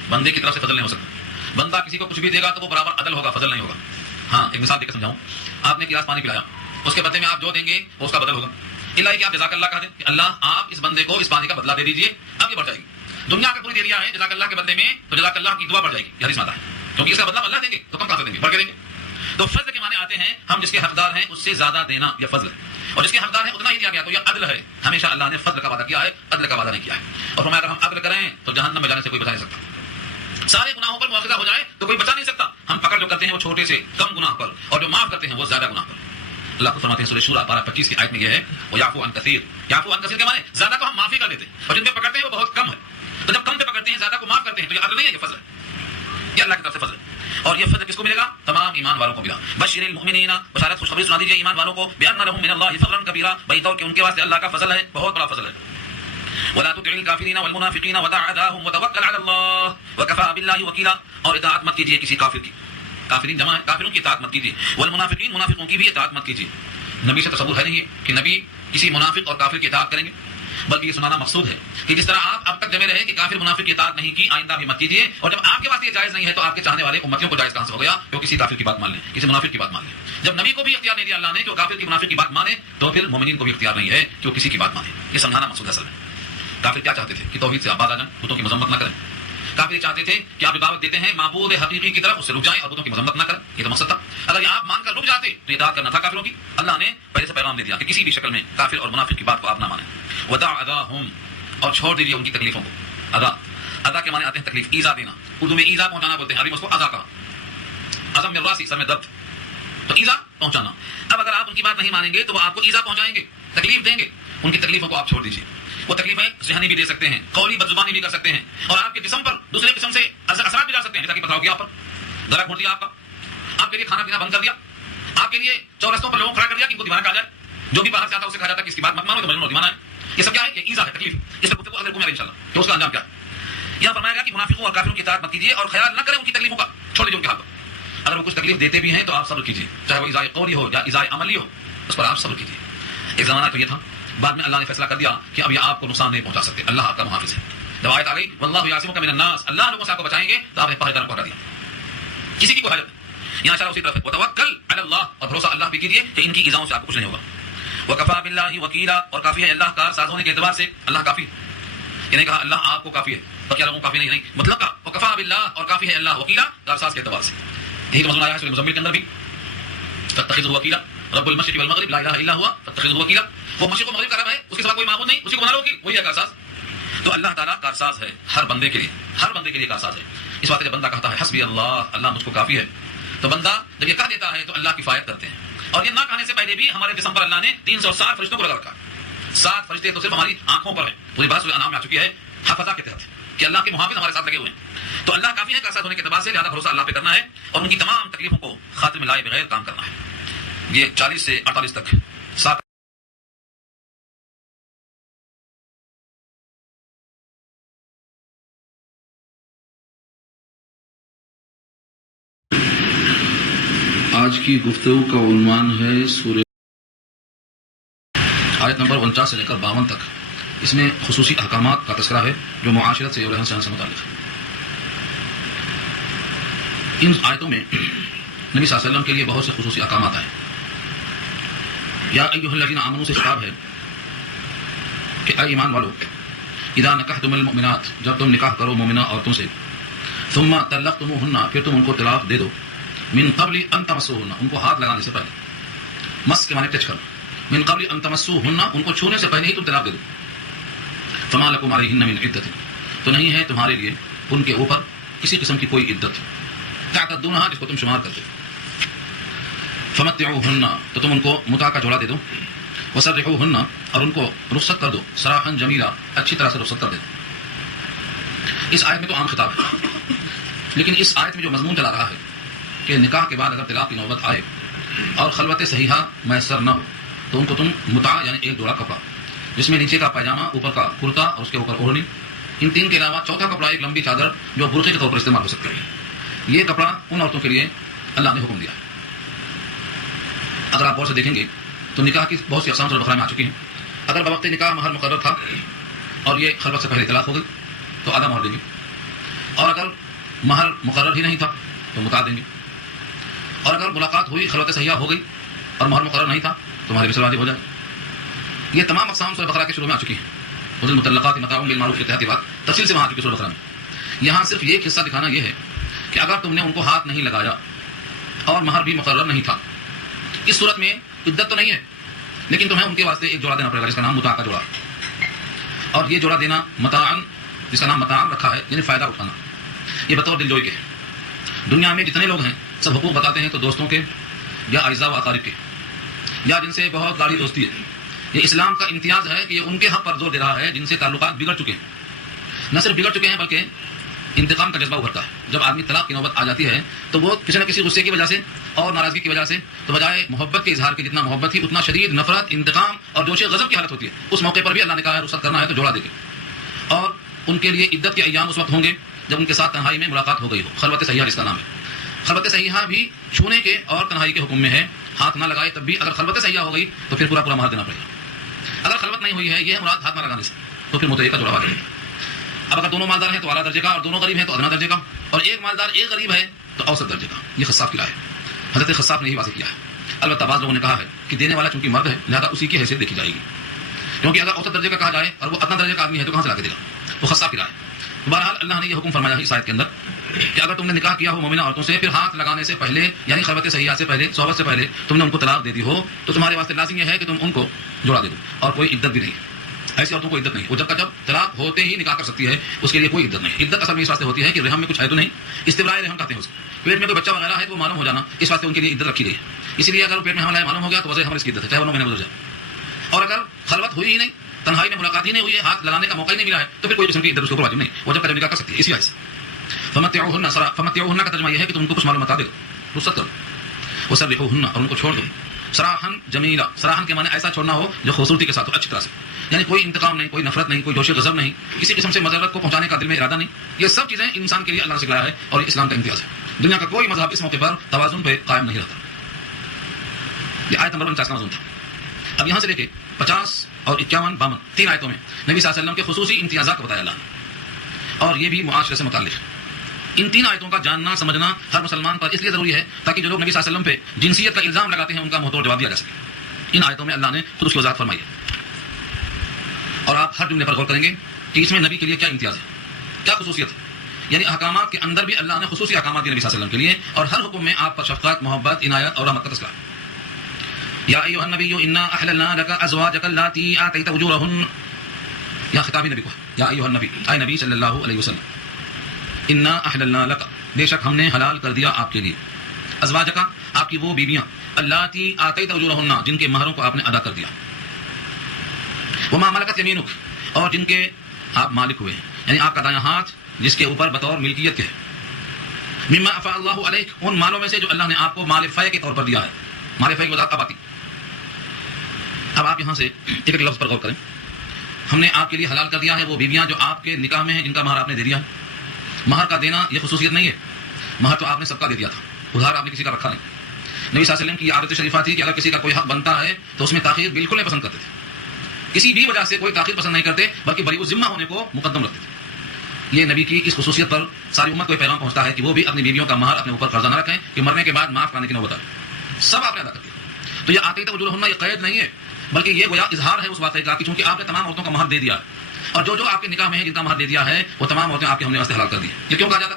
بندے کی طرف سے فضل نہیں ہو سکتا. بندہ کسی کو کچھ بھی دے گا تو وہ برابر عدل ہوگا، فضل نہیں ہوگا. ہاں ایک مثال دے کے سمجھاؤں. آپ نے گلاس پانی پلایا، اس کے بدلے میں آپ جو دیں گے وہ اس کا بدل ہوگا. اللہ کہ آپ جزاک اللہ کہہ دیں کہ اللہ آپ اس بندے کو اس پانی کا بدلہ دے دیجیے، اب یہ بڑھ جائے گی. دنیا کا پوری دے دیا ہے جزاک اللہ کے بدلے میں تو جزاک اللہ کی دعا بڑھ جائے گی، یہ حدیث میں آتا ہے، کیونکہ اس کا بدلہ اللہ دیں گے تو کم کافر دیں گے، بڑھ کے دیں گے۔ تو فضل کے معنی آتے ہیں ہم جس کے حقدار ہیں اس سے زیادہ دینا، یہ فضل ہے، اور جس کے حقدار ہیں اتنا ہی دیا گیا تو یہ عدل ہے۔ ہمیشہ اللہ نے فضل کا وعدہ کیا ہے، عدل کا وعدہ نہیں کیا ہے، اور فرمایا اگر ہم عدل کریں تو جہنم میں جانے سے کوئی بچا نہیں سکتا، سارے گناہوں پر مواخذہ ہو جائے تو کوئی بچا نہیں سکتا، ہم پکڑ جو کرتے ہیں وہ چھوٹے سے کم گناہ پر، اور جو معاف کرتے ہیں وہ زیادہ گناہ پر۔ اللہ کو فرماتے ہیں سورہ شورى 12-25 کی آیت میں یہ ہے وہ یعفو عن کثیر، یعفو عن کثیر کے معنی زیادہ کو ہم معافی کر دیتے ہیں اور جن پہ پکڑتے ہیں وہ بہت کم ہے، تو جب کم پہ پکڑتے ہیں زیادہ کو معاف کرتے ہیں تو یہ عدل نہیں ہے، یہ فضل ہے، یہ اللہ کی طرف سے فضل ہے۔ اور یہ فضل کس کو ملے گا؟ تمام ایمان والوں کو ملا۔ بشر المؤمنین، بشارت خوشخبری سنا دیجیے ایمان والوں کو، بان لهم من اللہ فضلا کبیرا، بھائی طور کہ ان کے واسطے اللہ کا فضل ہے، بہت بڑا فضل ہے۔ ولا تطع الكافرین والمنافقین ودع اذاهم وتوکل علی اللہ وکفى باللہ وکیلا، اور اطاعت مت کیجیے کسی کافر کی، کافرین جمع ہے، کافروں کی اطاعت مت کیجیے، والمنافقین، منافقوں کی بھی اطاعت مت کیجیے۔ نبی سے تصور ہے نہیں کہ نبی کسی منافق اور کافر کی اطاعت کریں گے، بلکہ یہ سنانا مقصود ہے کہ جس طرح آپ اب تک جمے رہے کہ کافر منافق کی اطاعت نہیں کی، آئندہ بھی مت کیجیے، اور جب آپ کے پاس یہ جائز نہیں ہے تو آپ کے چاہنے والے امتیوں کو جائز کہاں سے ہو گیا کہ وہ کسی کافر کی بات مان لیں، کسی منافق کی بات مان لیں۔ جب نبی کو بھی اختیار نہیں دیا اللہ نے کہ وہ کافر کی منافق کی بات مانے، تو پھر مومنین کو بھی اختیار نہیں ہے کہ وہ کسی کی بات مانے۔ یہ سمجھانا مقصود اصل ہے۔ کافر کیا چاہتے تھے کہ توحید سے آپ باز آ جائیں، بتوں کی مذمت نہ کریں۔ کافر چاہتے تھے کہ آپ دعوت دیتے ہیں معبود حقیقی کی طرف، اس سے رک جائیں اور بتوں کی مذمت نہ کریں، یہ تو مقصد تھا۔ اگر یہ آپ مان کر رک جاتے تو اطاعت کرنا تھا کافروں کی۔ اللہ نے پہلے سے پیغام دے دیا کہ کسی بھی شکل میں کافر اور منافق کی بات کو آپ نہ مانیں۔ ودع اذاهم، اور چھوڑ دیجیے ان کی تکلیفوں کو۔ اذا، اذا کے معنی آتے ہیں تکلیف، ایذا دینا، اردو میں ایذا پہنچانا بولتے ہیں، عربی میں اس کو اذا کہا۔ عظم من راسی، سر میں درد، تو ایذا پہنچانا۔ اب اگر آپ ان کی بات نہیں مانیں گے تو وہ آپ کو ایذا پہنچائیں گے، تکلیف دیں گے، ان کی تکلیفوں کو آپ چھوڑ دیجیے۔ وہ تکلیفیں ذہنی بھی دے سکتے ہیں، قولی بدزبانی بھی کر سکتے ہیں، اور آپ کے جسم پر دوسرے قسم سے اثرات بھی ڈال سکتے ہیں، جیسا کہ پتھراؤ کیا آپ پر، گلا گھونٹ دیا آپ کا، آپ کے لیے کھانا پینا بند کر دیا، آپ کے لیے چورستوں پر لوگوں کھڑا کر دیا کہ ان کو دیوانہ کہا جائے، جو بھی باہر سے آتا ہے اسے کہا جاتا ہے کہ اس کی بات مت مانو تو مجنون اور دیوانہ ہے۔ یہ سب کیا ہے؟ یہ ایذا ہے، تکلیف۔ اس سے گفتگو اگلے رکوع میں انشاءاللہ کہ اس کا انجام کیا ہے۔ یہاں فرمایا گیا کہ منافقوں اور کافروں کی اطاعت مت کیجیے اور خیال نہ کریں ان کی تکلیفوں کا، چھوڑ دیجیے ان کے حال پر۔ اگر وہ کچھ تکلیف دیتے بھی ہیں تو آپ صبر کیجیے، چاہے وہ ایذاء قولی ہو یا ایذاء عملی ہو، اس پر آپ صبر کیجیے۔ ایک زمانہ تو یہ تھا، بعد میں اللہ نے فیصلہ کر دیا کہ اب یہ آپ کو نقصان نہیں پہنچا سکتے، اللہ آپ کا محافظ ہے۔ جب آیت آ گئی واللہ یعصمک من الناس، اللہ لوگوں سے آپ کو بچائیں گے، تو آپ نے پہرے داروں کو ہٹا دیا، کسی کی کوئی حاجت نہیں۔ یہاں اشارہ اسی طرف ہے، وتوکل علی اللہ، اور بھروسہ اللہ پہ کیجیے کہ ان کی ایذاؤں سے آپ کو کچھ نہیں ہوگا۔ وکفیٰ باللہ وکیلا، اور کافی ہے اللہ کا ساز ہونے کے اعتبار سے، اللہ کافی ہے۔ یہ نہیں کہا اللہ آپ کو کافی ہے اور کیا لوگوں کو کافی نہیں، مطلب کا وکفیٰ باللہ، اور کافی ہے اللہ وکیلا، کارساز کے اعتبار سے۔ یہی تو مضمون آیا ہے سورہ مزمل کے اندر بھی، فاتخذہ وکیلا، رب المشرق والمغرب لا الہ الا ہوا فاتخذہ وکیلا، وہ مشرق و مغرب کا رب ہے، اس کے سوا کوئی معبود نہیں، اسی کو بنا لو وکیل، وہی ہے کارساز۔ تو اللہ تعالیٰ کارساز ہے ہر بندے کے لیے، ہر بندے کے لیے کارساز ہے۔ اس واسطے جب بندہ کہتا ہے حسبی اللہ، اللہ مجھ کو کافی ہے، تو بندہ جب یہ کہہ دیتا ہے تو اللہ کفایت کرتے ہیں۔ اور یہ نہ کہنے سے پہلے بھی ہمارے جسم پر اللہ نے 360 فرشتوں کو لگا رکھا، 7 فرشتے تو صرف ہماری آنکھوں پر ہیں، پوری بات سورہ انعام میں آ چکی ہے حفظہ کے تحت کہ اللہ کے محافظ ہمارے ساتھ لگے ہوئے ہیں۔ تو اللہ کافی ہے کارساز ہونے کے اعتبار سے، لہذا بھروسہ اللہ پہ کرنا ہے اور ان کی تمام تکلیفوں کو خاطر میں لائے بغیر کام کرنا ہے۔ یہ 40 سے 48 تک 7۔ آج کی گفتگو کا عنوان ہے سورہ آیت نمبر 49 سے لے کر 52 تک، اس میں خصوصی احکامات کا تذکرہ ہے جو معاشرت سے اور رہن سہن سے متعلق ہے۔ ان آیتوں میں نبی صلی اللہ علیہ وسلم کے لیے بہت سے خصوصی احکامات آئے۔ یا ایھا الذین آمنوا سے خطاب ہے کہ اے ایمان والو، اذا نکحتم المؤمنات، جب تم نکاح کرو مومنہ عورتوں سے، ثم طلقتموہن، پھر تم ان کو طلاق دے دو، من قبل ان تمسوہن، ان کو ہاتھ لگانے سے پہلے، مس کے معنی ٹچ کرنا، من قبل ان تمسوہن، ان کو چھونے سے پہلے ہی تم طلاق دے دو، فما لکم علیہن من عدۃ، تو نہیں ہے تمہارے لیے ان کے اوپر کسی قسم کی کوئی عدت، تعتدونہا، جس کو تم شمار کرتے ہو، فمتعوہن، تو تم ان کو متاع کا جوڑا دے دو، وسرحوہن، اور ان کو رخصت کر دو، سراحا جمیلا، اچھی طرح سے رخصت کر دے دو۔ اس آیت میں تو عام خطاب ہے، لیکن اس آیت میں جو مضمون چلا رہا ہے کہ نکاح کے بعد اگر طلاق کی نوبت آئے اور خلوت صحیحہ میسر نہ ہو تو ان کو تم متاع یعنی ایک جوڑا کپڑا، جس میں نیچے کا پائجامہ، اوپر کا کرتا اور اس کے اوپر اوڑھنی، ان 3 کے علاوہ چوتھا کپڑا ایک لمبی چادر جو برقعے کے طور پر استعمال ہو سکتی ہے، یہ کپڑا ان عورتوں کے لیے اللہ نے حکم دیا ہے۔ اگر آپ غور سے دیکھیں گے تو نکاح کی بہت سی اقسام سورہ بقرہ میں آ چکی ہیں۔ اگر بوقت نکاح مہر مقرر تھا اور یہ خلوت سے پہلے طلاق ہو گئی تو آدھا مہر دیں گے، اور اگر مہر مقرر ہی نہیں تھا تو متاع دیں گے، اور اگر ملاقات ہوئی خلوت صحیحہ ہو گئی اور مہر مقرر نہیں تھا تو مہر مثل واجب ہو جائے۔ یہ تمام اقسام سورہ بقرہ کے شروع میں آ چکی ہیں۔ المطلقات متاع بالمعروف کے تحت یہ بات تفصیل سے وہاں آ چکی سورہ بقرہ میں. یہاں صرف یہ قصہ دکھانا یہ ہے کہ اگر تم نے ان کو ہاتھ نہیں لگایا اور مہر بھی مقرر نہیں تھا، اس صورت میں عدت تو نہیں ہے، لیکن تمہیں ان کے واسطے ایک جوڑا دینا پڑے گا جس کا نام متاع کا جوڑا. اور یہ جوڑا دینا متاعن، جس کا نام متاعن رکھا ہے یعنی فائدہ اٹھانا، یہ بطور دل جوئی کے. دنیا میں جتنے لوگ ہیں سب حقوق بتاتے ہیں تو دوستوں کے یا اعزاء و اقارب کے یا جن سے بہت گاڑی دوستی ہے. یہ اسلام کا امتیاز ہے کہ یہ ان کے حق پر زور دے رہا ہے جن سے تعلقات بگڑ چکے ہیں. نہ صرف بگڑ چکے ہیں بلکہ انتقام کا جذبہ ابھرتا ہے. جب آدمی طلاق کی نوبت آ جاتی ہے تو وہ کسی نہ کسی غصے کی وجہ سے اور ناراضگی کی وجہ سے تو بجائے محبت کے اظہار کے جتنا محبت تھی اتنا شدید نفرت، انتقام اور جوش غضب کی حالت ہوتی ہے. اس موقع پر بھی اللہ نے کہا ہے رخصت کرنا ہے تو جوڑا دے کے. اور ان کے لیے عدت کے ایام اس وقت ہوں گے جب ان کے ساتھ تنہائی میں ملاقات ہو گئی ہو. خلوت صحیحہ اس کا نام ہے. خلوت صحیحہ بھی چھونے کے اور تنہائی کے حکم میں ہے. ہاتھ نہ لگائے تب بھی اگر خلوت صحیحہ ہو گئی تو پھر پورا مہر دینا پڑے گا. اگر خلوت نہیں ہوئی ہے یہ ہے مراد ہاتھ نہ لگانے سے تو پھر متعلقہ جوڑا واجب ہے. اب اگر دونوں مالدار ہیں تو اعلیٰ درجے کا اور دونوں غریب ہیں تو ادنا درجے کا، اور ایک مالدار ایک غریب ہے تو اوسط درجے کا. یہ خصاف کی رائے ہے. حضرت خصاف نے یہی واضح کیا ہے. البتہ بعض لوگوں نے کہا ہے کہ دینے والا چونکہ مرد ہے لہذا اسی کی حیثیت دیکھی جائے گی، کیونکہ اگر اوسط درجے کا کہا جائے اور وہ ادنا درجے کا آدمی ہے تو کہاں سے لا کے دے گا. وہ خصاف کی رائے ہے. بہرحال اللہ نے یہ حکم فرمایا ہے اس آیت کے اندر کہ اگر تم نے نکاح کیا ہو مومنہ عورتوں سے پھر ہاتھ لگانے سے پہلے یعنی خلوت صحیحہ سے پہلے، صحبت سے پہلے تم نے ان کو طلاق دے دی ہو تو تمہارے واسطے لازم یہ ہے کہ تم ان کو جوڑا دے دو. اور کوئی عدت بھی نہیں. ایسی عورتوں کو عدت نہیں. وہ جب طلاق ہوتے ہی نکاح کر سکتی ہے اس کے لیے کوئی عدت نہیں. عدت اصل میں اس واسطے ہوتی ہے کہ رحم میں کچھ ہے تو نہیں، استبراء رحم کہتے ہیں اس کو. پیٹ میں کوئی بچہ وغیرہ ہے تو وہ معلوم ہو جانا، اس واسطے ان کے لیے عدت رکھی گئی ہے. اسی لیے اگر پیٹ میں حملہ ہے معلوم ہو گیا تو وجہ حمل اس کی عدت ہے، چاہے وہ 9 مہینے گزر جائے. اور اگر خلوت ہوئی ہی نہیں، تنہائی میں ملاقات ہی نہیں ہوئی ہے، ہاتھ لگانے کا موقع ہی نہیں ملا ہے تو پھر کوئی قسم کی عدت اس کو واجب نہیں. وہ جب نکاح کر سکتی ہے. اسی وجہ سے فمتعوهن کا ترجمہ یہ ہے کہ تم ان کو کچھ معلومات دے دو، رخصت کرو. وسرحوهن اور ان کو چھوڑ دو. سراحن جمیلا، سراحن کے معنی ایسا چھوڑنا ہو جو خوبصورتی کے ساتھ ہو، اچھی طرح سے. یعنی کوئی انتقام نہیں، کوئی نفرت نہیں، کوئی جوش غضب نہیں، کسی قسم سے مضرت کو پہنچانے کا دل میں ارادہ نہیں. یہ سب چیزیں انسان کے لیے اللہ نے سکھلایا ہے اور یہ اسلام کا امتیاز ہے. دنیا کا کوئی مذہب اس موقع پر توازن پہ قائم نہیں رہتا. یہ آیت نمبر 49 کا مضمون تھا. اب یہاں سے لے کے 50 اور 51 52 تین آیتوں میں نبی صلی اللہ علیہ وسلم کے خصوصی امتیازات کو بتایا اللہ نے، اور یہ بھی معاشرے سے متعلق ہے. ان تین آیتوں کا جاننا سمجھنا ہر مسلمان پر اس لیے ضروری ہے تاکہ جو لوگ نبی صلی اللہ علیہ وسلم پہ جنسیت کا الزام لگاتے ہیں ان کا منہ توڑ جواب دیا جا سکے. ان آیتوں میں اللہ نے خود اس کی وضاحت فرمائی ہے اور آپ ہر جملے پر غور کریں گے کہ اس میں نبی کے لیے کیا امتیاز ہے، کیا خصوصیت ہے. یعنی احکامات کے اندر بھی اللہ نے خصوصی احکامات دیے نبی صلی اللہ علیہ وسلم کے لیے، اور ہر حکم میں آپ پر شفقت، محبت، عنایت اور رحمت کا تذکرہ. یا ایھا النبی انا احللنا لک ازواجک اللاتی آتیت اجورہن، یا خطاب نبی کو، یا ایھا النبی، اے نبی صلی اللہ علیہ وسلم، انا احللنا لک، بے شک ہم نے حلال کر دیا آپ کے لیے، ازواجک، آپ کی وہ بیویاں، اللاتی آتیت اجورہن، جن کے مہروں کو آپ نے ادا کر دیا، وما ملکت یمینک، اور جن کے آپ مالک ہوئے، یعنی آپ کا دایاں ہاتھ جس کے اوپر بطور ملکیت کے ہے، مما افاء اللہ علیک، ان مالوں میں سے جو اللہ نے آپ کو مال فے کے طور پر دیا ہے. مال فے کی وضاحت اب آتی. اب آپ یہاں سے ایک لفظ پر غور کریں. ہم نے آپ کے لیے حلال کر دیا ہے وہ بیویاں جو آپ کے نکاح میں ہیں، جن کا مہر آپ نے دے دیا ہے. مہر کا دینا یہ خصوصیت نہیں ہے، مہر تو آپ نے سب کا دے دیا تھا، ادھار آپ نے کسی کا رکھا نہیں. نبی صلی اللہ علیہ وسلم کی یہ عادت شریفہ تھی کہ اگر کسی کا کوئی حق بنتا ہے تو اس میں تاخیر بالکل نہیں پسند کرتے تھے. کسی بھی وجہ سے کوئی تاخیر پسند نہیں کرتے بلکہ بری ذمہ ہونے کو مقدم رکھتے تھے. یہ نبی کی اس خصوصیت پر ساری امت کو یہ پیغام پہنچتا ہے کہ وہ بھی اپنی بیویوں کا مہر اپنے اوپر قرضہ نہ رکھیں کہ مرنے کے بعد معاف کرنے کی نوبت آئے. سب آپ نے ادا کر دیا. تو یہ آتیت اجورہن یہ قید نہیں ہے بلکہ یہ گویا اظہار ہے اس واقعے کا کہ چونکہ آپ نے تمام عورتوں کا مہر دے دیا ہے، اور جو آپ کے نکاح میں ہیں جن کا مہر دے دیا ہے وہ تمام عورتیں آپ کے ہم نے واسطے حلال کر دی. یہ کیوں کہا جاتا؟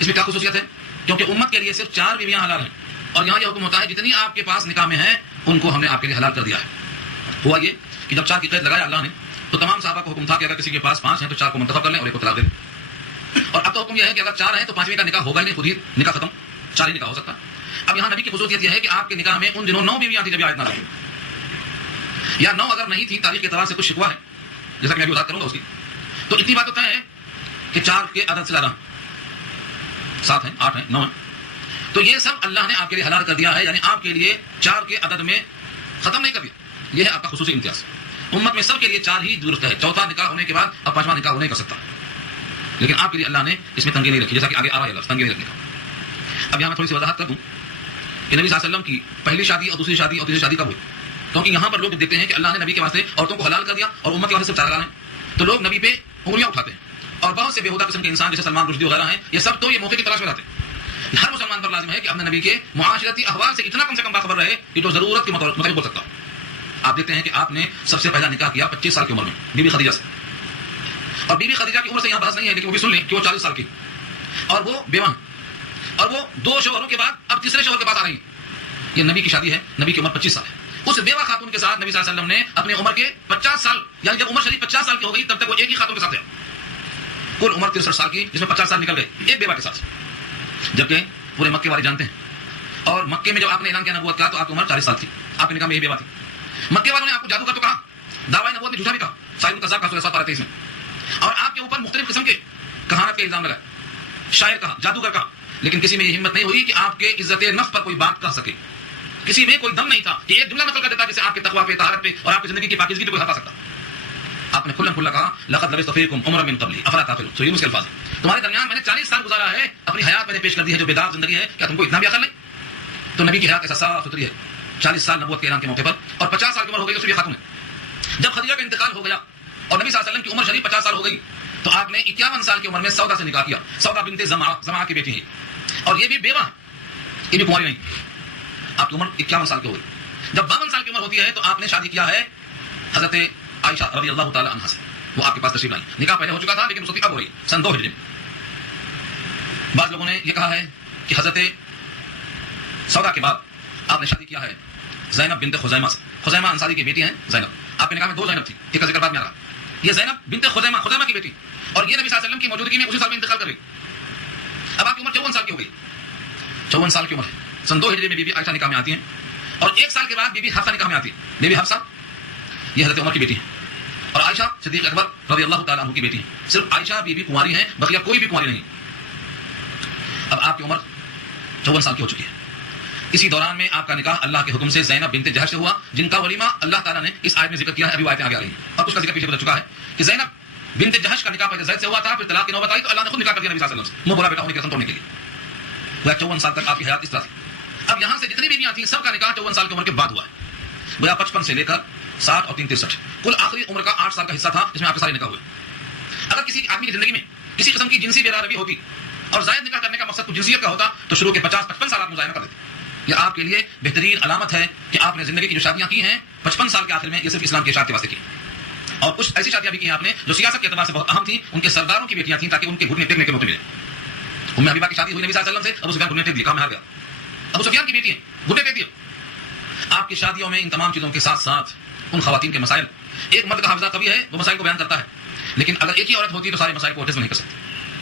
اس میں کیا خصوصیت ہے؟ کیونکہ امت کے لیے صرف 4 بیویاں حلال ہیں، اور یہاں یہ حکم ہوتا ہے جتنی آپ کے پاس نکاح میں ہیں ان کو ہم نے آپ کے لیے حلال کر دیا ہے. ہوا یہ کہ جب 4 کی قید لگایا اللہ نے تو تمام صحابہ کو حکم تھا کہ اگر کسی کے پاس 5 ہیں تو 4 کو منتخب کر لیں اور ایک کو طلاق دے دیں. اور اب تو حکم یہ ہے کہ اگر 4 ہیں تو 5ویں کا نکاح ہوگا ہی نہیں، خود ہی نکاح ختم، 4 ہی نکاح ہو سکتا. اب یہاں نبی کی خصوصیت یہ ہے کہ آپ کے نکاح میں ان دنوں 9 بیویاں تھیں جب آیت نازل ہوئی، یا 9 اگر نہیں تھی، تاریخ کے اعتبار سے کچھ شکوہ ہے جیسا کہ میں ابھی وضاحت کروں گا اس کی. تو اتنی بات ہوتا ہے کہ 4 کے عدد سے زیادہ 7 ہیں، 8 ہیں، 9 ہیں. تو یہ سب اللہ نے آپ کے لیے حلال کر دیا ہے، یعنی آپ کے لیے 4 کے عدد میں ختم نہیں کر دیا. یہ ہے آپ کا خصوصی امتیاز. امت میں سب کے لیے 4 ہی درست ہے. 4تھا نکاح ہونے کے بعد اب 5واں نکاح نہیں کر سکتا، لیکن آپ کے لیے اللہ نے اس میں تنگی نہیں رکھی، جیسا کہ آگے آ رہا ہے لفظ تنگی نہیں رکھنے کا. اب یہاں میں تھوڑی سی وضاحت کر دوں کہ نبی صلی اللہ علیہ وسلم کی پہلی شادی اور دوسری شادی اور تیسری شادی کب ہوئی. کیونکہ یہاں پر لوگ دیکھتے ہیں کہ اللہ نے نبی کے واسطے عورتوں کو حلال کر دیا اور امت کے واسطے صرف 4 حلال ہیں، تو لوگ نبی پہ انگلیاں اٹھاتے ہیں. اور بہت سے بےہودہ قسم کے انسان جیسے سلمان رشدی وغیرہ ہیں، یہ سب تو یہ موقع کی تلاش میں رہتے ہیں. ہر مسلمان پر لازم ہے کہ اپنے نبی کے معاشرتی احوال سے اتنا کم سے کم باخبر رہے کہ جو ضرورت کے مطابق بول سکتا. آپ دیکھتے ہیں کہ آپ نے سب سے پہلا نکاح کیا 25 سال کی عمر میں بی بی خدیجہ سے، اور بی بی خدیجہ کی عمر سے یہاں بحث نہیں ہے، لیکن وہ بھی سن لیں کہ وہ 40 سال کی اور وہ بیوہ، اور وہ 2 شوہروں کے بعد اب تیسرے شوہر کے پاس آ رہی ہیں۔ یہ نبی کی شادی ہے، نبی کی عمر 25 سال ہے۔ اس بیوہ خاتون کے ساتھ نبی صلی اللہ علیہ وسلم نے اپنے عمر کے 50 سال، یعنی جب عمر شریف 50 سال کی ہو گئی تب تک وہ ایک ہی خاتون کے ساتھ ہے۔ کل عمر 63 سال کی، جس میں 50 سال نکل گئے ایک بیوہ کے ساتھ، جبکہ پورے مکے والے جانتے ہیں۔ اور مکے میں جب آپ نے اعلان کیا نبوت کا تو آپ کی عمر 40 سال تھی، آپ کے نکاح میں یہ بیوہ تھی۔ مکے والوں نے آپ کو جادوگر تو کہا، دعوی نبوت میں جھوٹا بھی کہا، سائد القذاب کا سورہ 7 پارہ 23 میں، اور آپ کے اوپر مختلف قسم کے کہانت کے الزام لگائے، شاعر کہا، جادوگر کہا، لیکن کسی میں یہ ہمت نہیں ہوئی کہ آپ کے عزت نفس پر کوئی بات کہہ سکے۔ کسی میں کوئی دم نہیں تھا کہ ایک جملہ نقل کر دیتا جسے آپ کے تقویٰ پہ، طہارت پہ اور آپ کی زندگی کی پاکیزگی پہ کوئی ہٹا سکتا۔ آپ نے کھلا کھلا کہا، لقد لبثت فیکم عمرا من قبلی افلا تعقلون، تو یہ اس کے الفاظ ہیں، تمہارے درمیان میں نے 40 سال گزارا ہے، اپنی حیات میں نے پیش کر دی ہے جو بیدار زندگی ہے، کیا تم کو اتنا بھی عقل نہیں؟ تو نبی کی حیات ایسا صاف ستھری ہے، 40 سال نبوت کے اعلان کے موقع پر، اور 50 سال کی عمر ہو گئی تو صرف خاتون ہے۔ جب خدیجہ کا انتقال ہو گیا اور نبی صلی اللہ علیہ وسلم کی عمر شریف 50 سال ہو گئی تو آپ نے 51 سال کی عمر میں سودا سے نکاح کیا۔ سودا بنت زمعہ کی بیٹی ہے، اور یہ بھی بیوہ ہے، یہ بھی کنواری نہیں۔ آپ کی عمر 51 سال کی ہو گئی۔ جب 52 سال کی عمر ہوتی ہے تو آپ نے شادی کیا ہے حضرت عائشہ رضی اللہ تعالی عنہا سے، وہ آپ کے پاس تشریف لائی۔ نکاح پہلے ہو چکا تھا لیکن اس وقت اب ہو رہی سن 2 ہجری میں۔ بعض لوگوں نے یہ کہا ہے کہ حضرت سودا کے بعد آپ نے شادی کیا ہے زینب بنت خزیمہ سے۔ خزیمہ انصاری کی بیٹی ہیں زینب، آپ کے نکاح میں 2 زینب تھی، ایک کا ذکر بعد میں آ رہا۔ یہ زینب بنت خزیمہ کی بیٹی، اور یہ نبی صلی اللہ علیہ وسلم کی موجودگی میں اسی سال میں انتقال کر گئی۔ اب آپ کی عمر 54 سال کی ہو گئی، 54 سال کی عمر ہے۔ سن 2 ہجری میں بی بی عائشہ نکاح میں آتی ہیں، اور 1 سال کے بعد بی بی حفصہ نکاح میں آتی ہے۔ بی بی حفصہ یہ حضرت عمر کی بیٹی ہے، اور عائشہ صدیق اکبر رضی اللہ تعالیٰ عنہ کی بیٹی ہے۔ صرف عائشہ بی بی کنواری ہیں، بقیہ کوئی بھی کنواری نہیں۔ اب آپ کی عمر 54 سال کی ہو چکی ہے۔ اسی دوران میں آپ کا نکاح اللہ کے حکم سے زینب بنت جہش سے ہوا، جن کا ولیمہ اللہ تعالیٰ نے اس آیت میں ذکر کیا ہے، ابھی آیتیں آگے آ رہی ہیں، اور اس کا ذکر پیچھے گزر چکا ہے کہ زینب بنت جہش کا نکاح پہلے زید سے ہوا تھا، پھر طلاق کی نوبت آئی تو اللہ نے خود نکاح کر دیا نبی صلی اللہ علیہ وسلم سے، منہ بولا بیٹا ہونے کی قسم توڑنے کے لیے۔ 54 سال تک آپ کی حیات اس طرح تھی۔ اب یہاں سے جتنی بیویاں تھیں سب کا نکاح 54 سال کی عمر کے بعد ہوا ہے، گویا 55 سے لے کر 60 اور 3 63 کل آخری عمر کا 8 سال کا حصہ تھا جس میں آپ کے سارے نکاح ہوئے۔ اگر کسی آدمی کی زندگی میں کسی قسم کی جنسی بے روی ہوتی اور زائد نکاح کرنے کا مقصد کچھ جنسیت کا ہوتا تو شروع کے 50-55 سال آپ مظاہرہ کر دیتے۔ یہ آپ کے لیے بہترین علامت ہے کہ آپ نے زندگی کی جو شادیاں کی ہیں 55 سال کے آخر میں یہ صرف اسلام کے اشاعت کے واسطے کی، اور کچھ ایسی شادیاں بھی کی ہیں آپ نے جو سیاست کے اعتبار سے بہت اہم تھیں، ان کے سرداروں کی بیٹیاں تھیں تاکہ ان کے گھٹنے ٹیکنے کے موقع ملے۔ ام حبیبہ کی شادی ہوئی نبی صلی اللہ علیہ وسلم سے، ابو سفیان گھٹنے ٹیک دیے، کہا میں ہار گیا۔ ابو سفیان کی بیٹی ہیں، گھٹنے ٹیک دیے۔ آپ کی شادیوں میں ان تمام چیزوں کے ساتھ ساتھ ان خواتین کے مسائل، ایک مرد کا حافظہ قوی ہے وہ مسائل کو بیان کرتا ہے، لیکن اگر ایک ہی عورت ہوتی تو سارے مسائل کو جذب نہیں کر سکتی۔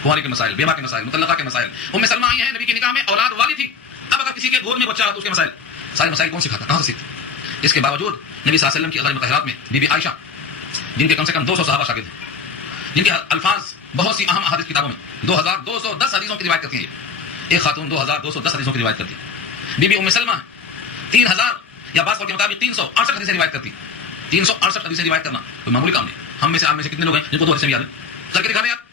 کنواری کے مسائل، بیوہ کے مسائل، مطلقہ کے مسائل۔ ام سلمہ آئی ہیں نبی کے نکاح میں، اولاد والی تھی، اب اگر کسی کے گود میں بچہ ہے تو اس کے مسائل، سارے مسائل کون سکھاتا، کہاں سے سیکھتے؟ اس کے باوجود نبی صلی اللہ علیہ وسلم کی غیر مطہرات میں بی بی عائشہ، جن کے کم سے کم 200 صحابہ شاگرد ہیں، جن کے الفاظ بہت سی اہم احادیث کتابوں میں 2210 حدیثوں کی روایت کرتی ہے، ایک خاتون 2210 حدیثوں کی روایت کرتی ہے۔ بی بی ام سلمہ 3000 یا بعض قول کے مطابق 368 حدیثیں روایت کرتی، 368 حدیثیں روایت کرنا کوئی معمولی کام نہیں۔ ہم میں سے آپ میں سے کتنے لوگ ہیں جن کو 2 حدیثیں یاد ہیں؟ کر کے دکھا دیں یار،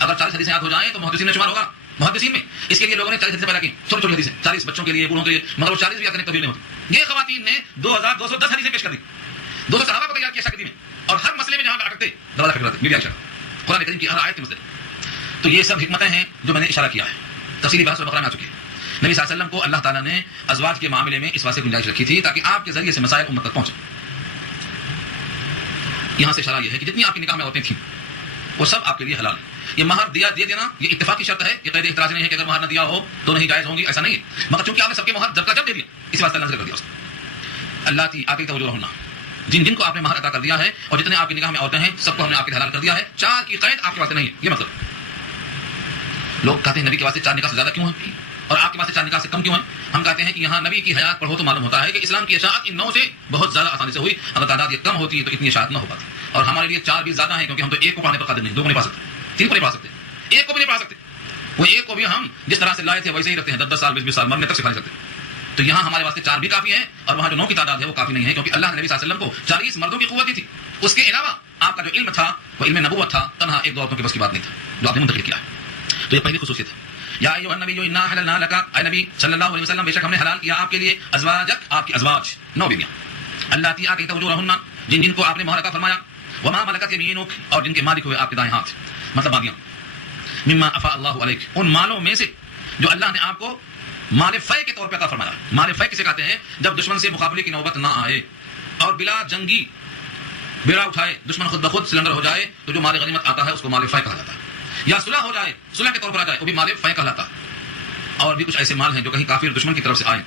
اگر 40 حدیثیں یاد ہو جائیں تو محدثین میں شمار ہوگا۔ محدثین میں اس کے لیے لوگوں نے 40 حدیثیں پیدا کی، چھوٹی چھوٹی حدیثیں، 40 بچوں کے لیے، بوڑھوں کے لیے، مگر وہ 40 بھی یاد کرنے کی توفیق نہیں ہوتی۔ یہ خواتین نے 2210 حدیثیں پیش کر دی، 200 صحابہ کو تیار کیا شاگردی میں، اور ہر مسئلے میں جہاں اٹکتے دروازہ کھٹکھٹاتے بی بی عائشہ، قرآن کریم کی ہر آیت کے مسئلے۔ تو یہ سب حکمتیں ہیں جو میں نے اشارہ کیا ہے، تفصیلی بحث بقرہ میں آ چکی ہے۔ نبی صلی اللہ علیہ وسلم کو اللہ تعالیٰ نے ازواج کے معاملے میں اس واسطے گنجائش رکھی تھی تاکہ آپ کے ذریعے سے مسائل امت تک پہنچے۔ یہاں سے اشارہ یہ ہے کہ جتنی آپ کے نکاح میں عورتیں تھیں وہ سب آپ کے لیے حلال ہیں۔ یہ مہر دے دینا یہ اتفاقی شرط ہے، یہ قید اعتراض نہیں ہے کہ اگر مہر نہ دیا ہو تو نہیں جائز ہوں گی، ایسا نہیں ہے، مگر چونکہ آپ نے سب کے مہر جب کا جب دے دیا اس واسطے اللہ نے ذکر کر دیا اس کو۔ اللہ کی آتی توجہ، جن جن کو آپ نے مہر عطا کر دیا ہے اور جتنے آپ کے نکاح میں عورتیں ہیں سب کو ہم نے آپ کے حلال کر دیا ہے، 4 کی قید آپ کے واسطے نہیں ہے۔ یہ مطلب لوگ کہتے ہیں نبی کے واسطے 4 نکاح سے زیادہ کیوں ہیں اور آپ کے واسطے 4 نکاح سے کم کیوں ہیں؟ ہم کہتے ہیں کہ یہاں نبی کی حیات پڑھو تو معلوم ہوتا ہے کہ اسلام کی اشاعت ان 9 سے بہت زیادہ آسانی سے ہوئی، اگر تعداد یہ کم ہوتی تو اتنی اشاعت نہ ہو پاتی، اور ہمارے لیے 4 بھی زیادہ ہیں کیونکہ ہم تو ایک کو پڑھنے پر قادر نہیں، 2 کو نہیں پڑھ سکتے، 3 کو نہیں پڑھ سکتے، ایک کو بھی نہیں پڑھا سکتے، وہ ایک کو بھی ہم جس طرح سے لائے تھے ویسے ہی رکھتے ہیں، 10 سال 20 سال مرنے تک سکھا نہیں سکتے۔ تو یہاں ہمارے واسطے 4 بھی کافی ہیں، اور وہاں جو 9 کی تعداد ہے وہ کافی نہیں ہے، کیونکہ اللہ نے نبی صلی اللہ علیہ وسلم کو 40 مردوں کی قوت دی تھی، اس کے علاوہ آپ کا جو علم تھا وہ علم نبوت تھا، تنہا 1-2 عورتوں کے بس کی بات نہیں تھا جو آپ نے منتقل کیا ہے۔ تو یہ پہلی خصوصیت ہے، یا ایھا النبی انا حللنا لک، اے نبی صلی اللہ علیہ وسلم بے شک ہم نے حلال کیا آپ کے لیے ازواجک، آپ کی ازواج 9 بیویاں، اللاتی آتیت اجورہن، جن کو آپ نے مہر عطا فرمایا، وما ملکت یمینک، اور جن کے مالک ہوئے آپ کے دائیں ہاتھ، مطلب باقیاں، مما افاء اللہ علیک، ان مالوں میں سے جو اللہ نے آپ کو مال فے کے طور پہ عطا فرمایا۔ مال فے کسے کہتے ہیں؟ جب دشمن سے مقابلے کی نوبت نہ آئے اور بلا جنگی بیڑا اٹھائے دشمن خود بخود سلنڈر ہو جائے تو جو مال غنیمت آتا ہے اس کو مال فے کہا جاتا ہے، یا صلح ہو جائے صلح کے طور پر آ جائے وہ بھی مال فے کہلاتا ہے۔ اور بھی کچھ ایسے مال ہیں جو کہیں کافر دشمن کی طرف سے آئے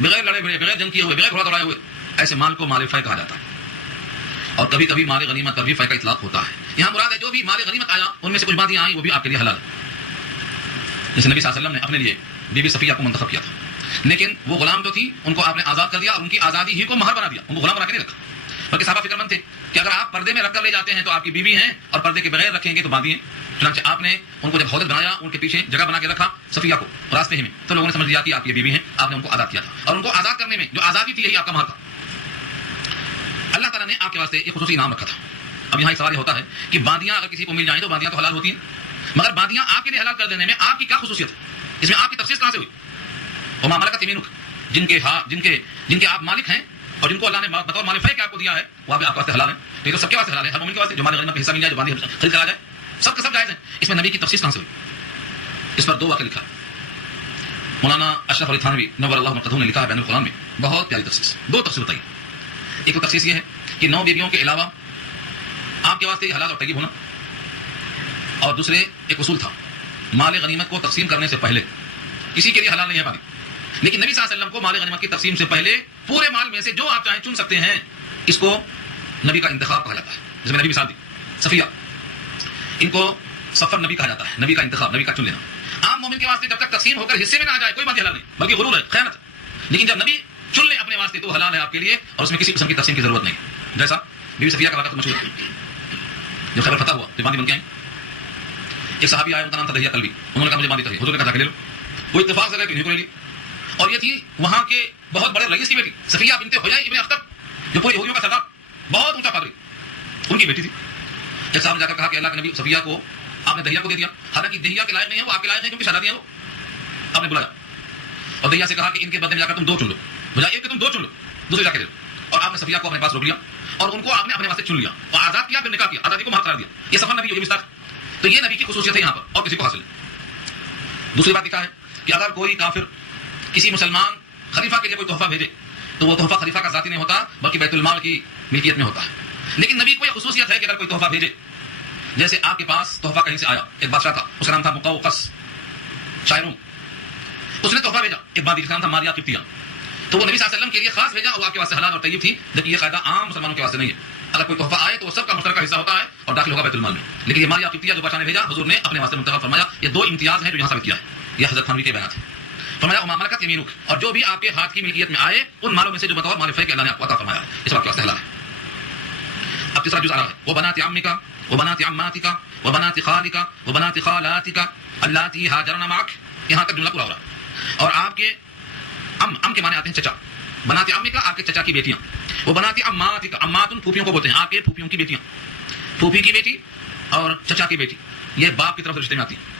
بغیر لڑے بھڑے بغیر جنگ کیے ہوئے بغیر گھوڑا دوڑائے ہوئے، ایسے مال کو مال فے کہا جاتا ہے۔ اور کبھی کبھی مال غنیمت پر بھی فے کا اطلاق ہوتا ہے۔ یہاں مراد ہے جو بھی مال غنیمت آیا ان میں سے کچھ باتیں آئیں وہ بھی آپ کے لیے حلال ہے۔ جیسے نبی صلی اللہ علیہ وسلم نے اپنے لیے بی بی صفیہ کو منتخب کیا تھا، لیکن وہ غلام جو تھی ان کو آپ نے آزاد کر دیا اور ان کی آزادی ہی کو مہر بنا دیا، ان کو غلام بنا کے نہیں رکھا، بلکہ صحابہ فکر مند تھے کہ اگر آپ پردے میں رکھ کر لے جاتے ہیں تو آپ کی بیوی ہیں اور پردے کے بغیر رکھیں گے تو باندھی ہیں۔ چنانچہ آپ نے ان کو جب عہدہ بنایا ان کے پیچھے جگہ بنا کے رکھا صفیہ کو راستے ہی میں، تو لوگوں نے سمجھ لیا کہ آپ کی بیوی ہیں، آپ نے ان کو آزاد کیا تھا، اور ان کو آزاد کرنے میں جو آزادی تھی یہی آپ کا مہر تھا۔ اللہ تعالیٰ نے آپ کے واسطے ایک خصوصی انعام رکھا تھا۔ اب یہاں ایک سوال یہ ہوتا ہے کہ باندیاں اگر کسی کو مل جائیں تو باندیاں تو حلال ہوتی ہیں، مگر باندیاں آپ کے لیے حلال کر دینے میں آپ کی کیا خصوصیت ہے؟ اس میں آپ کی تفصیل کہاں سے ہوئی؟ وما ملکت یمینک، جن کے آپ مالک ہیں اور جن کو اللہ نے بطور مال فے کے آپ کو دیا ہے وہ آپ کے واسطے حلال ہے۔ تو یہ تو سب کے واسطے حلال ہے، ہر مومن کے واسطے جو مال غنیمت کا حصہ مل جائے، جو باندی خرید کر آ جائے، سب کا سب جائز ہے۔ اس میں نبی کی تفصیل کہاں سے ہوئی؟ اس پر 2 واقعہ لکھا ہے۔ مولانا اشرف علی تھانوی نور اللہ مرقدہ نے لکھا ہے بین القرآن میں، بہت پیاری تفصیل، 2 تفصیل بتائی۔ ایک تو تفصیل یہ ہے کہ 9 بیویوں کے علاوہ آپ کے واسطے حلال اور طیب ہونا، اور دوسرے ایک اصول تھا مال غنیمت کو تقسیم کرنے سے پہلے کسی کے لیے حلال نہیں ہے باندی، لیکن نبی صلی اللہ علیہ وسلم کو مال غنیمت کی تقسیم سے پہلے پورے مال میں سے جو آپ چاہیں چن سکتے ہیں، اس کو نبی کا انتخاب کہا جاتا ہے۔ جس میں نبی مثال دی صفیہ، ان کو سفر نبی کہا جاتا ہے، نبی کا انتخاب، نبی کا چن لینا۔ عام مومن کے واسطے جب تک تقسیم ہو کر حصے میں نہ آ جائے کوئی باندی حلال نہیں، بلکہ غرور ہے، خیانت ہے، لیکن جب نبی چن لے اپنے واسطے تو حلال ہے آپ کے لیے، اور اس میں کسی قسم کی تقسیم کی ضرورت نہیں۔ جیسا بی بی صفیہ کا واقعہ مشہور ہے، جو خیبر فتح ہوا تو باندی بن کے آئیں، ایک صحابی آئے ان کا نام تھا دہیہ کلبی، انہوں نے کہا مجھے باندی چاہیے، حضور نے کہا جا کے لے لو، وہ اتفاق سے گئے کہ کو لے لی، اور یہ تھی وہاں کے بہت بڑے رئیس کی بیٹی صفیہ بنت حیی ابن اخطب، جو پورے یہودیوں کا سردار، بہت اونچا پادری، ان کی بیٹی تھی۔ ایک صاحب نے جا کر کہا کہ اللہ کے نبی صفیہ کو آپ نے دہیہ کو دے دیا، حالانکہ دہیہ کے لائق نہیں ہے، وہ آپ کے لائق ہے کیونکہ شہزادی ہے، وہ آپ نے بلایا اور دہیہ سے کہا کہ ان کے بدلے میں جا کر تم 2 چن لو، بجائے ایک کہ تم 2 چن لو، دوسرے جا کے لے لو، اور آپ نے صفیہ کو اپنے پاس روک لیا اور ان کو آپ نے اپنے واسطے چن لیا اور آزاد کیا، پھر نکاح کیا، آزادی کو مہر قرار دیا۔ یہ سفر نبی یہ مستاق، تو یہ نبی کی خصوصیت ہے یہاں پر اور کسی کو حاصل نہیں۔ دوسری بات لکھا ہے کہ اگر کوئی کافر کسی مسلمان خلیفہ کے لیے کوئی تحفہ بھیجے تو وہ تحفہ خلیفہ کا ذاتی نہیں ہوتا بلکہ بیت المال کی ملکیت میں ہوتا ہے، لیکن نبی کو یہ خصوصیت ہے کہ اگر کوئی تحفہ بھیجے، جیسے آپ کے پاس تحفہ کہیں سے آیا، ایک بادشاہ تھا اس کا نام تھا مقوقس شاعروں، اس نے تحفہ بھیجا ایک باندی کا نام تھا ماریہ قبطیہ، تو وہ نبی صلی اللہ علیہ وسلم کے لیے خاص بھیجا اور آپ کے واسطے حلال اور طیب تھی، جبکہ یہ قاعدہ عام مسلمانوں کے واسطے نہیں ہے۔ اگر کوئی تحفہ آئے تو وہ سب کا مشترکہ حصہ ہوتا ہے اور داخل ہوگا بیت المال میں، لیکن یہ ماریہ قبطیہ جو بادشاہ نے بھیجا حضور نے اپنے واسطے منتخب فرمایا۔ یہ 2 امتیاز ہیں جو یہاں ثابت کیا ہے، یہ حضرت تھانوی کے بیانات ہیں۔ فرمایا وما ملکت یمینک، اور جو بھی آپ کے ہاتھ کی ملکیت میں آئے ان مالوں میں سے جو بطور مال فے کے اللہ نے آپ کو عطا فرمایا ہے، اس وقت واسطے حلال ہے۔ اب تیسرا جز آ رہا ہے وبنات عمک وبنات عماتک وبنات خالک وبنات خالاتک اللاتی ہاجرن معک، یہاں تک جملہ پورا ہو رہا ہے۔ اور آپ کے ام کے معنی آتے ہیں چچا، بنات عمک آپ کے چچا کی بیٹیاں، وہ بنات عماتک، عمات پھوپھیوں کو بولتے ہیں، آپ کے پھوپھیوں کی بیٹیاں، پھوپھی کی بیٹی اور چچا کی بیٹی یہ باپ کی طرف سے رشتے میں آتی ہیں۔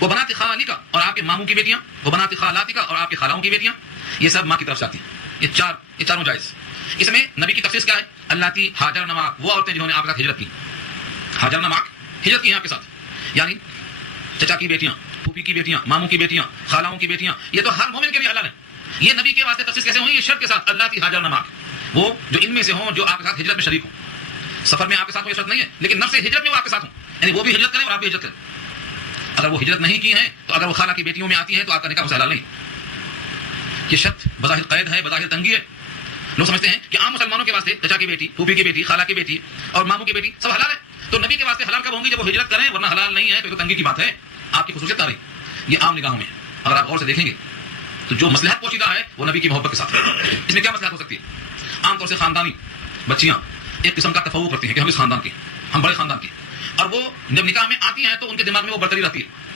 وہ بنات خالک، اور آپ کے ماموں کی بیٹیاں، وہ بنات خالاتک، اور آپ کے خالاؤں کی بیٹیاں، یہ سب ماں کی طرف سے آتی ہیں۔ یہ چاروں جائز۔ اس میں نبی کی تخصیص کیا ہے؟ اللاتی ہاجرن معک، وہ عورتیں جنہوں نے آپ کے ساتھ ہجرت کی، ہاجرن معک ہجرت کی ہیں آپ کے ساتھ، یعنی چچا کی بیٹیاں، پھوپھی کی بیٹیاں، ماموں کی بیٹیاں، خالاؤں کی بیٹیاں، یہ تو ہر مومن کے لیے حلال ہے۔ یہ نبی کے واسطے تخصیص کیسے ہوئی؟ یہ شرط کے ساتھ اللاتی ہاجرن معک، وہ جو ان میں سے ہوں جو آپ کے ساتھ ہجرت میں شریک ہوں، سفر میں آپ کے ساتھ کوئی شرط نہیں ہے لیکن نفس ہجرت میں وہ آپ کے ساتھ ہوں، یعنی وہ بھی ہجرت کریں اور آپ بھی ہجرت کریں۔ اگر وہ ہجرت نہیں کی ہیں تو اگر وہ خالہ کی بیٹیوں میں آتی ہیں تو آپ کا نکاح حلال نہیں۔ یہ شرط بظاہر قید ہے، بظاہر تنگی ہے۔ لوگ سمجھتے ہیں کہ عام مسلمانوں کے واسطے چچا کی بیٹی، پھوپھی کی بیٹی، خالہ کی بیٹی اور ماموں کی بیٹی سب حلال ہے، تو نبی کے واسطے حلال کب ہوں گی؟ جب وہ ہجرت کریں، ورنہ حلال نہیں ہے۔ تو تنگی کی بات ہے، آپ کی خصوصیت آ رہی یہ عام نگاہوں میں اگر آپ غور سے دیکھیں گے تو جو مصلحت پوشیدہ ہے وہ نبی کی محبت کے ساتھ ہے۔ اس میں کیا مصلحت ہو سکتی ہے؟ عام طور سے خاندانی بچیاں ایک قسم کا تفوق کرتی ہیں کہ ہم اس خاندان کے، ہم بڑے خاندان کے، اور وہ جب نکاح میں آتی ہیں تو ان کے دماغ میں وہ برتری رہتی ہے۔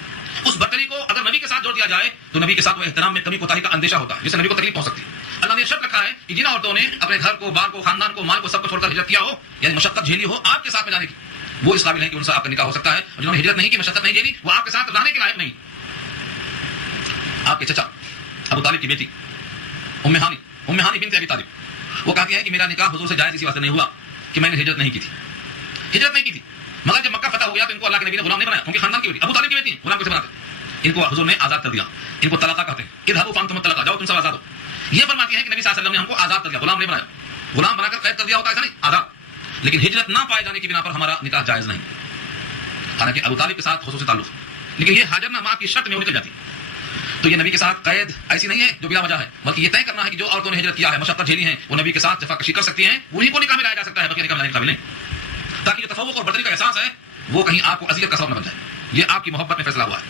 اس برتری کو اگر نبی کے ساتھ جوڑ دیا جائے تو نبی کے ساتھ وہ احترام میں کمی کوتاہی کا اندیشہ ہوتا ہے، جس سے نبی کو تکلیف پہنچ سکتی ہے۔ اللہ نے شرط رکھا ہے کہ جن عورتوں نے اپنے گھر کو، بار کو، خاندان کو، مال کو، سب کو چھوڑ کر ہجرت کیا ہو، یعنی مشقت جھیلی ہو آپ کے ساتھ میں جانے کی، وہ اس قابل ہیں کہ ان سے آپ کا نکاح ہو سکتا ہے، اور جنہوں نے ہجرت نہیں کی، مشقت نہیں جھیلی، وہ آپ کے ساتھ رہنے کے لائق نہیں۔ آپ کے چچا ابو طالب کی بیٹی ام ہانی بنت ابی طالب، وہ کہتی ہے کہ میرا نکاح حضور سے جائز اسی واسطے نہیں ہوا کہ میں نے ہجرت نہیں کی تھی، مگر جب مکہ فتح ہو گیا تو ان کو اللہ کے نبی نے غلام نہیں بنایا، کیونکہ خاندان کی بیٹی ابو طالب کی بیٹی غلام کیسے بناتے؟ ان کو حضور نے آزاد کر دیا، ان کو طلاقہ کہتے ہیں، اذهبوا فانتم الطلقاء، جاؤ تم سب آزاد ہو۔ یہ فرماتی ہے کہ نبی صلی اللہ علیہ وسلم نے ہم کو آزاد کر دیا، غلام نہیں بنایا، غلام بنا کر قید کر دیا ہوتا ایسا نہیں، آزاد۔ لیکن ہجرت نہ پائے جانے کی بنا پر ہمارا نکاح جائز نہیں. حالانکہ ابو طالب کے ساتھ خصوصی تعلق، لیکن یہ ہاجر نہ ماں کی شرط میں وہ نکل جاتی. تو یہ نبی کے ساتھ قید ایسی نہیں ہے جو بلا وجہ ہے، بلکہ یہ طے کرنا ہے کہ جو عورتوں نے ہجرت کیا ہے، مشقت جھیلی ہیں، وہ نبی کے ساتھ جفا کشی کر سکتی ہیں، انہیں کو نکاح میں لایا جا سکتا ہے، بقیہ نکاح میں لانے کے قابل نہیں. تاکہ جو تفوق اور برتری کا احساس ہے وہ کہیں آپ کو اذیت کا سبب نہ بن جائے. یہ آپ کی محبت میں فیصلہ ہوا ہے.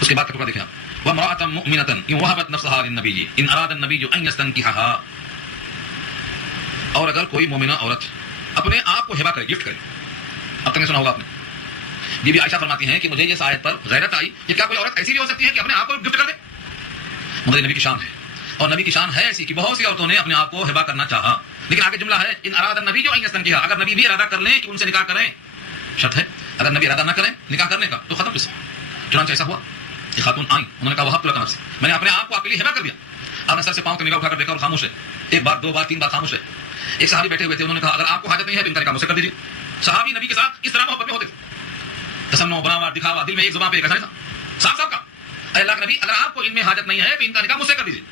اس کے بعد کا ٹکڑا دیکھیں آپ، وَامْرَأَةً مُؤْمِنَةً إِنْ وَهَبَتْ نَفْسَهَا لِلنَّبِيِّ إِنْ أَرَادَ النَّبِيُّ أَنْ يَسْتَنْكِحَهَا. اور اگر کوئی مومنہ عورت اپنے آپ کو ہبہ کرے، گفٹ کرے. اب تک نے سنا ہوگا آپ نے، بی بی عائشہ فرماتی ہیں کہ مجھے یہ آیت پر غیرت آئی کہ کیا کوئی عورت ایسی بھی ہو سکتی ہے کہ اپنے آپ کو گفٹ کر دے؟ مگر نبی کی شان ہے، اور نبی کی شان ہے ایسی کہ بہت سی عورتوں نے اپنے آپ کو ہبہ کرنا چاہا، لیکن آگے جملہ ہے ان اراد النبی جو ان یستنکحا، اگر نبی بھی ارادہ کر لیں کہ ان سے نکاح کریں. شرط ہے اگر نبی ارادہ نہ کریں نکاح کرنے کا تو ختم قصہ. چنانچہ ایسا ہوا کہ خاتون آئیں، انہوں نے کہا وہب لک نفسی، میں نے اپنے آپ کو آپ کے لیے ہبہ کر دیا. آپ نے سر سے پاؤں تک نگاہ اٹھا کر دیکھا اور خاموش ہے. ایک بار، دو بار، تین بار خاموش ہے. ایک صحابی بیٹھے ہوئے تھے، انہوں نے کہا اگر آپ کو حاجت نہیں ہے تو ان کا نکاح مجھ سے کر دیجیے. صحابی نبی کے ساتھ اس طرح محبت میں ہوتے تھے، تسنع، بناوٹ، دکھاوا، دل میں ایک زبان پہ ایک ایسا صاف صاف کا اے اللہ کے نبی اگر آپ کو ان میں حاجت نہیں ہے تو ان کا نکاح مجھ سے کر دیجیے.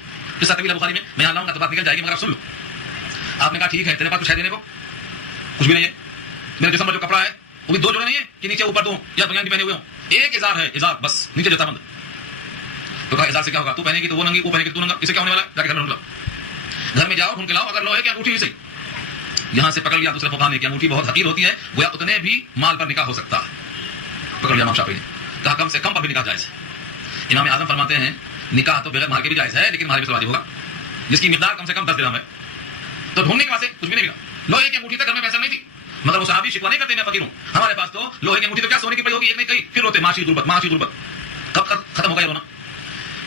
قصہ طویل ہے بخاری میں، میں یہاں لاؤں گا تو بات نکل جائے گی، مگر آپ سن لو. آپ نے کہا ٹھیک ہے، تیرے پاس کچھ ہے دینے کو؟ کچھ بھی نہیں ہے. میرے جسم پر جو کپڑا ہے وہ بھی دو جوڑے نہیں ہے کہ نیچے اوپر دوں یا بنیان بھی پہنے ہوئے ہوں، ایک ازار ہے، ازار بس، نیچے جوتا بند. تو کہا ازار سے کیا ہوگا؟ تو پہنے گی تو وہ ننگی، وہ پہنے گی تو ننگا، اسے کیا ہونے والا ہے؟ جا کے گھر میں ڈھونڈ لاؤ. گھر میں جاؤ، ڈھونڈ کے لاؤ. اگر لوہے کی انگوٹھی بھی صحیح، یہاں سے پکڑ لیا دوسرے فقہاء نے کہ انگوٹھی بہت حقیر ہوتی ہے، گویا اتنے بھی مال پر نکاح ہو سکتا ہے. پکڑ لیا امام شافعی نے، کہا کم سے کم پر بھی نکاح جائز ہے. امام اعظم فرماتے ہیں نکاح تو بغیر مہر کے بھی جائز ہے، لیکن مہر بھی سے واجب ہوگا جس کی مقدار کم سے کم 10 درہم ہے. تو ڈھونڈنے کے واسطے کچھ بھی نہیں ملا. لوہے کی انگوٹھی تک گھر میں پیسہ نہیں تھی، مگر وہ صحابی شکوہ نہیں کرتے میں فقیر ہوں، ہمارے پاس تو لوہے کی انگوٹھی تو کیا سونے کی پڑی ہوگی، ایک نہیں کئی. پھر روتے معاشی غربت، معاشی غربت. کب ختم ہو گیا رونا؟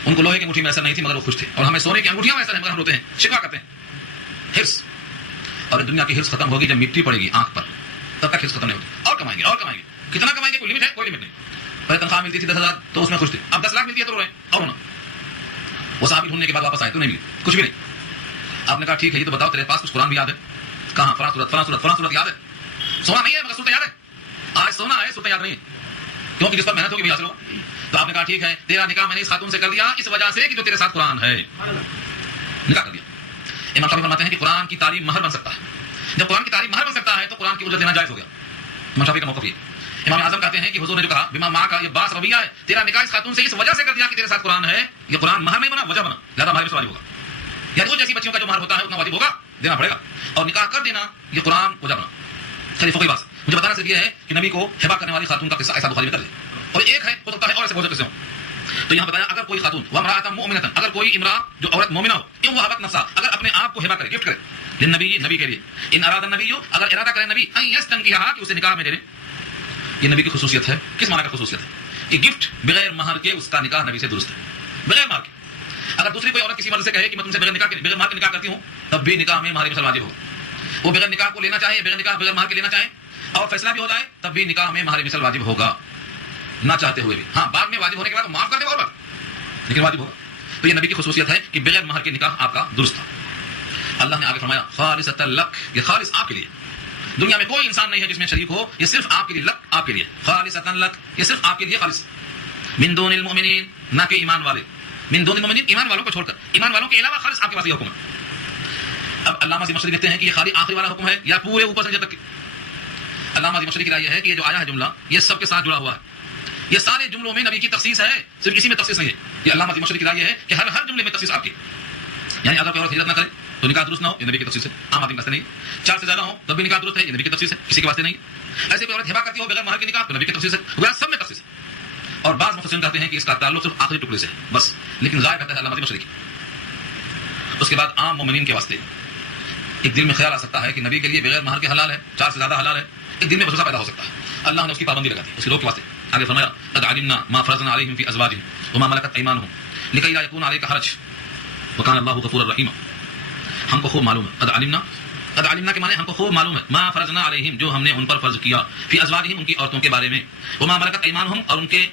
ان کو لوہے کی انگوٹھی میں ایسا نہیں تھی مگر وہ خوش تھے، اور ہمیں سونے کی انگوٹھیاں ایسا ہے مگر ہم روتے ہیں، شکوہ کرتے ہیں. حرص. اور دنیا کی حرص ختم ہوگی جب مٹی پڑے گی آنکھ پر، تب تک حرص ختم نہیں ہوتی. اور کمائیں گے، اور کمائیں گے. کتنا کمائیں گے؟ کوئی لمٹ ہے؟ کوئی لمٹ نہیں. پہلے تنخواہ ملتی تھی 10,000 تو اس میں خوش تھے، اب 10 لاکھ ملتی ہے تو رو رہے ہیں اور رونا. وہ صحابی ڈھونڈنے کے بعد واپس آئے تو نہیں ملی، کچھ بھی نہیں. آپ نے کہا ٹھیک ہے یہ تو بتاؤ تیرے پاس کچھ قرآن بھی یاد ہے؟ کہاں؟ فلاں سورت، فلاں سورت، فلاں سورت یاد ہے. سونا نہیں ہے مگر صورت یاد ہے. آج سونا ہے، صورت یاد نہیں ہے، کیونکہ جس پر محنت ہوگی بھی حاصل ہوگا. تو آپ نے کہا ٹھیک ہے تیرا نکاح میں نے اس خاتون سے کر دیا اس وجہ سے کہ جو تیرے ساتھ قرآن ہے. نکاح کر دیا. امام شافعی فرماتے ہیں کہ قرآن کی تعلیم مہر بن سکتا ہے. جب قرآن کی تعلیم مہر بن سکتا ہے تو قرآن کی اجرت دینا جائز ہو گیا. امام شافعی کا موقف یہ. امام اعظم کہتے ہیں کہ حضور نے جو کہا بما ماں کا یہ باس رویہ ہے، تیرا نکاح اس خاتون سے اس وجہ سے کر دیا کہ تیرے ساتھ قرآن ہے. یہ قرآن مہر نہیں بنا، وجہ بنا، زیادہ مہر سے واجب ہوگا. یا دو جیسی بچیوں کا جو مہر ہوتا ہے اتنا واجب ہوگا، دینا پڑے گا. اور نکاح کر دینا یہ قرآن وجہ بنا. خیلی فقہی بات مجھے بتانا صرف یہ ہے کہ نبی کو ہبہ کرنے والی خاتون کا قصہ ایسا بخاری میں کر دے. اور ایک ہے ہو سکتا ہے اور ایسے بہت سے قصے ہوں. تو یہاں بتایا اگر کوئی خاتون وامرأۃ مؤمنۃ، اگر کوئی امرأة جو عورت مومنہ ہو، ان وهبت نفسها، اگر اپنے آپ کو ہبہ کرے، گفٹ کرے، للنبی، نبی کے لیے، ان اراد النبی، اگر ارادہ کرے نبی ان یستنکحها کہ اسے نکاح میں دے دے. یہ نبی کی خصوصیت ہے. کس معنی کا خصوصیت ہے؟ کہ گفٹ بغیر مہر کے اس کا نکاح نبی سے درست ہے، بغیر مہر کے. اگر دوسری کوئی عورت کسی مرد سے کہے کہ میں تم سے بغیر نکاح کے، بغیر مہر کے نکاح کرتی ہوں، تب بھی نکاح میں مہر مثل واجب ہوگا. وہ بغیر نکاح کو لینا چاہے، بغیر نکاح بغیر مہر کے لینا چاہے اور فیصلہ بھی ہو جائے تب بھی نکاح میں مہر مثل واجب ہوگا، نہ چاہتے ہوئے بھی. ہاں بعد میں واجب ہونے کے بعد معاف کر دے اور بات، لیکن واجب ہوگا. تو یہ نبی کی خصوصیت ہے کہ بغیر مہر کے نکاح آپ کا درست تھا. اللہ نے آگے فرمایا خالصۃ لک، یہ خالص آپ کے لیے. دنیا میں کوئی انسان نہیں ہے جس میں شریک ہو، یہ صرف آپ کے لیے، لک آپ کے لیے، خالصۃ لک یہ صرف آپ کے لیے خالص. من دون المؤمنین، نہ کہ ایمان والے. من دون المؤمنین ایمان والوں کو چھوڑ کر، ایمان والوں کے علاوہ خالص آپ کے پاس یہ حکم ہے. اب علامہ مشری کہتے ہیں کہ یہ خالی آخری والا حکم ہے یا پورے اوپر سے نیچے تک. علامہ مشری کی رائے ہے کہ یہ جو آیا ہے جملہ یہ سب کے ساتھ جڑا ہوا ہے. یہ سارے جملوں میں نبی کی تخصیص ہے، صرف اسی میں تخصیص نہیں ہے. یہ علامہ مشری کی رائے ہے کہ ہر جملے میں تخصیص آپ کی. یعنی اگر کوئی عورت ہجرت نہ کرے تو نکاح درست نہ ہو، یہ نبی کی تخصیص ہے. عام آدمی واسطے نہیں. 4 سے زیادہ ہو تب بھی نکاح درست ہے، یہ نبی کی تخصیص ہے، کسی کے واسطے نہیں. ایسے کوئی عورت ہبہ کرتی ہو بغیر مہر کے نکاح تو نبی کی تخصیص ہے. وہ سب میں تخصیص ہے. اور بعض مفسرین کہتے ہیں کہ اس کا تعلق صرف آخری ٹکڑے سے ہے بس، لیکن ظاہر کہتا ہے علامہ مشری کی. اس کے بعد عام مومنین کے واسطے ایک دل میں خیال آ سکتا ہے کہ نبی کے لیے بغیر مہر کے حلال ہے، 4 سے زیادہ حلال ہے. ایک دل میں وسوسہ پیدا ہو سکتا ہے. اللہ نے اس کی پابندی لگا دی، اس کی روک کے واسطے. آگے فرمایا قد علمنا ما فرضنا عليهم في ازواجهم وما ملكت ايمانهم لكي لا يكون عليك حرج وكان الله غفورا رحيما. ہم کو خوب معلوم ہے، قد علمنا کے معنی ہم کو خوب معلوم ہے، ما فرضنا علیہم جو ہم نے ان پر فرض کیا، فی ازواجہم ان کی عورتوں کے بارے میں، وما ملکت ایمانہم اور ان کے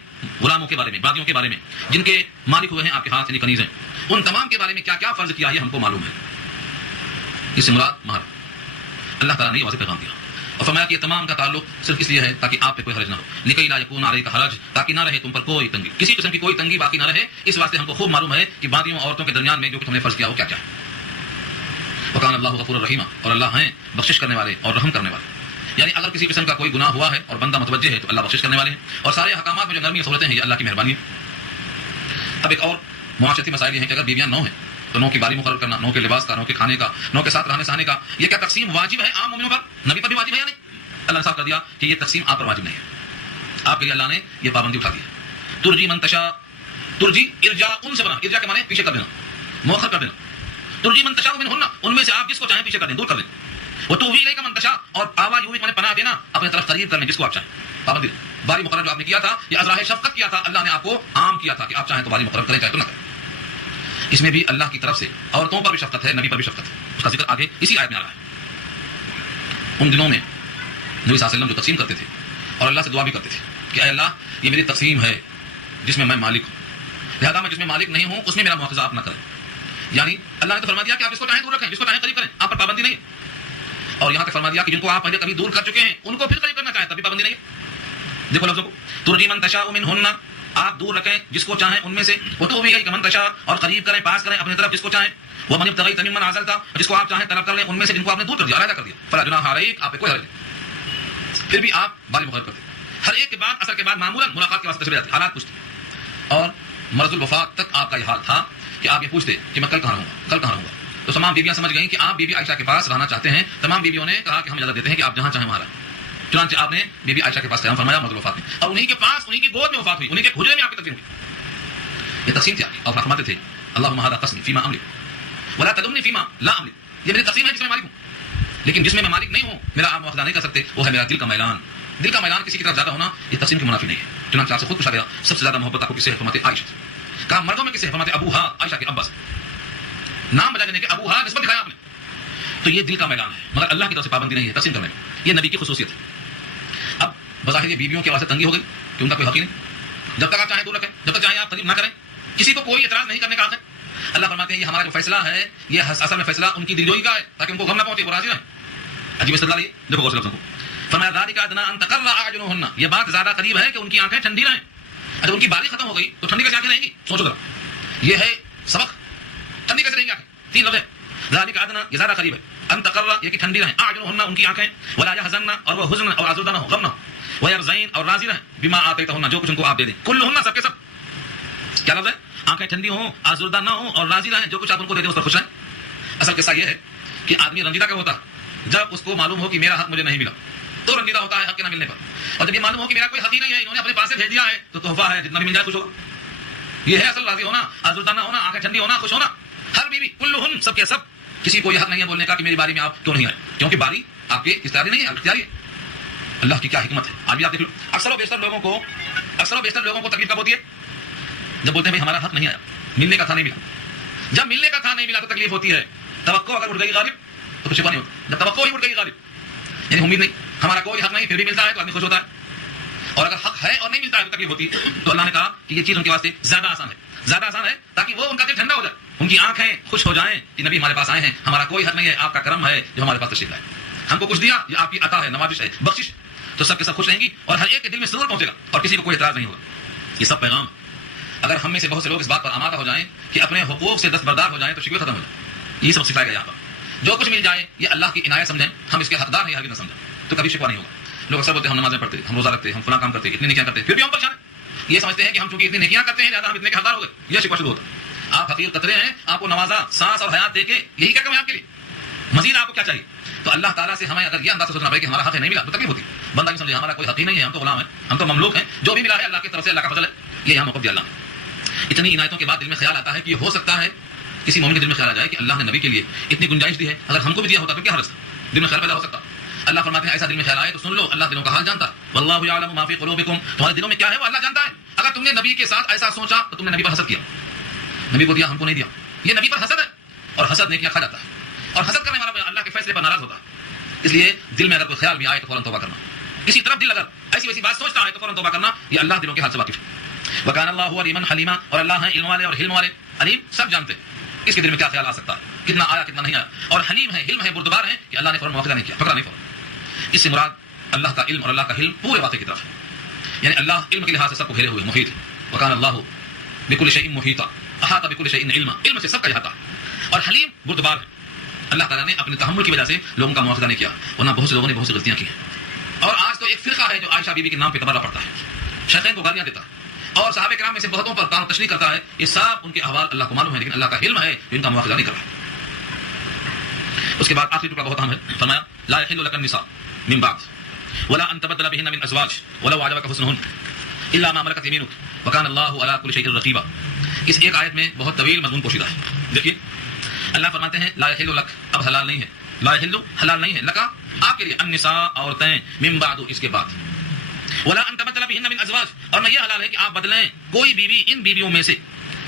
غلاموں کے بارے میں، باغیوں کے بارے میں جن کے مالک ہوئے ہیں آپ کے ہاتھ یعنی کنیز ہیں، ان تمام کے بارے میں کیا کیا فرض کیا یہ ہم کو معلوم ہے. اس سے مراد مہر. اللہ تعالیٰ نے یہ واضح پیغام دیا اور فرمایا کہ یہ تمام کا تعلق صرف اس لیے ہے تاکہ آپ پہ کوئی حرج نہ ہو، لکی لا یکون علیک حرج تاکہ نہ رہے تم پر کوئی تنگی، کسی قسم کی کوئی تنگی باقی نہ رہے. اس واسطے ہم کو خوب معلوم ہے کہ باغیوں عورتوں کے درمیان میں جو کچھ ہم نے فرض کیا وہ کیا کیا ہے. وکان وکان اللہ غفور الرحیم، اور اللہ ہیں بخشش کرنے والے اور رحم کرنے والے. یعنی اگر کسی قسم کا کوئی گناہ ہوا ہے اور بندہ متوجہ ہے تو اللہ بخشش کرنے والے ہیں، اور سارے احکامات میں جو نرمی سہولتیں ہیں یہ اللہ کی مہربانی ہے. اب ایک اور معاشرتی مسائل یہ ہیں کہ اگر بیویاں نو ہیں تو نو کی باری مقرر کرنا، نو کے لباس کا، نو کے کھانے کا، نو کے ساتھ رہنے سہنے کا، یہ کیا تقسیم واجب ہے عام مومنوں پر؟ نبی پر بھی واجب ہے یا نہیں؟ اللہ نے صاف کر دیا کہ یہ تقسیم آپ پر واجب نہیں ہے. آپ کے لیے اللہ نے یہ پابندی اٹھا دی ہے. ترجی من تشاء، ترجی ارجاء ان سے بنا، ارجاء کے معنی پیچھے کر دینا، مؤخر کر دینا. ترجی من تشاء منہن، ان میں سے آپ جس کو چاہیں پیچھے کر دیں، دور کر دیں. وہ تو الیک من تشاء، اور آواز ہوئی میں پناہ دینا، اپنے طرف قریب کرنے جس کو آپ چاہیں. پابندی باری مقرر جو آپ نے کیا تھا یہ ازراہ شفقت کیا تھا، اللہ نے آپ کو عام کیا تھا کہ آپ چاہیں تو باری مقرر کریں چاہے تو نہ کریں. اس میں بھی اللہ کی طرف سے عورتوں پر بھی شفقت ہے، نبی پر بھی شفقت ہے. اس کا ذکر آگے اسی آیت میں آ رہا ہے. ان دنوں میں نبی صلی اللہ علیہ وسلم جو تقسیم کرتے تھے اور اللہ سے دعا بھی کرتے تھے کہ اے اللہ یہ میری تقسیم ہے جس میں میں مالک ہوں، لہذا میں جس میں مالک نہیں ہوں اس میں میرا مواخذہ آپ نہ کریں. یعنی اللہ نے تو فرما دیا کہ آپ جس کو چاہیں دور رکھیں، جس کو چاہیں قریب کریں، آپ پر پابندی نہیں ہے. اور یہاں تک فرما دیا کہ جن کو آپ پہلے کبھی دور کر چکے ہیں ان کو پھر قریب کرنا چاہیں تبھی پابندی نہیں ہے. دیکھو لفظوں کو، ترجی من تشاء منہن، آپ دور رکھیں جس کو چاہیں ان میں سے، وتؤوی الیک من تشاء، اور قریب کریں پاس کریں اپنی طرف جس کو چاہیں، ومن ابتغیت ممن عزلت، جس کو آپ چاہیں طلب کر لیں ان میں سے جن کو آپ نے دور کر دیا، علیحدہ کر دیا. فلا جناح علیک، آپ پہ کوئی حرج نہیں. پھر بھی آپ باری مقرر کرتے ہر ایک کے بعد اثر کے بعد معمولاً ملاقات کے واسطے چلے جاتے، حالات پوچھتے. اور مرض الوفات تک آپ کا یہ حال تھا کہ آپ یہ پوچھتے کہ میں کل کہاں رہوں گا، کل کہاں رہوں گا. تو تمام بیویاں سمجھ گئیں کہ آپ بی بی عائشہ کے پاس رہنا چاہتے ہیں. تمام بیویوں نے کہا کہ ہم اجازت دیتے ہیں کہ آپ جہاں چاہیں وہاں رہیں. چنانچہ آپ نے بی بی عائشہ کے پاس قیام فرمایا مرض الوفات میں، اور انہی کے پاس انہی کی گود میں وفات ہوئی، انہی کے حجرے میں آپ کی تقسیم ہوئی. یہ تقسیم تھی. اور فرماتے تھے اللہم ھذا قسمی فیما املک ولا تلمنی فیما لا املک، یہ میری تقسیم ہے جس میں مالک ہوں، لیکن جس میں مالک نہیں ہوں میرا آپ مواخذہ نہیں کر سکتے، وہ ہے میرا دل کا میلان. دل کا میلان کسی کی طرف زیادہ ہونا یہ تقسیم کے منافی نہیں ہے. چنانچہ آپ سے خود پوچھا گیا سب سے زیادہ محبت آپ کو کس سے ہے؟ فرماتے عائشہ. کہا مردوں میں کس سے ہے؟ فرماتے ابوہا، عائشہ کے ابا سے. نام بجا دینے کے ابوہا نسبت دکھایا آپ نے. تو یہ دل کا میلان ہے، مگر اللہ کی طرف سے پابندی نہیں ہے تقسیم کرنے میں. یہ نبی کی خصوصیت ہے. اب بظاہر یہ بیویوں کے واسطے تنگی ہو گئی کہ ان کا کوئی حق ہی نہیں. جب تک آپ چاہیں دور رکھیں، جب تک چاہیں آپ قریب نہ کریں، کسی کو کوئی اعتراض نہیں کرنے کا حق ہے. اللہ فرماتے ہیں یہ ہمارا جو فیصلہ ہے یہ اصل میں فیصلہ ان کی دلجوئی کا ہے تاکہ ان کو غم نہ پہنچے، وہ راضی رہیں. عجیب استدلال یہ دیکھو غور سے لفظوں کو. فرمایا ذالک ادنی ان تقر اعینہن، یہ بات زیادہ قریب ہے کہ ان کی آنکھیں ٹھنڈی رہیں. اگر ان کی باری ختم ہو گئی تو ٹھنڈی کیسے آنکھیں رہیں گی؟ سوچو ذرا، یہ ہے سبق. ٹھنڈی کیسے رہیں گی آنکھیں؟ تین لفظ ہیں. ذالک ادنی، یہ زیادہ قریب ہے، ان تقر، یہ کہ ٹھنڈی رہیں، اعینہن ان کی آنکھیں، ولا یحزن، اور وہ حزن اور آزردہ نہ ہو، غم نہ ہو، ویرضین، اور راضی رہیں، بما آتیتہن، جو کچھ ان کو آپ دے دیں. کلہن، سب کے سب. کیا لفظ ہے؟ آنکھیں ٹھنڈی ہوں، آزردہ نہ ہوں، اور راضی رہیں، جو کچھ آپ ان کو دے دیں اس پر خوش رہیں. اصل قصہ یہ ہے کہ آدمی رنجیدہ کب ہوتا ہے؟ جب اس کو معلوم ہو کہ میرا حق مجھے نہیں ملا تو رنجیدہ ہوتا ہے حق کے نہ ملنے پر. اور جب یہ معلوم ہو کہ میرا کوئی حق ہی نہیں ہے، انہوں نے اپنے پاس سے بھیج دیا ہے، تو تحفہ ہے، جتنا بھی مل جائے خوش ہوگا. یہ ہے اصل راضی ہونا، آزردہ نہ ہونا، آنکھیں ٹھنڈی ہونا، خوش ہونا. ہر بیوی کلہن، سب کے سب، کسی کو یہ حق نہیں ہے بولنے کا کہ میری باری میں آپ کیوں نہیں آئے، کیونکہ باری آپ کے اختیاری نہیں ہے، اختیاری ہے. اللہ کی کیا حکمت ہے. آج بھی آپ دیکھ لو اکثر و بیشتر لوگوں کو تکلیف کب ہوتی ہے؟ جب بولتے ہیں بھائی ہمارا حق نہیں آیا، ملنے کا تھا نہیں ملا. جب ملنے کا تھا نہیں ملا تو تکلیف ہوتی ہے. توقع اگر اٹھ گئی غالب تو کچھ نہیں ہوتا. جب توقع ہی اٹھ گئی غالب، یعنی امید نہیں، ہمارا کوئی حق نہیں پھر بھی ملتا ہے تو آدمی خوش ہوتا ہے. اور اگر حق ہے اور نہیں ملتا ہے تو تکلیف ہوتی ہے. تو اللہ نے کہا کہ یہ چیز ان کے واسطے زیادہ آسان ہے تاکہ وہ ان کا دل ٹھنڈا ہو جائے، ان کی آنکھیں خوش ہو جائیں کہ نبی ہمارے پاس آئے ہیں، ہمارا کوئی حق نہیں ہے، آپ کا کرم ہے جو ہمارے پاس تشریف لائے، ہم کو کچھ دیا، یہ آپ کی عطا ہے، نوازش ہے، بخشش ہے. تو سب کے سب خوش رہیں گی اور ہر ایک کے دل میں سرور پہنچے گا اور کسی کو کوئی اعتراض نہیں ہوگا. یہ سب پیغام. اگر ہم میں سے بہت سے لوگ اس بات پر آمادہ ہو جائیں کہ اپنے حقوق سے دستبردار ہو جائیں تو شکوے ختم ہو جائے. یہ سب سکھایا گیا یہاں پر. جو کچھ مل جائے یہ اللہ کی عنایت سمجھیں، ہم اس کے حقدار ہیں، ہرگز نہ سمجھیں، تو کبھی شکوہ نہیں ہوگا. لوگ اکثر بولتے ہیں ہم نمازیں پڑھتے، ہم روزہ رکھتے، ہم فلاں کام کرتے، اتنی نیکیاں کرتے، پھر بھی ہم پریشان ہیں. یہ سمجھتے ہیں کہ ہم چونکہ اتنی نیکیاں کرتے ہیں لہٰذا ہم اتنے کے حقدار ہو گئے. یہ شکوہ شروع ہوتا ہے. آپ حقیر قطرے ہیں، آپ کو نوازا سانس اور حیات دے کے، یہی کیا کم ہے آپ کے لیے؟ مزید آپ کو کیا چاہیے؟ تو اللہ تعالیٰ سے ہمیں اگر یہ اندازہ سوچنا پڑے کہ ہمارا حق نہیں ملا تو تکلیف ہوتی. بندہ بھی سمجھے ہمارا کوئی حق ہی نہیں ہے، ہم تو غلام ہیں، ہم تو مملوک ہیں، جو بھی ملا ہے اللہ کی طرف سے، اللہ کا فضل ہے. یہ یہاں موقف دیا اللہ نے. اتنی عنایتوں کے بعد دل میں خیال آتا ہے کہ ہو سکتا ہے کسی مومن کے دل میں خیال آ جائے کہ اللہ نے نبی کے لیے اتنی گنجائش دی ہے، اگر ہم کو بھی دیا ہوتا تو کیا حرج تھا. دل میں خیال پیدا ہو سکتا. اللہ فرماتے ہیں ایسا دل میں خیال آئے تو سن لو، اللہ دلوں کا حال جانتا ہے. واللہ یعلم ما فی قلوبکم، تمہارے دلوں میں کیا ہے وہ اللہ جانتا ہے. اگر تم نے نبی کے ساتھ ایسا سوچا تو تم نے نبی پر حسد کیا، نبی کو دیا ہم کو نہیں دیا. یہ نبی پر حسد ہے، اور حسد نیکیاں کھا جاتا ہے، اور حسد کرنے والا اللہ کے فیصلے پر ناراض ہوتا ہے. اس لیے دل میں اگر کوئی خیال بھی آئے تو فوراً توبہ کرنا. کسی طرف دل اگر ایسی ویسی بات سوچتا ہے تو فوراً توبہ کرنا. یہ اللہ دلوں کے حال سے واقف ہے. وکان اللہ علیما حلیما، اور اللہ ہے علم والے اور حلم والے. علیم سب جانتے ہیں اس کے دل میں کیا خیال آ سکتا ہے، کتنا آیا کتنا نہیں آیا. اور حلیم ہے، حلم ہے، بردبار ہے کہ اللہ نے فوراً مواخذہ نہیں کیا، پکڑا نہیں فوراً. اس سے مراد اللہ کا علم اور اللہ کا حلم پورے واقعے کی طرف ہے. یعنی اللہ علم کے لحاظ سے سب کو گھیرے ہوئے محیط ہے. وکان اللہ بکل شیء محیطا، احاطہ بکل شیء علما، علم سے سب کا احاطہ. اور حلیم بردبار ہے، اللہ تعالیٰ نے اپنے تحمل کی وجہ سے لوگوں کا مواخذہ نہیں کیا، ورنہ بہت سے لوگوں نے بہت سی غلطیاں کی ہیں. اور آج تو ایک فرقہ ہے جو عائشہ بی بی کے نام پہ تبرہ پڑتا ہے، شیخین کو گالیاں دیتا ہے، اور صحابہ کرام میں سے بہتوں پر کام تشریح کرتا ہے. یہ سب ان کے احوال اللہ کو معلوم ہے، لیکن اللہ کا علم ہے جو ان کا مواخذہ نہیں کر رہا. اس کے بعد آخری ٹکڑا بہت اہم ہے، فرمایا لا يحل لك النساء من بعد ولا ان تبدل بهن من ازواج ولو اعجبك حسنهن الا ما ملكت يمينك وكان الله على كل شيء رقيبا. اس ایک آیت میں بہت طویل مضمون پوشیدہ ہے. دیکھیے اللہ فرماتے ہیں لا يحل لك، اب حلال نہیں ہے، لا يحل حلال نہیں ہے، لکا آپ کے لیے، النساء عورتیں، من بعد اس کے بعد، ولا ان تبدل بهن من ازواج، اور نہ یہ حلال ہے کہ آپ بدلیں کوئی بیوی ان بیویوں میں سے،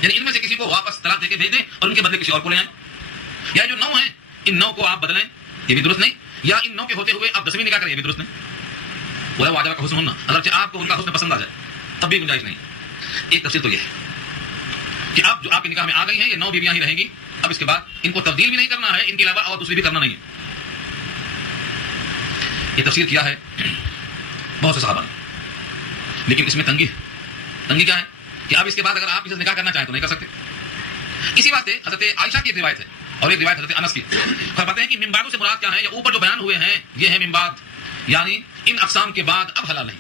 یعنی ان میں سے کسی کو واپس طلاق دے کے بھیج دیں اور ان کے بدلے کسی اور کو لے آئیں. یا جو 9 ہیں ان 9 کو آپ بدلیں، یہ بھی درست نہیں. یا ان 9 کے ہوتے ہوئے آپ 10ویں نکاح کریں، یہ بھی درست نہیں. ولا واجب کا حسن ہونا، اگرچہ آپ کو ان کا حسن پسند آ جائے تب بھی گنجائش نہیں. ایک تفصیل تو یہ ہے کہ اب جو آپ کے نکاح میں آ گئی ہیں یہ 9 بیویاں ہی رہیں گی، اب اس کے بعد ان کو تبدیل بھی نہیں کرنا ہے، ان کے علاوہ اور دوسری بھی کرنا نہیں ہے. یہ تفسیر کیا ہے بہت سے صحابہ نے، لیکن اس میں تنگی ہے. تنگی کیا ہے کہ اب اس کے بعد اگر آپ اسے نکاح کرنا چاہیں تو نہیں کر سکتے. اسی واسطے حضرت عائشہ کی ایک روایت ہے اور ایک روایت حضرت انس کی، فرماتے ہیں کہ من بعد سے مراد کیا ہے، یا اوپر جو بیان ہوئے ہیں یہ ہے من بعد، یعنی ان اقسام کے بعد اب حلال نہیں.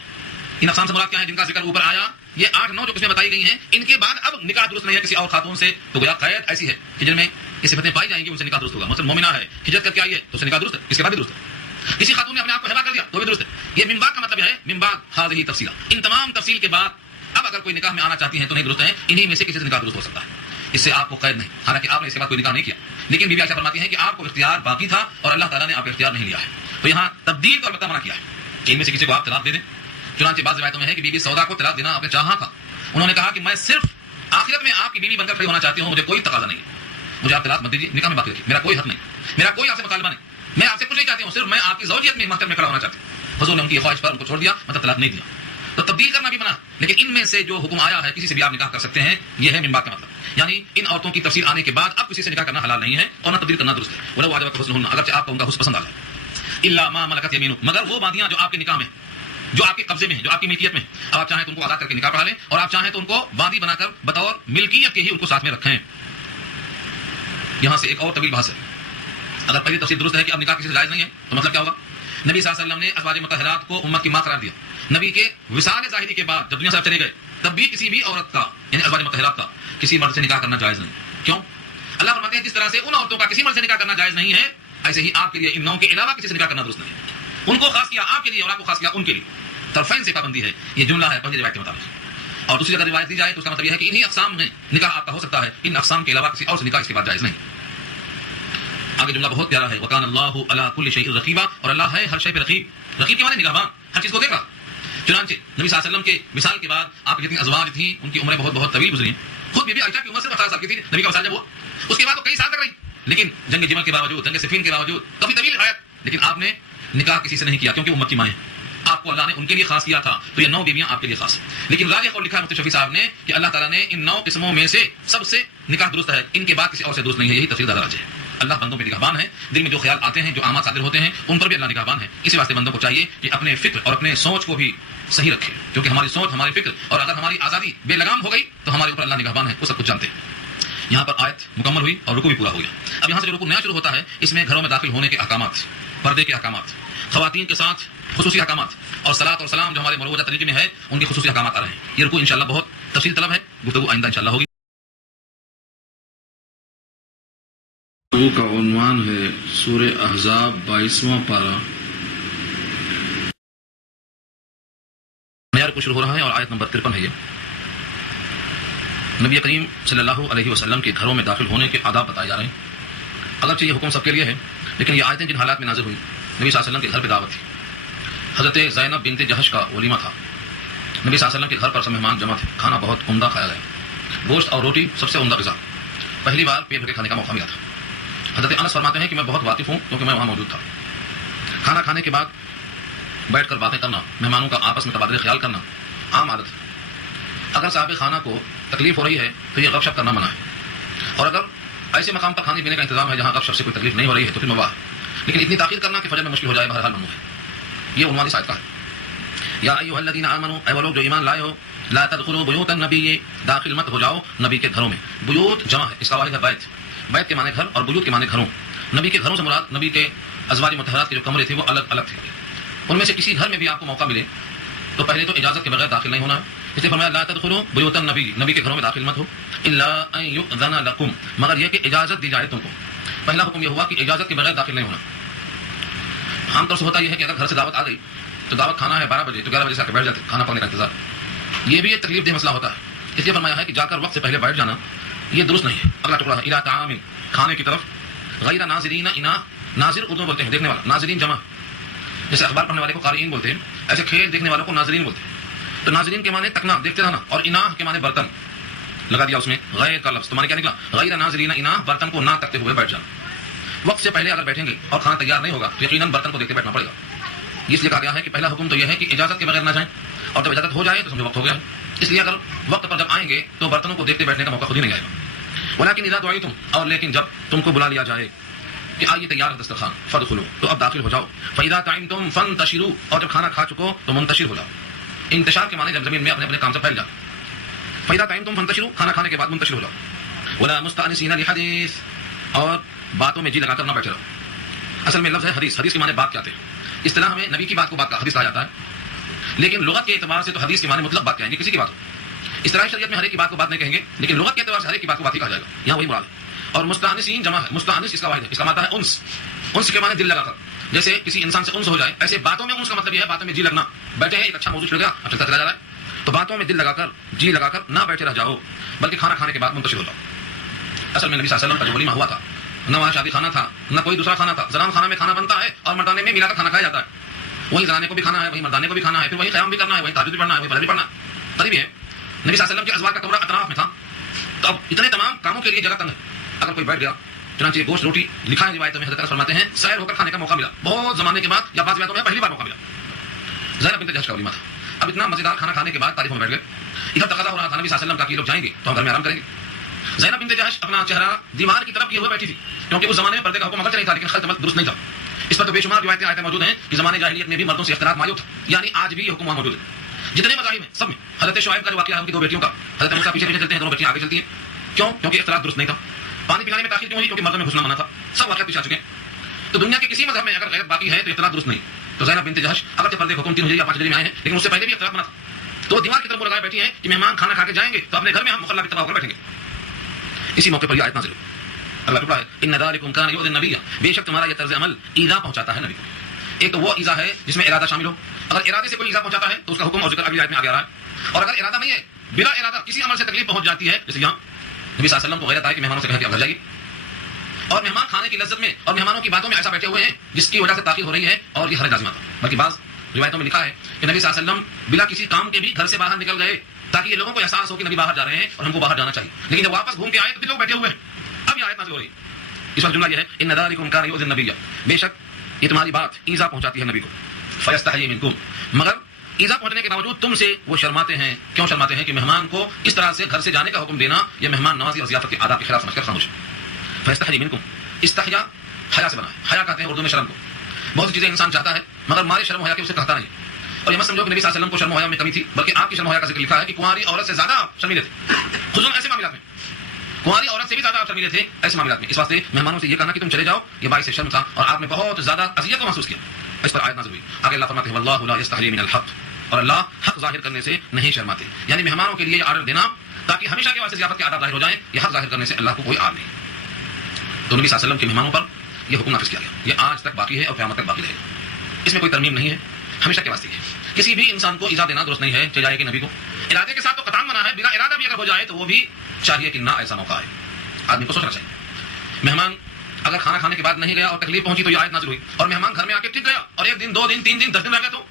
ان اقسام سے مراد کیا ہے جن کا ذکر اوپر آیا، یہ 8-9 جو قسمیں بتائی گئی ہیں، ان کے بعد اب نکاح درست نہیں ہے کسی اور خاتون سے. تو گویا قید ایسی ہے کہ جن میں یہ صفتیں پائی جائیں گی ان سے نکاح درست ہوگا. مثلا مومنہ ہے، ہجرت کر کے آئی ہے تو اس سے نکاح درست ہے، اس کے بعد بھی درست ہے. کسی خاتون نے اپنے آپ کو ہبا کر دیا تو بھی درست ہے. یہ من بعد کا مطلب ہے من بعد ہذه تفصیلا، ان تمام تفصیل کے بعد اب اگر کوئی نکاح میں آنا چاہتی ہیں تو نہیں درست ہے، انہی میں سے کسی سے نکاح درست ہو سکتا ہے. اس سے آپ کو قید نہیں، حالانکہ آپ نے اس کے بعد کوئی نکاح نہیں کیا، لیکن بی بی عائشہ فرماتی ہیں کہ آپ کو اختیار باقی تھا اور اللہ تعالیٰ نے آپ کا اختیار نہیں لیا ہے. تو یہاں تبدیل کو البتہ منع کیا ہے کہ ان میں سے کسی کو آپ طلاق دے دیں. چنانچہ بعض روایتوں میں ہے کہ بی بی سودا کو طلاق دینا آپ نے چاہا تھا، انہوں نے کہا کہ میں صرف آخرت میں آپ کی بیوی بن کر کھڑی ہونا چاہتی ہوں، مجھے کوئی تقاضا نہیں ہے، مجھے آپ طلاق مت دیجیے، نکاح میں باقی رکھیے، میرا کوئی حق نہیں، میرا کوئی آپ سے مطالبہ نہیں، میں آپ سے کچھ نہیں چاہتی ہوں، صرف میں آپ کی زوجیت میں محکم میں کھڑا ہونا چاہتی ہوں. حضور نے ان کی خواہش پر ان کو چھوڑ دیا، مطلب طلاق نہیں دیا. تو تبدیل کرنا بھی منع، لیکن ان میں سے جو حکم آیا ہے کسی سے بھی آپ نکاح کر سکتے ہیں، یہ ہے من بعد کا مطلب. یعنی ان عورتوں کی تفصیل آنے کے بعد اب کسی سے نکاح کرنا حلال نہیں ہے اور نہ تبدیل کرنا درست ہے. ولو واجب حسنہن، اگرچہ آپ کو ان کا حسن پسند آ جائے. الا ما ملکت یمینک، مگر وہ باندیاں جو آپ کے نکاح میں، جو آپ کے قبضے میں ہیں، جو آپ کی ملکیت میں، اب آپ چاہیں تو ان کو آزاد کر کے نکاح پڑھا لیں اور آپ چاہیں تو ان کو باندی بنا کر بطور ملکیت کے ہی ان کو ساتھ میں رکھیں. یہاں سے ایک اور طویل بحث ہے. اگر پہلی تفصیل درست ہے کہ اب نکاح کسی سے جائز نہیں ہے تو مطلب کیا ہوگا؟ نبی صلی اللہ علیہ وسلم نے ازواج مطہرات کو امت کی ماں قرار دیا. نبی کے وصال ظاہری کے بعد جب دنیا سے چلے گئے تب بھی کسی بھی عورت کا، یعنی ازواج مطہرات کا، کسی مرد سے نکاح کرنا جائز نہیں. کیوں؟ اللہ فرماتے ہیں جس طرح سے ان عورتوں کا کسی مرد سے نکاح کرنا جائز نہیں ہے، ایسے ہی آپ کے لیے ان 9 کے علاوہ کسی سے نکاح کرنا درست نہیں ہے. ان کو خاص کیا آپ کے لیے اور آپ کو خاص کیا ان کے لیے. طرفین سے پابندی ہے، یہ جملہ ہے پہلی روایت کے مطابق. اور دوسری اگر روایت دی جائے تو اس کا مطلب یہ ہے کہ انہی اقسام میں نکاح آپ کا ہو سکتا ہے، ان اقسام کے علاوہ کسی اور سے نکاح اس کے بعد جائز نہیں. آگے جملہ بہت پیارا ہے، وکان اللہ علی کل شیء رقیبا، اور اللہ ہے ہر شے پہ رقیب. رقیب کے معنی نگہبان، ہر چیز کو دیکھ رہا. چنانچہ نبی صلی اللہ علیہ وسلم کے وصال کے بعد آپ کی جتنی ازواج تھیں ان کی عمریں بہت طویل گزری ہیں. خود بی بی عائشہ کی عمر صرف 18 سال کی تھی نبی کا وصال جب ہوا، اس کے بعد وہ کئی سال تک رہی، لیکن جنگ جمل کے باوجود، جنگ صفین کے باوجود کافی طویل حیات، لیکن آپ نے نکاح کسی سے نہیں کیا کیونکہ امت کی مائیں آپ کو اللہ نے ان کے لیے خاص کیا تھا. تو یہ 9 بیویاں آپ کے لیے خاص. لیکن راجح قول لکھا ہے مفتی شفیع صاحب نے کہ اللہ تعالیٰ نے ان 9 قسموں میں سے سب سے نکاح درست ہے، ان کے بعد کسی اور سے درست نہیں ہے. یہی تفصیل زیادہ راجح ہے. اللہ بندوں پہ نگہبان ہے، دل میں جو خیال آتے ہیں، جو اعمال صادر ہوتے ہیں، ان پر بھی اللہ نگہبان ہے. اسی واسطے بندوں کو چاہیے کہ اپنے فکر اور اپنے سوچ کو بھی صحیح رکھے، کیونکہ ہماری سوچ، ہماری فکر اور اگر ہماری آزادی بے لگام ہو گئی تو ہمارے اوپر اللہ نگہبان ہے، وہ سب کچھ جانتے ہیں. یہاں پر آیت مکمل ہوئی اور رکوع بھی پورا ہو گیا. اب یہاں سے جو رکوع نیا شروع ہوتا ہے اس میں گھروں میں داخل ہونے کے احکامات، پردے کے احکامات، خواتین کے ساتھ خصوصی احکامات اور صلاۃ اور سلام جو ہمارے مروجہ طریقے میں ہے ان کے خصوصی احکامات آ رہے ہیں. یہ رکوع انشاءاللہ بہت تفصیل طلب ہے، گفتگو آئندہ انشاءاللہ ہوگی. کا عنوان ہے سورہ احزاب 22واں پارہ. معیار کو شروع ہو رہا ہے اور آیت نمبر 53 ہے. یہ نبی کریم صلی اللہ علیہ وسلم کے گھروں میں داخل ہونے کے آداب بتائے جا رہے ہیں. اگرچہ یہ حکم سب کے لیے ہے، لیکن یہ آیتیں جن حالات میں نازل ہوئی، نبی صلی اللہ علیہ وسلم کے گھر پہ دعوت تھی. حضرت زینب بنت جہش کا ولیمہ تھا. نبی صلی اللہ علیہ وسلم کے گھر پر سب مہمان جمع تھے. کھانا بہت عمدہ کھایا گیا، گوشت اور روٹی سب سے عمدہ غذا. پہلی بار پیٹ بھر کے کھانے کا موقع ملا تھا. حضرت انس فرماتے ہیں کہ میں بہت واقف ہوں کیونکہ میں وہاں موجود تھا. کھانا کھانے کے بعد بیٹھ کر باتیں کرنا، مہمانوں کا آپس میں تبادلہ خیال کرنا عام عادت ہے. اگر صاحب خانہ کو تکلیف ہو رہی ہے تو یہ غف شپ کرنا منع ہے، اور اگر ایسے مقام پر کھانے پینے کا انتظام ہے جہاں غف شپ سے کوئی تکلیف نہیں ہو رہی ہے تو پھر مباح ہے. لیکن اتنی تاخیر کرنا کہ فجر میں مشکل ہو جائے بہرحال ممنوع ہے. یہ عنوان اس آیت کا ہے. یا ایھا الذین آمنوا، اے وہ لوگ جو ایمان لائے ہو، لا تدخلوا بیوت النبی، داخل مت ہو جاؤ نبی کے گھروں میں. بیوت جمع ہے، اس کا واحد ہے بیت. بیت کے معنی گھر اور بیوت کے معنی گھروں. نبی کے گھروں سے مراد نبی کے ازواج مطہرات کے جو کمرے تھے وہ الگ الگ تھے. ان میں سے کسی گھر میں بھی آپ کو موقع ملے تو پہلے تو اجازت کے بغیر داخل نہیں ہونا. اس لیے فرمایا لا تدخلوا بیوت النبی، نبی کے گھروں میں داخل مت ہو الا ان یؤذن لکم، مگر یہ کہ اجازت دی جائے تم کو. پہلا حکم یہ ہوا کہ اجازت کے بغیر داخل نہیں ہونا. عام طور سے ہوتا یہ ہے کہ اگر گھر سے دعوت آ گئی تو دعوت کھانا ہے 12 بجے تو 11 بجے سے آ کے بیٹھ جاتے کھانا پکنے کا انتظار. یہ بھی ایک تکلیف دہ مسئلہ ہوتا ہے. اس لیے فرمایا ہے کہ جا کر وقت سے پہلے بیٹھ جانا یہ درست نہیں ہے. اگلا ٹکڑا ہے الی طعام، کھانے کی طرف غیر ناظرین انا، ناظر اردو بولتے ہیں دیکھنے والا، ناظرین جمع، جیسے اخبار پڑھنے والے کو قارئین بولتے ہیں ایسے کھیل دیکھنے والوں کو ناظرین بولتے ہیں. تو ناظرین کے معنی تکنا دیکھتے رہنا، اور اناہ کے معنی برتن لگا دیا اس میں غیر کا لفظ. تو معنی کیا نکلا غیر ناظرین اناہ، برتن کو نہ تکتے ہوئے بیٹھ جانا. وقت سے پہلے اگر بیٹھیں گے اور کھانا تیار نہیں ہوگا تو یقیناً برتن کو دیکھتے بیٹھنا پڑے گا. اس لیے کہا گیا ہے کہ پہلا حکم تو یہ ہے کہ اجازت کے بغیر نہ جائیں، اور جب اجازت ہو جائے تو سمجھو وقت ہو گیا ہے. اس لیے اگر وقت پر جب آئیں گے تو برتنوں کو دیکھتے بیٹھنے کا موقع خود ہی نہیں آئے گا. ولکن اذا دعیتم، اور لیکن جب تم کو بلا لیا جائے کہ آئیے تیار دسترخوان، فادخلوا، تو اب داخل ہو جاؤ. فاذا طعمتم فانتشروا، اور جب کھانا کھا چکو تو منتشر ہو جاؤ. انتشار کے معنی جب زمین میں اپنے اپنے کام سے پھیل جاؤ. فاذا طعمتم فانتشروا، کھانا کھانے کے بعد منتشر ہو جاؤ. ولا مستأنسین لحدیث، اور باتوں میں جی لگا کر نہ بیٹھے رہو. اصل میں لفظ ہے حدیث. حدیث کے معنی بات کیا آتے ہیں. اصطلاح میں نبی کی بات کو بات کا حدیث کہا جاتا ہے، لیکن لغت کے اعتبار سے تو حدیث کے معنی مطلق بات کہیں گے، کسی کی بات ہو. اصطلاحی شریعت میں ہر ایک کی بات کو بات نہیں کہیں گے، لیکن لغت کے اعتبار سے ہر ایک کی بات کو بات ہی کہا جائے گا. یہاں وہی مراد ہے. اور مستأنسین جمع ہے، مستأنس اس کا واحد ہے. اس کا مطلب ہے انس. انس کے معنی دل لگا کر، جیسے کسی انسان سے انس ہو جائے، ایسے باتوں میں انس کا مطلب یہ ہے باتوں میں جی لگنا. بیٹھے ہیں ایک اچھا موضوع چھڑ گیا اب چلتا چلا جا رہا ہے تو باتوں میں دل لگا کر جی لگا کر نہ بیٹھے رہ جاؤ، بلکہ کھانا کھانے کے بعد منتشر ہو جاؤ. اصل میں نبی صلی اللہ علیہ وسلم کا جو ولیمہ ہوا تھا، نہ وہاں شادی کھانا تھا نہ کوئی دوسرا کھانا تھا. زنان خانہ میں کھانا بنتا ہے اور مردانے میں ملا کر کھانا کھایا جاتا ہے. وہی زنانے کو بھی کھانا ہے، وہی مردانے کو بھی کھانا ہے، پھر وہی قیام بھی کرنا ہے، وہی تہجد بھی پڑھنا ہے، وہی فجر بھی پڑھنا ہے. قریب ہے. نبی صلی اللہ علیہ وسلم کے ازواج کا کمرہ اطراف میں تھا، تو اب اتنے تمام کاموں کے لیے جگہ تنگ ہے. اگر کوئی بیٹھ گیا، چنانچہ گوشت روٹی لکھا ہے روایتوں میں، حضرت انس فرماتے ہیں سیر ہو کر کھانے کا موقع ملا بہت زمانے کے بعد، یا بعض روایتوں میں پہلی بار موقع ملا. زینب بنت جحش کا ولیمہ تھا. اب اتنا مزیدار کھانا کھانے کے بعد تعریفوں میں بیٹھ گئے. ادھر تقاضا ہو رہا تھا نبی صلی اللہ علیہ وسلم کا کہ لوگ جائیں گے تو ہم گھر میں آرام کریں گے. زینب بنت جحش اپنا چہرہ دیوار کی طرف کیے ہوئے بیٹھی تھی، کیونکہ اس زمانے میں پردے کا حکم اگرچہ نہیں تھا لیکن خلط مت درست نہیں تھا. اس پر تو بے شمار روایتیں آیتیں موجود ہیں کہ زمانے جاہلیت میں بھی مردوں سے اختلاط مایوب تھا، یعنی آج بھی یہ حکم وہاں موجود ہے. جتنے مذاہب ہیں سب میں حضرت شعیب کا جو واقعہ ہے ان کی دو بیٹیوں کا، حضرت موسیٰ پیچھے پیچھے چلتے ہیں، دونوں بیٹیاں آگے چلتی ہیں. کیوں؟ کیونکہ اختلاط درست نہیں تھا. پانی پلانے میں تاخیر کیوں ہوئی؟ کیونکہ مردوں میں گھسنا منع تھا. سب واقعات پیچھے آ چکے ہیں. تو دنیا کے کسی مذہب میں اگر غیرت باقی ہے تو اختلاط درست نہیں. تو زینب بنت جحش اگرچہ پردے حکم 3 ہجری یا 5 ہجری میں آئے ہیں، لیکن اس سے پہلے بھی اختلاط منع تھا. تو دیوار کی طرف لگائے بیٹھی ہیں کہ مہمان کھانا کھا کے جائیں گے تو اپنے گھر میں ہم مخلہ کی طرح ہو کر بیٹھیں گے. اسی موقع پر یہ آیت نازل ہوئی. اللہ ٹکڑا ہے ان ذالکم کان یؤذی النبی، بے شک تمہارا یہ طرز عمل ایذا پہنچاتا ہے نبی کو. ایک تو وہ ایذا ہے جس میں ارادہ شامل ہو. اگر ارادے سے کوئی ایذا پہنچاتا ہے تو اس کا حکم اور ذکر اگلی آیت میں آ رہا ہے. اور اگر ارادہ نہیں ہے، بلا ارادہ کسی عمل سے تکلیف پہنچ جاتی ہے، جیسے یہاں نبی صلی اللہ علیہ وسلم کو غیرت آئی کہ مہمانوں سے کہا کہ آپ گھر جائیے، اور مہمان کھانے کی لذت میں اور مہمانوں کی باتوں میں ایسا بیٹھے ہوئے ہیں جس کی وجہ سے تاخیر ہو رہی ہے، اور یہ حرج لازمہ تھا. بلکہ بعض روایتوں میں لکھا ہے کہ نبی صلی اللہ علیہ وسلم بلا کسی کام کے بھی گھر سے باہر نکل گئے تاکہ یہ لوگوں کو احساس ہو کہ نبی باہر جا رہے ہیں اور ہم کو باہر جانا چاہیے. لیکن جب واپس گھوم کے آئے تو پھر لوگ بیٹھے ہوئے ہیں. اب یہ آیت نازل ہو رہی ہے. اس وقت جملہ یہ ہے ان ذالکم کان یؤذی النبی، بے شک یہ تمہاری بات ایذا پہنچاتی ہے نبی کو. فیستحیی منکم، مگر ایذا پہنچنے کے باوجود تم سے وہ شرماتے ہیں. کیوں شرماتے ہیں؟ کہ مہمان کو اس طرح سے گھر سے جانے کا حکم دینا یہ مہمان نوازی اور ضیافت کے آداب کے خلاف سمجھ کر خاموش ہے. فیستحیی منکم، استحیا حیا سے بنا ہے. حیا کہتے ہیں اردو میں شرم کو. بہت سی چیزیں انسان چاہتا ہے مگر مارے شرم و حیا کے اسے کہتا نہیں. اور یہ مت سمجھو کہ نبی صلی اللہ علیہ وسلم کو شرم و حیا میں کمی تھی، بلکہ آپ کی شرم و حیا کا ذکر لکھا ہے کہ کنواری عورت سے زیادہ آپ شرمیلے تھے. خصوصاً ایسے معاملات میں کنواری عورت سے بھی زیادہ آپ شرمیلے تھے ایسے معاملات میں. اس واسطے مہمانوں سے یہ کہنا کہ تم چلے جاؤ یہ باعث شرم تھا، اور آپ نے بہت زیادہ اذیت کو محسوس کیا. اس پر آیت نازل ہوئی. آگے اللہ فرماتے ہیں واللہ لا یستحیی من الحق، اور اللہ حق ظاہر کرنے سے نہیں شرماتے. یعنی مہمانوں کے لیے یہ آرڈر دینا تاکہ ہمیشہ کے واسطے ضیافت کے آداب ظاہر ہو جائیں، یہ حق ظاہر کرنے سے اللہ کو کوئی آر نہیں. تو نبی صلی اللہ علیہ وسلم کے مہمانوں پر یہ حکم نافذ کیا گیا. یہ آج تک باقی ہے اور قیامت تک باقی رہے گا. اس میں کوئی ترمیم نہیں ہے، ہمیشہ کے واسطے ہے. کسی بھی انسان کو ایذا دینا درست نہیں ہے، چاہے کہ نبی کو ارادے کے ساتھ تو قطعاً منع ہے. بلا ارادہ بھی اگر ہو جائے تو وہ بھی چاہیے کہ نہ ایسا موقع آئے. آدمی کو سوچنا چاہیے. مہمان اگر کھانا کھانے کے بعد نہیں گیا اور تکلیف پہنچی تو یہ آیت نازل ہوئی. اور مہمان گھر میں آ کے ٹک گیا اور 1 دن 2 دن 3 دن 10 دن رہ گیا تو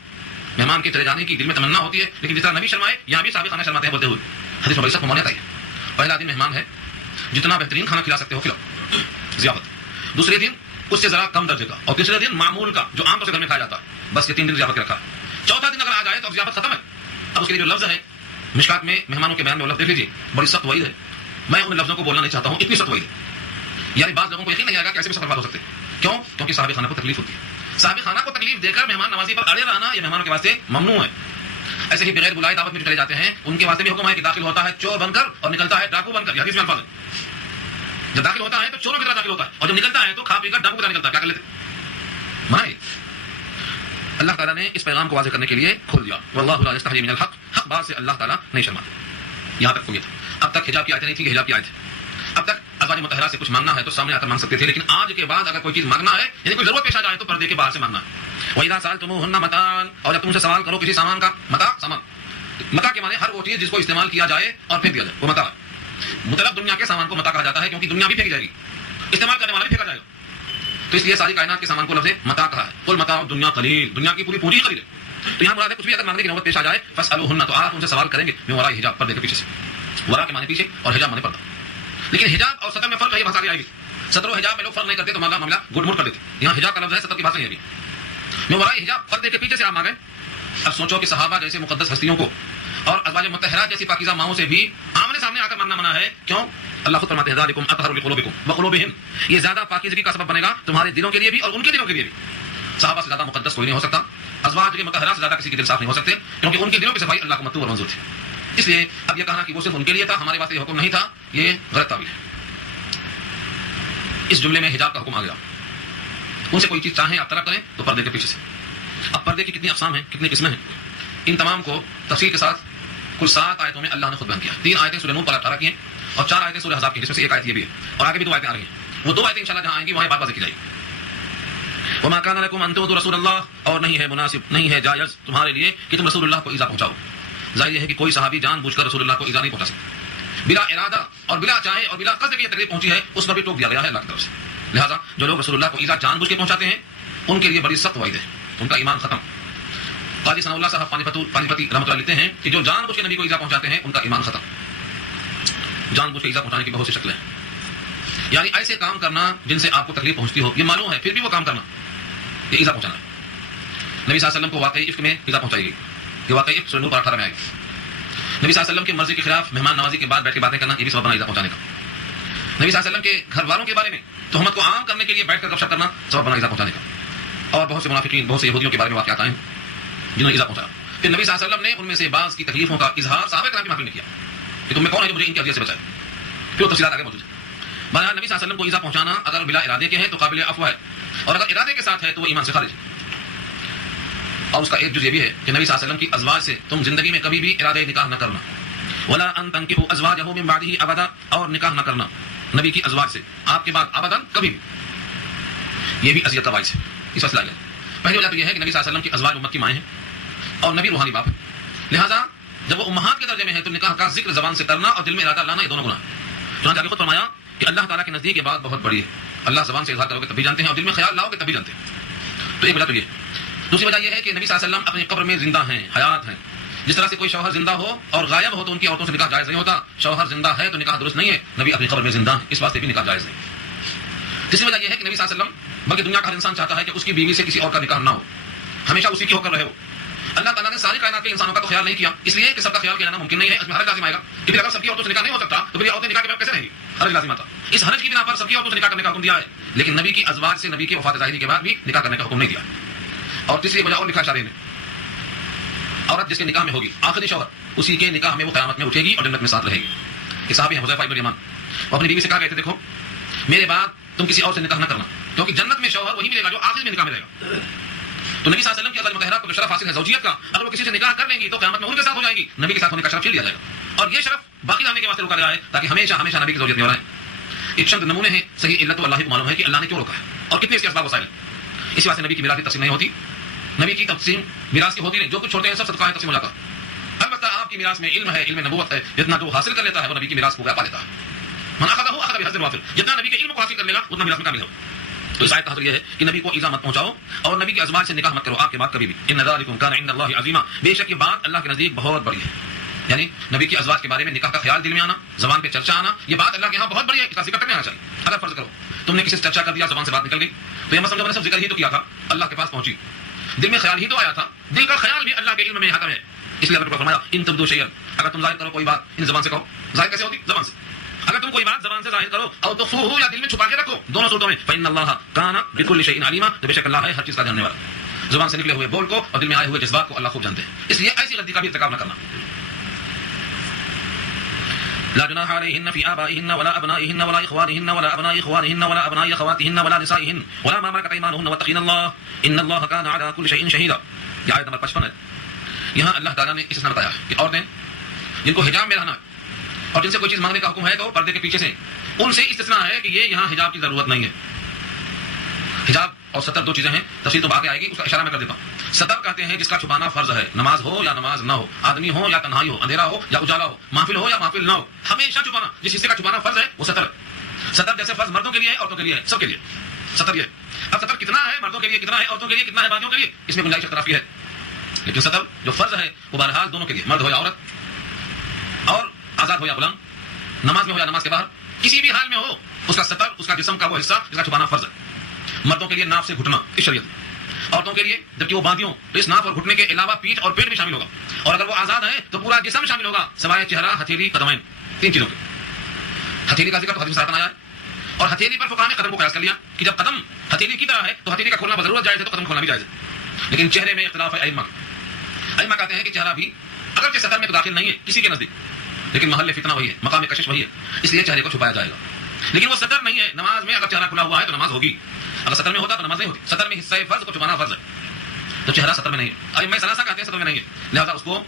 مہمان کے چلے جانے کی دل میں تمنا ہوتی ہے. لیکن جس طرح نبی شرمائے یہاں بھی صحابہ خانہ شرماتے ہیں بولتے ہوئے. حدیث میں بڑی سخت ممانعت آئی ہے. پہلا دن مہمان ہے جتنا بہترین کھانا کھلا سکتے ہو کھلاؤ، ضیافت. دوسرے دن اس سے ذرا کم درجے کا، اور تیسرے دن معمول کا جو عام طور سے گھر میں کھایا جاتا ہے. بس یہ 3 دن ضیافت کے رکھا. چوتھا دن اگر آ جائے تو اب ضیافت ختم ہے. اب اس کے لیے جو لفظ ہے مشکات میں مہمانوں کے بیان میں وہ لفظ دیکھ لیجیے، بڑی سخت وعید ہے. میں ان لفظوں کو بولنا نہیں چاہتا ہوں، اتنی سخت وعید ہے. یعنی بعض لوگوں کو یقین نہیں آئے گا کہ ایسے بھی سفر بات ہو سکتے. کیوں؟ کیونکہ صاحب خانہ کو تکلیف ہوتی ہے. صاحب خانہ کو تکلیف دے کر مہمان نوازی پر اڑے رہنا یہ مہمانوں کے واسطے ممنوع ہے. ایسے ہی بغیر بلائے دعوت میں چلے جاتے ہیں ان کے واسطے بھی حکم ہے کہ داخل ہوتا ہے چور بن کر اور نکلتا ہے ڈاکو بن کر. حدیث میں الفاظ ہے جب داخل ہوتا ہے تو چوروں کی طرح داخل ہوتا ہے، اور جب نکلتا ہے تو کھا پی کر ڈاکو کی طرح نکلتا ہے. کیا کر لیتے؟ منع ہے. اللہ تعالیٰ نے اس پیغام کو واضح کرنے کے لیے کھول دیا. واللہ لا یستحیی من الحق، حق بات سے اللہ تعالیٰ نہیں شرماتے. یہاں تک قومیت. اب تک حجاب کی آیتیں نہیں تھی، حجاب کی آیت ہے. اب تک ازواج مطہرات سے کچھ مانگنا ہے تو سامنے آ کر مانگ سکتے تھے، لیکن آج کے بعد اگر کوئی چیز مانگنا ہے یعنی کوئی ضرورت پیش آ جائے تو پردے کے باہر سے مانگنا ہے. وَإِذَا سَأَلْتُمُوهُنَّ مَتَاعًا، اور جب تم سے سوال کرو کسی سامان کا، متاع سامان، متاع کے معنی ہر وہ چیز جس کو استعمال کیا جائے اور پھینک دیا جائے وہ متاع ہے. مطلب دنیا کے سامان کو متاع کہا جاتا ہے کیونکہ دنیا بھی پھینکی جائے گی، استعمال کرنے والا بھی پھینکا جائے گا. تو اس لیے ساری کائنات کے سامان کو لفظ متاع کہا ہے. قل متاع الدنیا قلیل، دنیا کی پوری پوری قلیل ہے. تو یہاں مراد ہے کچھ بھی اگر مانگنے کی نوبت پیش آ جائے فاسألوهن، تو آپ ان سے سوال کریں گے من وراء حجاب، پردے کے پیچھے سے. ورا کے معنی پیچھے اور حجاب معنی پردہ. لیکن حجاب اور سطر میں فرق ہے، یہ بات آگے آئے گی. سطر و حجاب میں لوگ فرق نہیں کرتے تو معاملہ گڈ مڈ کر دیتے. یہاں حجاب کا لفظ ہے، سطر کی بات نہیں ہے. من وراء حجاب، پردے کے پیچھے سے آپ مانگیں. اب سوچو کہ صحابہ جیسے مقدس ہستیوں کو اور ازواج مطہرات جیسی پاکیزہ ماؤں سے بھی آمنے سامنے آ کر مانگنا منع ہے. کیوں؟ اللہ خود فرماتے ہیں ذالکم اطہر لقلوبکم وقلوبہم، یہ زیادہ پاکیزگی کا سبب بنے گا تمہارے دلوں کے لیے بھی اور ان کے دلوں کے لیے بھی. صحابہ سے زیادہ مقدس کوئی نہیں ہو سکتا، ازواج کے مطہرات سے زیادہ کسی کے دل صاف نہیں ہو سکتے، کیونکہ ان کے دلوں کی صفائی اللہ کو مطلوب اور منظور تھی. اس لیے اب یہ کہنا کہ وہ صرف ان کے لیے تھا، ہمارے واسطے یہ حکم نہیں تھا، یہ غلط تعبیر ہے. اس جملے میں حجاب کا حکم آ گیا. ان سے کوئی چیز چاہیں آپ طلب کریں تو پردے کے پیچھے سے. اب پردے کی کتنی اقسام ہیں، کتنی قسمیں ہیں، ان تمام کو تفصیل کے ساتھ کل 7 آیتوں میں اللہ نے خود بیان کیا. 3 آیتیں سورہ نور پر 18 کی ہیں اور 4 آیتیں سورہ احزاب کی ہیں، جس میں سے ایک آیت یہ بھی ہے اور آگے بھی 2 آیتیں آ رہی ہیں. وہ 2 آیتیں انشاءاللہ جہاں آئیں گی وہاں بات واضح کی جائے گی. وما كان لكم ان تؤذوا رسول الله، اور نہیں ہے مناسب، نہیں ہے جائز تمہارے لیے کہ تم رسول اللہ کو ایذا پہنچاؤ. ظاہر ہے کہ کوئی صحابی جان بوجھ کر رسول اللہ کو ایذا نہیں پہنچا سکتا. بلا ارادہ اور بلا چاہے اور بلا قصد کی یہ تکلیف پہنچی ہے اس پر بھی ٹوک دیا گیا ہے اللہ کی طرف سے. لہذا جو لوگ رسول اللہ کو ایذا جان بوجھ کے پہنچاتے ہیں ان کے لیے بڑی سخت وعید ہے، ان کا ایمان ختم. قاضی ثناء اللہ صاحب پانی پتی رحمۃ اللہ لکھتے ہیں کہ جو جان بوجھ کے نبی کو ایذا پہنچاتے ہیں ان کا ایمان ختم. جان بوجھ کے ایذا پہنچانے کی بہت سی شکلیں ہیں، یعنی ایسے کام کرنا جن سے آپ کو تکلیف پہنچتی ہو، یہ معلوم ہے پھر بھی وہ کام کرنا، یہ ایذا پہنچانا ہے. نبی صلی اللہ علیہ وسلم کو واقعی عفق میں ایذا پہنچائی گئی، یہ واقعی عفق سورہ نور پر 18 میں آئی. نبی صلی اللہ علیہ وسلم کی مرضی کے خلاف مہمان نوازی کے بعد بیٹھ کے باتیں کرنا، یہ بھی سبب بنا ایذا پہنچانے کا. نبی صلی اللہ علیہ وسلم کے گھر والوں کے بارے میں تہمت کو عام کرنے کے لیے بیٹھ کر گپ شپ کرنا سبب بنا ایذا پہنچانے کا. اور بہت سے منافقین، بہت سے یہودیوں کے بارے میں واقعات آئے ہیں جنہوں نے ایذا پہنچایا. پھر نبی صلی اللہ علیہ وسلم نے ان میں سے بعض کی تکلیفوں کا اظہار صحابہ کرام کی محفل میں کیا کہ تم میں کون ہے جو مجھے ان کی اذیت سے بچائے. پھر تفصیلات آگے موجود ہیں. بہرحال نبی صلی اللہ علیہ وسلم کو ایذا پہنچانا اگر بلا ارادے کے ہیں تو قابل عفو ہے، اور اگر ارادے کے ساتھ ہے تو وہ ایمان سے خارج ہے. اور اس کا ایک جز یہ بھی ہے کہ نبی صلی اللہ علیہ وسلم کی ازواج سے تم زندگی میں کبھی بھی ارادے نکاح نہ کرنا. ولا ان تنکحوا ازواجہ من بعدہ ابدا، اور نکاح نہ کرنا نبی کی ازواج سے آپ کے بعد ابدا کبھی بھی. یہ بھی اذیت کا باعث ہے. اس وجہ سے پہلی وجہ تو یہ ہے کہ نبی صلی اللہ علیہ وسلم کی ازواج امت کی مائیں ہیں اور نبی روحانی باپ ہے. لہٰذا جب وہ امہات کے درجے میں ہیں تو نکاح کا ذکر زبان سے کرنا اور دل میں ارادہ لانا یہ دونوں گناہ ہیں. چنانچہ خود فرمایا کہ اللہ تعالیٰ کے نزدیک یہ بات بہت بڑی ہے. اللہ زبان سے اظہار کرو گے تب بھی جانتے ہیں اور دل میں خیال لاؤ گے تب بھی جانتے ہیں. تو ایک وجہ تو یہ. دوسری وجہ یہ ہے کہ نبی صلی اللہ علیہ وسلم اپنی قبر میں زندہ ہیں، حیات ہیں. جس طرح سے کوئی شوہر زندہ ہو اور غائب ہو تو ان کی عورتوں سے نکاح جائز نہیں ہوتا. شوہر زندہ ہے تو نکاح درست نہیں ہے، نبی اپنی قبر میں زندہ ہیں، اس واسطے بھی نکاح جائز نہیں. تیسری وجہ یہ ہے کہ نبی صلی اللہ علیہ وسلم بلکہ دنیا کا ہر انسان چاہتا ہے کہ اس کی بیوی سے کسی اور کا نکاح نہ ہو، ہمیشہ اسی کی ہو کر رہے. وہ اللہ تعالیٰ نے ساری کائنات کے انسانوں کا تو خیال نہیں کیا، اس لیے کہ سب کا خیال کیا جانا ممکن نہیں ہے. اس میں حرج لازم آئے گا کہ پھر اگر سب کی عورتوں سے نکاح نہیں ہو سکتا تو پھر عورتیں نکاح کے بعد کیسے رہیں گی؟ حرج لازم آتا. اس حرج کی بنا پر سب کی عورتوں سے نکاح کرنے کا حکم دیا ہے، لیکن نبی کی ازواج سے نبی کی وفات ظاہری کے بعد بھی نکاح کرنے کا حکم نہیں دیا. اور تیسری وجہ اور لکھا شارح نے، عورت جس کے نکاح میں ہوگی آخری شوہر، اسی کے نکاح میں وہ قیامت میں اٹھے گی اور جنت میں ساتھ رہے گی. یہ صحابی ہیں حذیفہ بن الیمان، وہ اپنی بیوی سے کہا گئے تھے دیکھو میرے بعد تم کسی اور سے نکاح نہ کرنا، کیونکہ جنت میں شوہر وہی ملے گا جو آخری میں نکاح میں رہے گا. تو نبی صلی اللہ علیہ وسلم کی ازواج مطہرات کو جو شرف حاصل ہے زوجیت کا، اگر وہ کسی سے نکاح کر لیں گی تو قیامت میں ان کے ساتھ ہو جائیں گی، نبی کے ساتھ ہونے کا شرف چھین لیا جائے گا. اور یہ شرف باقی رہنے کے واسطے روکا گیا ہے تاکہ ہمیشہ ہمیشہ نبی کی زوجیت میں ہو رہے ہیں. ایک چند نمونے ہیں، صحیح علت تو اللہ ہی کو معلوم ہے کہ اللہ نے کیوں روکا ہے اور کتنے اس کے اسباب وسائل ہیں. اس واسطے نبی کی میراث کی تقسیم نہیں ہوتی. نبی کی تقسیم میراث کی ہوتی نہیں، جو کچھ چھوڑتے ہیں سب صدقہ ہے تقسیم ہو جاتا. البتہ آپ کی میراث میں علم ہے، علم نبوت ہے، جتنا جو حاصل کر لیتا ہے وہ نبی کی میراث کو پا لیتا ہے. من اخذہ اخذ بحظ وافر، جتنا نبی کے علم کو حاصل کر لے گا اتنا میراث میں کامل ہوگا. تو اس آیت کا حاصل یہ ہے کہ نبی کو ایذا مت پہنچاؤ اور نبی کی ازواج سے نکاح مت کرو آپ کے بعد کبھی بھی. ان ذالکم کان عند اللہ عظیما، بے شک یہ بات اللہ کے نزدیک بہت بڑی ہے. یعنی نبی کی ازواج کے بارے میں نکاح کا خیال دل میں آنا، زبان پہ چرچا آنا، یہ بات اللہ کے یہاں بہت بڑی ہے، اس کا ذکر کرنے آنا چاہیے. اگر فرض کرو تم نے کسی سے چرچا کر دیا، زبان سے بات نکل گئی، تو یہ مت سمجھو میں نے صرف ذکر ہی تو کیا تھا، اللہ کے پاس پہنچی، دل میں خیال ہی تو آیا تھا، دل کا خیال بھی اللہ کے علم میں حاکم ہے. اس لیے اللہ نے فرمایا ان تبدو شیئا، اگر تم ظاہر کرو کوئی بات ان زبان سے کہو. ظاہر کیسے ہوتی؟ زبان سے. اگر تم کوئی بات زبان سے ظاہر کرو اور تخفوہ یا دل میں چھپا کے رکھو، دونوں صورتوں میں فإن اللہ کان بكل شيء عليما، تو بے شک اللہ ہے ہر چیز کا جاننے والا. زبان سے نکلے ہوئے بول کو اور دل میں آئے ہوئے جذبات کو اللہ خوب جانتے ہیں. اس لیے ایسی غلطی کا بھی ارتکاب نہ کرنا. لا جناح عليهن في آبائهن ولا أبنائهن ولا إخوانهن ولا أبناء إخوانهن ولا أبناء أخواتهن ولا نسائهن ولا ما ملكت أيمانهن واتقين الله إن الله كان على كل شيء شهيدا. یہ آیت نمبر 55 ہے. یہاں اللہ تعالیٰ نے استثناء بتایا کہ عورتیں جن کو حجاب میں رہنا ہے اور جن سے کوئی چیز مانگنے کا حکم ہے تو پردے کے پیچھے سے، ان سے استثناء ہے کہ یہ یہاں حجاب کی ضرورت نہیں ہے. حجاب اور ستر دو چیزیں ہیں، تفصیل تو آگے آئے گی، اس کا اشارہ میں کر دیتا ہوں. ستر کہتے ہیں جس کا چھپانا فرض ہے، نماز ہو یا نماز نہ ہو، آدمی ہو یا تنہائی ہو، اندھیرا ہو یا اجالا ہو، محفل ہو یا محفل نہ ہو، ہمیشہ چھپانا. جس حصے کا چھپانا فرض ہے وہ ستر. ستر جیسے فرض مردوں کے لیے ہے، عورتوں کے لیے ہے، سب کے لیے ستر یہ. اب ستر کتنا ہے مردوں کے لیے، کتنا ہے عورتوں کے لیے، کتنا ہے باقیوں کے لیے، اس میں گنجائش اختلافی ہے. لیکن ستر جو فرض ہے وہ بہرحال دونوں کے لیے، مرد ہو یا عورت اور آزاد ہو یا غلام، نماز میں ہو یا نماز کے باہر، کسی بھی حال میں ہو، اس کا ستر اس کا جسم کا وہ حصہ جس کا چھپانا فرض ہے. مردوں کے لیے ناف سے گھٹنا اس شریعت میں، عورتوں کے لیے جبکہ وہ باندیوں تو اس ناف اور گھٹنے کے علاوہ پیٹھ اور پیٹ بھی شامل ہوگا، اور اگر وہ آزاد ہے تو پورا جسم شامل ہوگا سوائے چہرہ، ہتھیلی، قدمین، تین چیزوں کے. ہتھیلی کا ذکر تو حدیث میں آیا ہے، اور ہتھیلی پر فقہاء نے قدم کو قیاس کر لیا کہ جب قدم ہتھیلی کی طرح ہے تو ہتھیلی کا کھولنا بضرورت جائز ہے تو قدم کھولنا بھی جائز ہے. لیکن چہرے میں اختلاف ہے. ائمہ کہتے ہیں کہ چہرہ بھی اگرچہ ستر میں تو داخل نہیں ہے کسی کے نزدیک، لیکن محل فتنہ وہی ہے، مقام کشش وہی ہے، اس لیے چہرے کو چھپایا جائے گا. لیکن وہ ستر نہیں ہے. نماز میں اگر چہرہ کھلا ہوا ہے تو نماز ہوگی، اگر ستر میں ہوتا تو نماز نہیں ہوتی. ستر میں حصہ فرض کو چھپانا فرض ہے تو چہرہ ستر میں نہیں ہے. ائمہ ثلاثہ کہتے ہیں ستر میں نہیں ہے، لہذا اس کو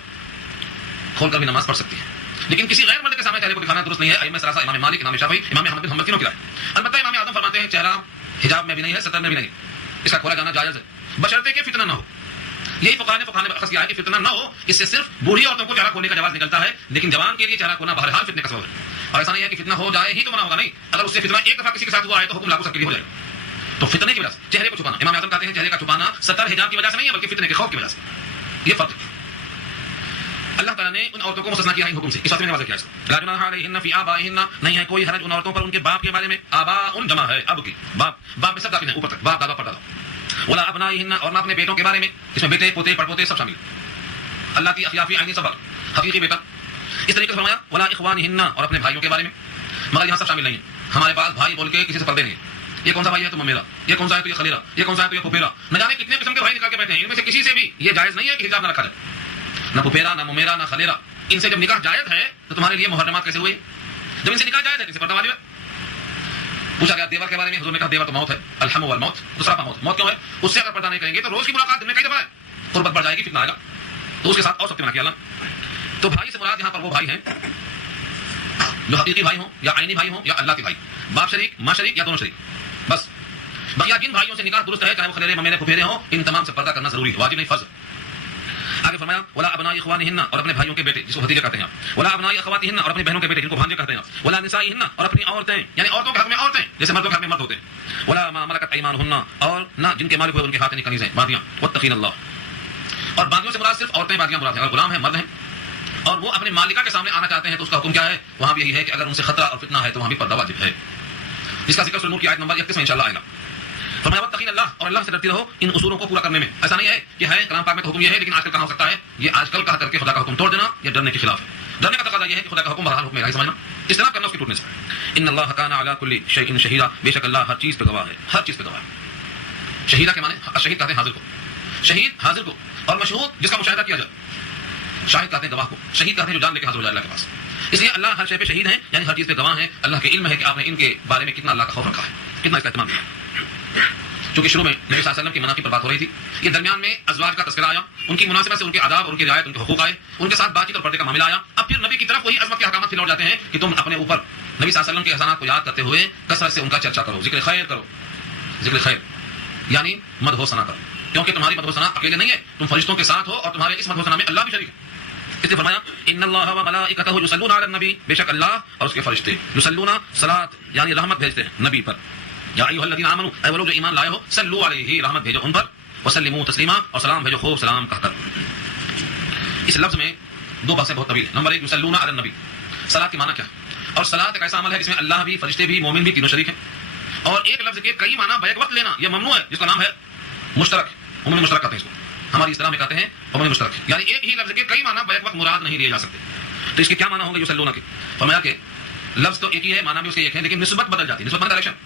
کھول کر بھی نماز پڑھ سکتی ہے. لیکن کسی غیر مرد کے سامنے چہرے کو دکھانا درست نہیں ہے. ائمہ ثلاثہ، امام مالک، امام شافعی، امام احمد بن حنبل تینوں کی رائے. البتہ امام اعظم فرماتے ہیں چہرہ حجاب میں بھی نہیں ہے، ستر میں بھی نہیں ہے، اس کا کھولا جانا جائز ہے بشرطے کہ فتنہ نہ ہو. یہی فقہاء نے اخذ کیا ہے کہ فتنہ نہ ہو، اس سے صرف بوڑھی عورتوں کو چہرہ کھولنے کا جواز نکلتا ہے، لیکن جوان کے لیے چہرہ کھولنا بہرحال فتنے کا سبب ہے. اور ایسا نہیں ہے کہ فتنہ ہو جائے ہی تو منع ہوگا، نہیں، اگر اس سے فتنہ ایک دفعہ کسی کے ساتھ ہوا ہے تو حکم لاگو سب کے لیے ہو جائے گا. تو فتنے کی وجہ سے چہرے کو چھپانا، امام اعظم کہتے ہیں چہرے کا چھپانا ستر حجاب کی وجہ سے نہیں ہے بلکہ فتنے کے خوف کی وجہ سے. یہ فرق ہے. اللہ تعالیٰ نے ان عورتوں کو مستثنیٰ کیا ہے حکم سے، اس وقت میں نے واضح کیا ہے. لا جناح علیہن فی آبائہن، نہیں ہے کوئی حرج ان عورتوں پر ان کے باپ کے بارے میں. آبا ان جمع ہے اب کی، باپ باپ میں سب داخل ہیں اوپر تک، باپ دادا پردادا. ولا ابنائہن، اور نہ اپنے بیٹوں کے بارے میں، اس میں بیٹے پوتے پڑپوتے سب شامل ہیں. اللہ کی اخیافی عینی صبر، حقیقی بیٹا. اس طریقے سے فرمایا ولا اخوانہن، اور اپنے بھائیوں کے بارے میں، مگر یہاں سب شامل نہیں ہیں. ہمارے پاس بھائی بول کے کسی سے پردے نہیں ہیں. یہ کون سا بھائی ہے تو ممیرا، یہ کون سا ہے تو یہ خلیرا، یہ کون سا ہے تو یہ پھپھیرا. نہ جانے کتنے قسم کے بھائی نکال کے بیٹھے ہیں. ان میں سے کسی سے بھی یہ جائز نہیں ہے کہ حجاب نہ رکھا جائے، نہ پھپھیرا، نہ ممیرا، نہ خلیرا. ان سے جب نکاح جائز ہے تو تمہارے لیے محرمات کیسے ہوئے؟ جب ان سے نکاح جائز ہے کسی پردہ واجب ہے. پوچھا گیا دیور کے بارے میں، حضور نے کہا دیور تو موت ہے، الحم والموت، دوسرا موت. موت کیوں ہے؟ اس سے اگر پردہ نہیں کریں گے تو روز کی ملاقات دن میں کئی دفعہ ہے، قربت بڑھ جائے گی، فتنہ آئے گا، تو اس کے ساتھ اور سب منع کیا اللہ. تو بھائی سے مراد یہاں پر وہ بھائی ہیں جو حقیقی بھائی ہوں یا عینی بھائی ہوں یا اللہ کے بھائی، باپ شریک، ماں شریک یا دونوں شریک، بس. بقیہ جن بھائیوں سے نکاح درست ہے، چاہے وہ خلیرے ممیرے پھپھیرے ہوں، ان تمام سے پردہ کرنا ضروری ہے، واجب نہیں، فرض. آگے فرمایا ولا ابناء اخوانہن، اور اپنے بھائیوں کے بیٹے جس کو بھتیجے کہتے ہیں. ولا ابناء اخواتہن، اور اپنی بہنوں کے بیٹے جن کو بھانجے کہتے ہیں. ولا نسائہن، اور اپنی عورتیں، یعنی عورتوں کے حق میں عورتیں جیسے مردوں کے حق میں مرد ہوتے ہیں. ولا ما ملکت ایمانہن، اور نہ جن کے مالک ہوئے ان کے ہاتھ کنیزیں، باندیاں. واتقین اللہ، اور باندیوں سے مراد صرف عورتیں باندیاں مراد ہیں. اگر غلام ہیں، مرد ہیں اور وہ اپنے مالکہ کے سامنے آنا چاہتے ہیں تو اس کا حکم کیا ہے؟ وہاں بھی یہی ہے کہ اگر ان سے خطرہ اور فتنہ ہے تو وہاں بھی پردہ واجب ہے، جس کا ذکر سورہ نور کی آیت نمبر 31 میں انشاءاللہ آئے گا. فرمایا واتقین اللہ، اور اللہ سے ڈرتی رہو ان اصولوں کو پورا کرنے میں. ایسا نہیں ہے کہ ہے کلام پاک میں تو حکم یہ ہے لیکن آج کل کہاں ہو سکتا ہے. یہ آج کل کہا کر کے خدا کا حکم توڑ دینا یہ ڈرنے کے خلاف ہے. ڈرنے کا تقاضا یہ ہے کہ خدا کا حکم بہرحال حکم الہی سمجھنا، اجتناب کرنا اس کے ٹوٹنے سے. ان اللہ کان علی کل شیء شہیدا، بے شک اللہ ہر چیز پہ گواہ ہے، ہر چیز پہ گواہ ہے. شہیدہ کے معنی شہید کہتے ہیں حاضر کو، شہید حاضر کو، اور مشہود جس کا مشاہدہ کیا جائے. شاہد کہتے ہیں گواہ کو، شہید کہتے ہیں جو جان لے کے حاضر ہو جائے اللہ کے پاس. اس لیے اللہ ہر شے پہ شہید ہیں، یعنی ہر چیز پہ گواہ ہیں. اللہ کے علم ہے کہ آپ نے ان کے بارے میں کتنا اللہ کا خوف رکھا ہے، کتنا اس کا اہتمام کیا. چونکہ شروع میں نبی صلی اللہ علیہ وسلم کی مناقب پر بات ہو رہی تھی، یہ درمیان میں ازواج کا تذکرہ آیا، ان کی مناسبت سے ان کے آداب اور ان کی رعایت، ان کے حقوق آئے، ان کے ساتھ بات چیت اور پردے کا معاملہ آیا. اب پھر نبی کی طرف وہی عظمت کے احکامات پھر لوٹ جاتے ہیں کہ تم اپنے اوپر نبی صلی اللہ علیہ وسلم کے احسانات کو یاد کرتے ہوئے کثرت سے ان کا چرچا کرو، ذکر خیر کرو. ذکر خیر یعنی مدح و ثنا کرو، کیونکہ تمہاری مدح و ثنا اکیلے نہیں ہے، تم فرشتوں کے ساتھ ہو اور تمہارے اس مدح و ثنا میں اللہ بھی شریک ہے. اس لیے فرمایا ان اللہ و ملائکتہ یصلون علی النبی، بے شک اللہ اور اس کے فرشتے یصلون صلاۃ یعنی رحمت بھیجتے ہیں نبی پر. یا ایھا الذین آمنوا، اے وہ لوگ جو ایمان لائے ہو، صلوا علیہ، رحمت بھیجو ان پر، وسلموا تسلیما، اور سلام بھیجو خوب سلام کہہ کر. اس لفظ میں دو بحثیں بہت طویل ہیں. نمبر 1 یصلون علی النبی، صلاۃ کی معنی کیا ہے؟ اور صلاۃ ایک ایسا عمل ہے جس میں اللہ بھی، فرشتے بھی، مومن بھی تینوں شریک ہیں. اور ایک لفظ کے کئی معنی بیک وقت لینا یہ ممنوع ہے، جس کا نام ہے مشترک. عموم مشترک کہتے ہیں اس کو، ہماری اصطلاح میں کہتے ہیں عموم مشترک، یعنی ایک ہی لفظ کے کئی معنی بیک وقت مراد نہیں لیے جا سکتے. تو اس کے کیا معنی ہوں گے یصلون کے؟ فرمایا کہ لفظ تو ایک ہی ہے، معنی بھی اس کے ایک ہے، لیکن نسبت بدل جاتی ہے. نسبت معنی ڈائریکشن.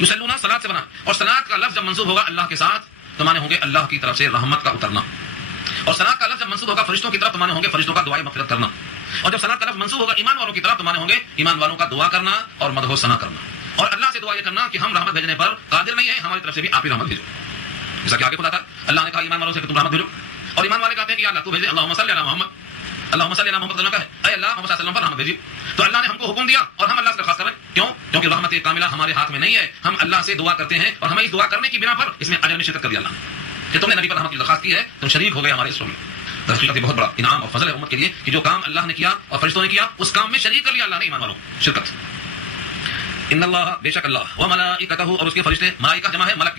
یصلون صلاۃ سے بنا، اور صلاۃ کا لفظ جب منسوب ہوگا اللہ کے ساتھ تو معنی ہوں گے اللہ کی طرف سے رحمت کا اترنا. اور صلاۃ کا لفظ جب منسوب ہوگا فرشتوں کی طرف تو معنی ہوں گے فرشتوں کا دعائے مغفرت کرنا. اور جب صلاۃ کا لفظ منسوخ ہوگا ایمان والوں کی طرف تو مانے ہوں گے ایمان والوں کا دعا کرنا اور مدح و ثنا کرنا، اور اللہ سے دعا یہ کرنا کہ ہم رحمت بھیجنے پر قادر نہیں ہیں، ہماری طرف سے بھی آپ ہی رحمت بھیجو. جیسا کہ آگے خدا تھا اللہ نے کہا ایمان والوں سے کہ تم رحمت بھیجو، اور ایمان والے کہتے ہیں کہ یا اللہ تو بھیجے، اللہم صلی علی محمد، اللہم صلی علی محمد کا ہے اے اللہ محمد صلی اللہ علیہ وسلم پر رحمت بھیجی. تو اللہ نے ہم کو حکم دیا اور ہم اللہ سے درخواست کریں. کیوں؟ کیونکہ رحمت کاملہ ہمارے ہاتھ میں نہیں ہے، ہم اللہ سے دعا کرتے ہیں اور ہمیں اس دعا کرنے کی بنا پر اس میں اجر میں شرکت کر دیا اللہ نے کہ تم نے نبی پر رحمت کی درخواست کی ہے، تم شریک ہو گئے ہمارے اس میں. حقیقت بہت بڑا انعام اور فضل ہے امت کے لیے کہ جو کام اللہ نے کیا اور فرشتوں نے کیا اس کام میں شریک کر لیا اللہ نے ایمان والوں شرکت. ان اللہ بے شک اللہ و ملائکتہ اور اس کے فرشتے، ملائکہ جمع ہے ملک،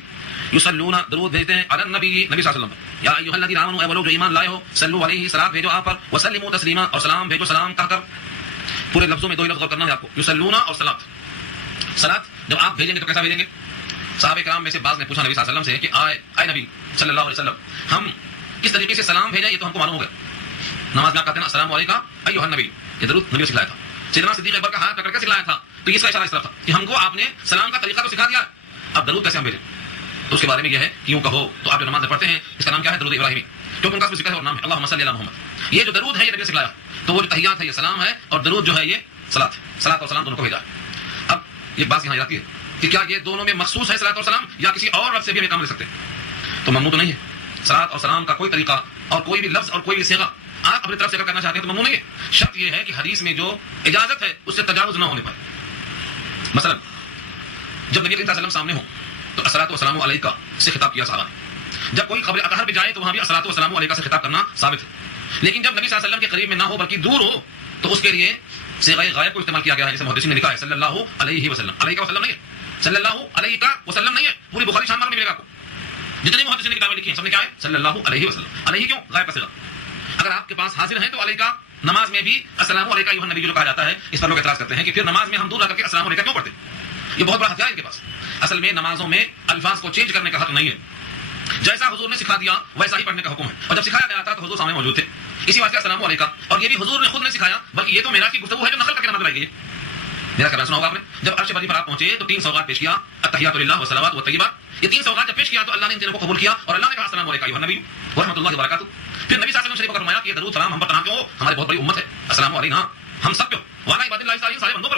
یصلون درود بھیجتے ہیں علی النبی نبی صلی اللہ علیہ وسلم. یا ایھا الذین آمنوا اے وہ لوگ جو ایمان لائے ہو، صلوا علیہ صلاۃ بھیجو آپ پر، وسلموا تسلیما اور سلام بھیجو سلام کہہ کر. پورے لفظوں میں دو ہی لفظ غور کرنا ہے آپ کو، یصلون اور صلاۃ. صلاۃ جب آپ بھیجیں گے تو کیسا بھیجیں گے؟ صحابہ کرام میں سے بعض نے پوچھا نبی صلی اللہ علیہ وسلم سے کہ اے نبی صلی اللہ علیہ وسلم ہم کس طریقے سے سلام بھیجیں، یہ تو ہم کو معلوم ہو گیا. نماز میں آپ کہتے ہیں السلام علیکم ایھا النبی، یہ درود نبی نے سکھلایا تھا. سیدنا صدیق اکبر کا ہاتھ پکڑ کے سکھلایا تھا. تو اس کا اشارہ اس طرف تھا کہ ہم کو آپ نے سلام کا طریقہ تو سکھا دیا، اب درود کیسے ہم بھیجیں؟ تو اس کے بارے میں یہ ہے کہ یوں کہو تو آپ جو نماز میں پڑھتے ہیں اس کا نام کیا ہے؟ درود ابراہیمی، کیونکہ ان کا ذکر ہے اور نام ہے اللہم صلی علی محمد. یہ جو درود ہے یہ نبی نے سکھلایا. تو وہ جو تحیات ہے یہ سلام ہے اور درود جو ہے یہ صلاۃ. صلاۃ اور سلام دونوں کو بھیجا ہے. اب یہ بات یہاں آتی ہے کہ کیا یہ دونوں میں مخصوص ہے صلاۃ اور سلام یا کسی اور لفظ سے بھی ہم کام لے سکتے ہیں؟ تو ممنوع تو نہیں ہے. صلاۃ اور سلام کا کوئی طریقہ اور کوئی بھی لفظ اور کوئی بھی صیغہ آپ اپنی طرف سے اگر کرنا چاہتے ہیں تو ممنوع نہیں ہے. شرط یہ ہے کہ حدیث میں جو اجازت ہے اس سے تجاوز نہ ہونے پائے. مثلا جب نبی صلی اللہ علیہ وسلم سامنے ہو تو الصلاۃ والسلام علیکہ سے خطاب کیا صحابہ نے. جب کوئی قبر اطہر پہ جائے تو وہاں بھی الصلاۃ والسلام علیکہ سے خطاب کرنا ثابت ہے. لیکن جب نبی صلی اللہ علیہ وسلم کے قریب میں نہ ہو بلکہ دور ہو تو اس کے لیے صیغہ غائب کو استعمال کیا گیا ہے. جیسے محدثین نے لکھا ہے صلی اللہ علیہ وسلم، علیہ وسلم نہیں ہے، صلی اللہ علیہ کا وسلم نہیں ہے. پوری بخاری شامل میں ملے گا آپ کو. جتنے محدثین نے کتابیں لکھی ہیں سب نے کیا ہے؟ صلی اللہ علیہ وسلم. علیہ کیوں؟ غائب کا صیغہ. اگر آپ کے پاس حاضر ہیں تو علیہ کا نماز میں بھی السلام علیکم ایھا النبی جو کہا جاتا ہے. اس پر لوگ اعتراض کرتے ہیں کہ پھر نماز میں ہم دور رہ کر کے السلام علیکم کیوں پڑھتے ہیں؟ یہ بہت بڑا ہتھیار ہے ان کے پاس. اصل میں نمازوں میں الفاظ کو چینج کرنے کا حق نہیں ہے. جیسا حضور نے سکھا دیا ویسا ہی پڑھنے کا حکم ہے. اور جب سکھایا گیا تھا تو حضور سامنے موجود تھے، اسی واسطے السلام علیکم. اور یہ بھی حضور نے خود نے سکھایا، بلکہ یہ تو معراج کی گفتگو ہے جو نقل کر کے نماز لائی گئی ہے. میرا کلام سنا ہوگا آپ نے. جب عرش بری پر آپ پہنچے تو 3 سوغات پیش کیا، التحیات للہ والصلوات والطیبات. یہ 3 سوغات جب پیش کیا تو اللہ نے ان تینوں کو قبول کیا اور اللہ نے کہا السلام علیکم ایھا النبی ورحمۃ اللہ وبرکاتہ. پھر نبی صلی اللہ علیہ وسلم شریف کو فرمایا کہ یہ درود سلام ہم پر تنازع ہو، ہماری بہت بڑی امت ہے، السلام علینا ہم سب پہ وعلی عباد اللہ الصالحین سارے بندوں پر.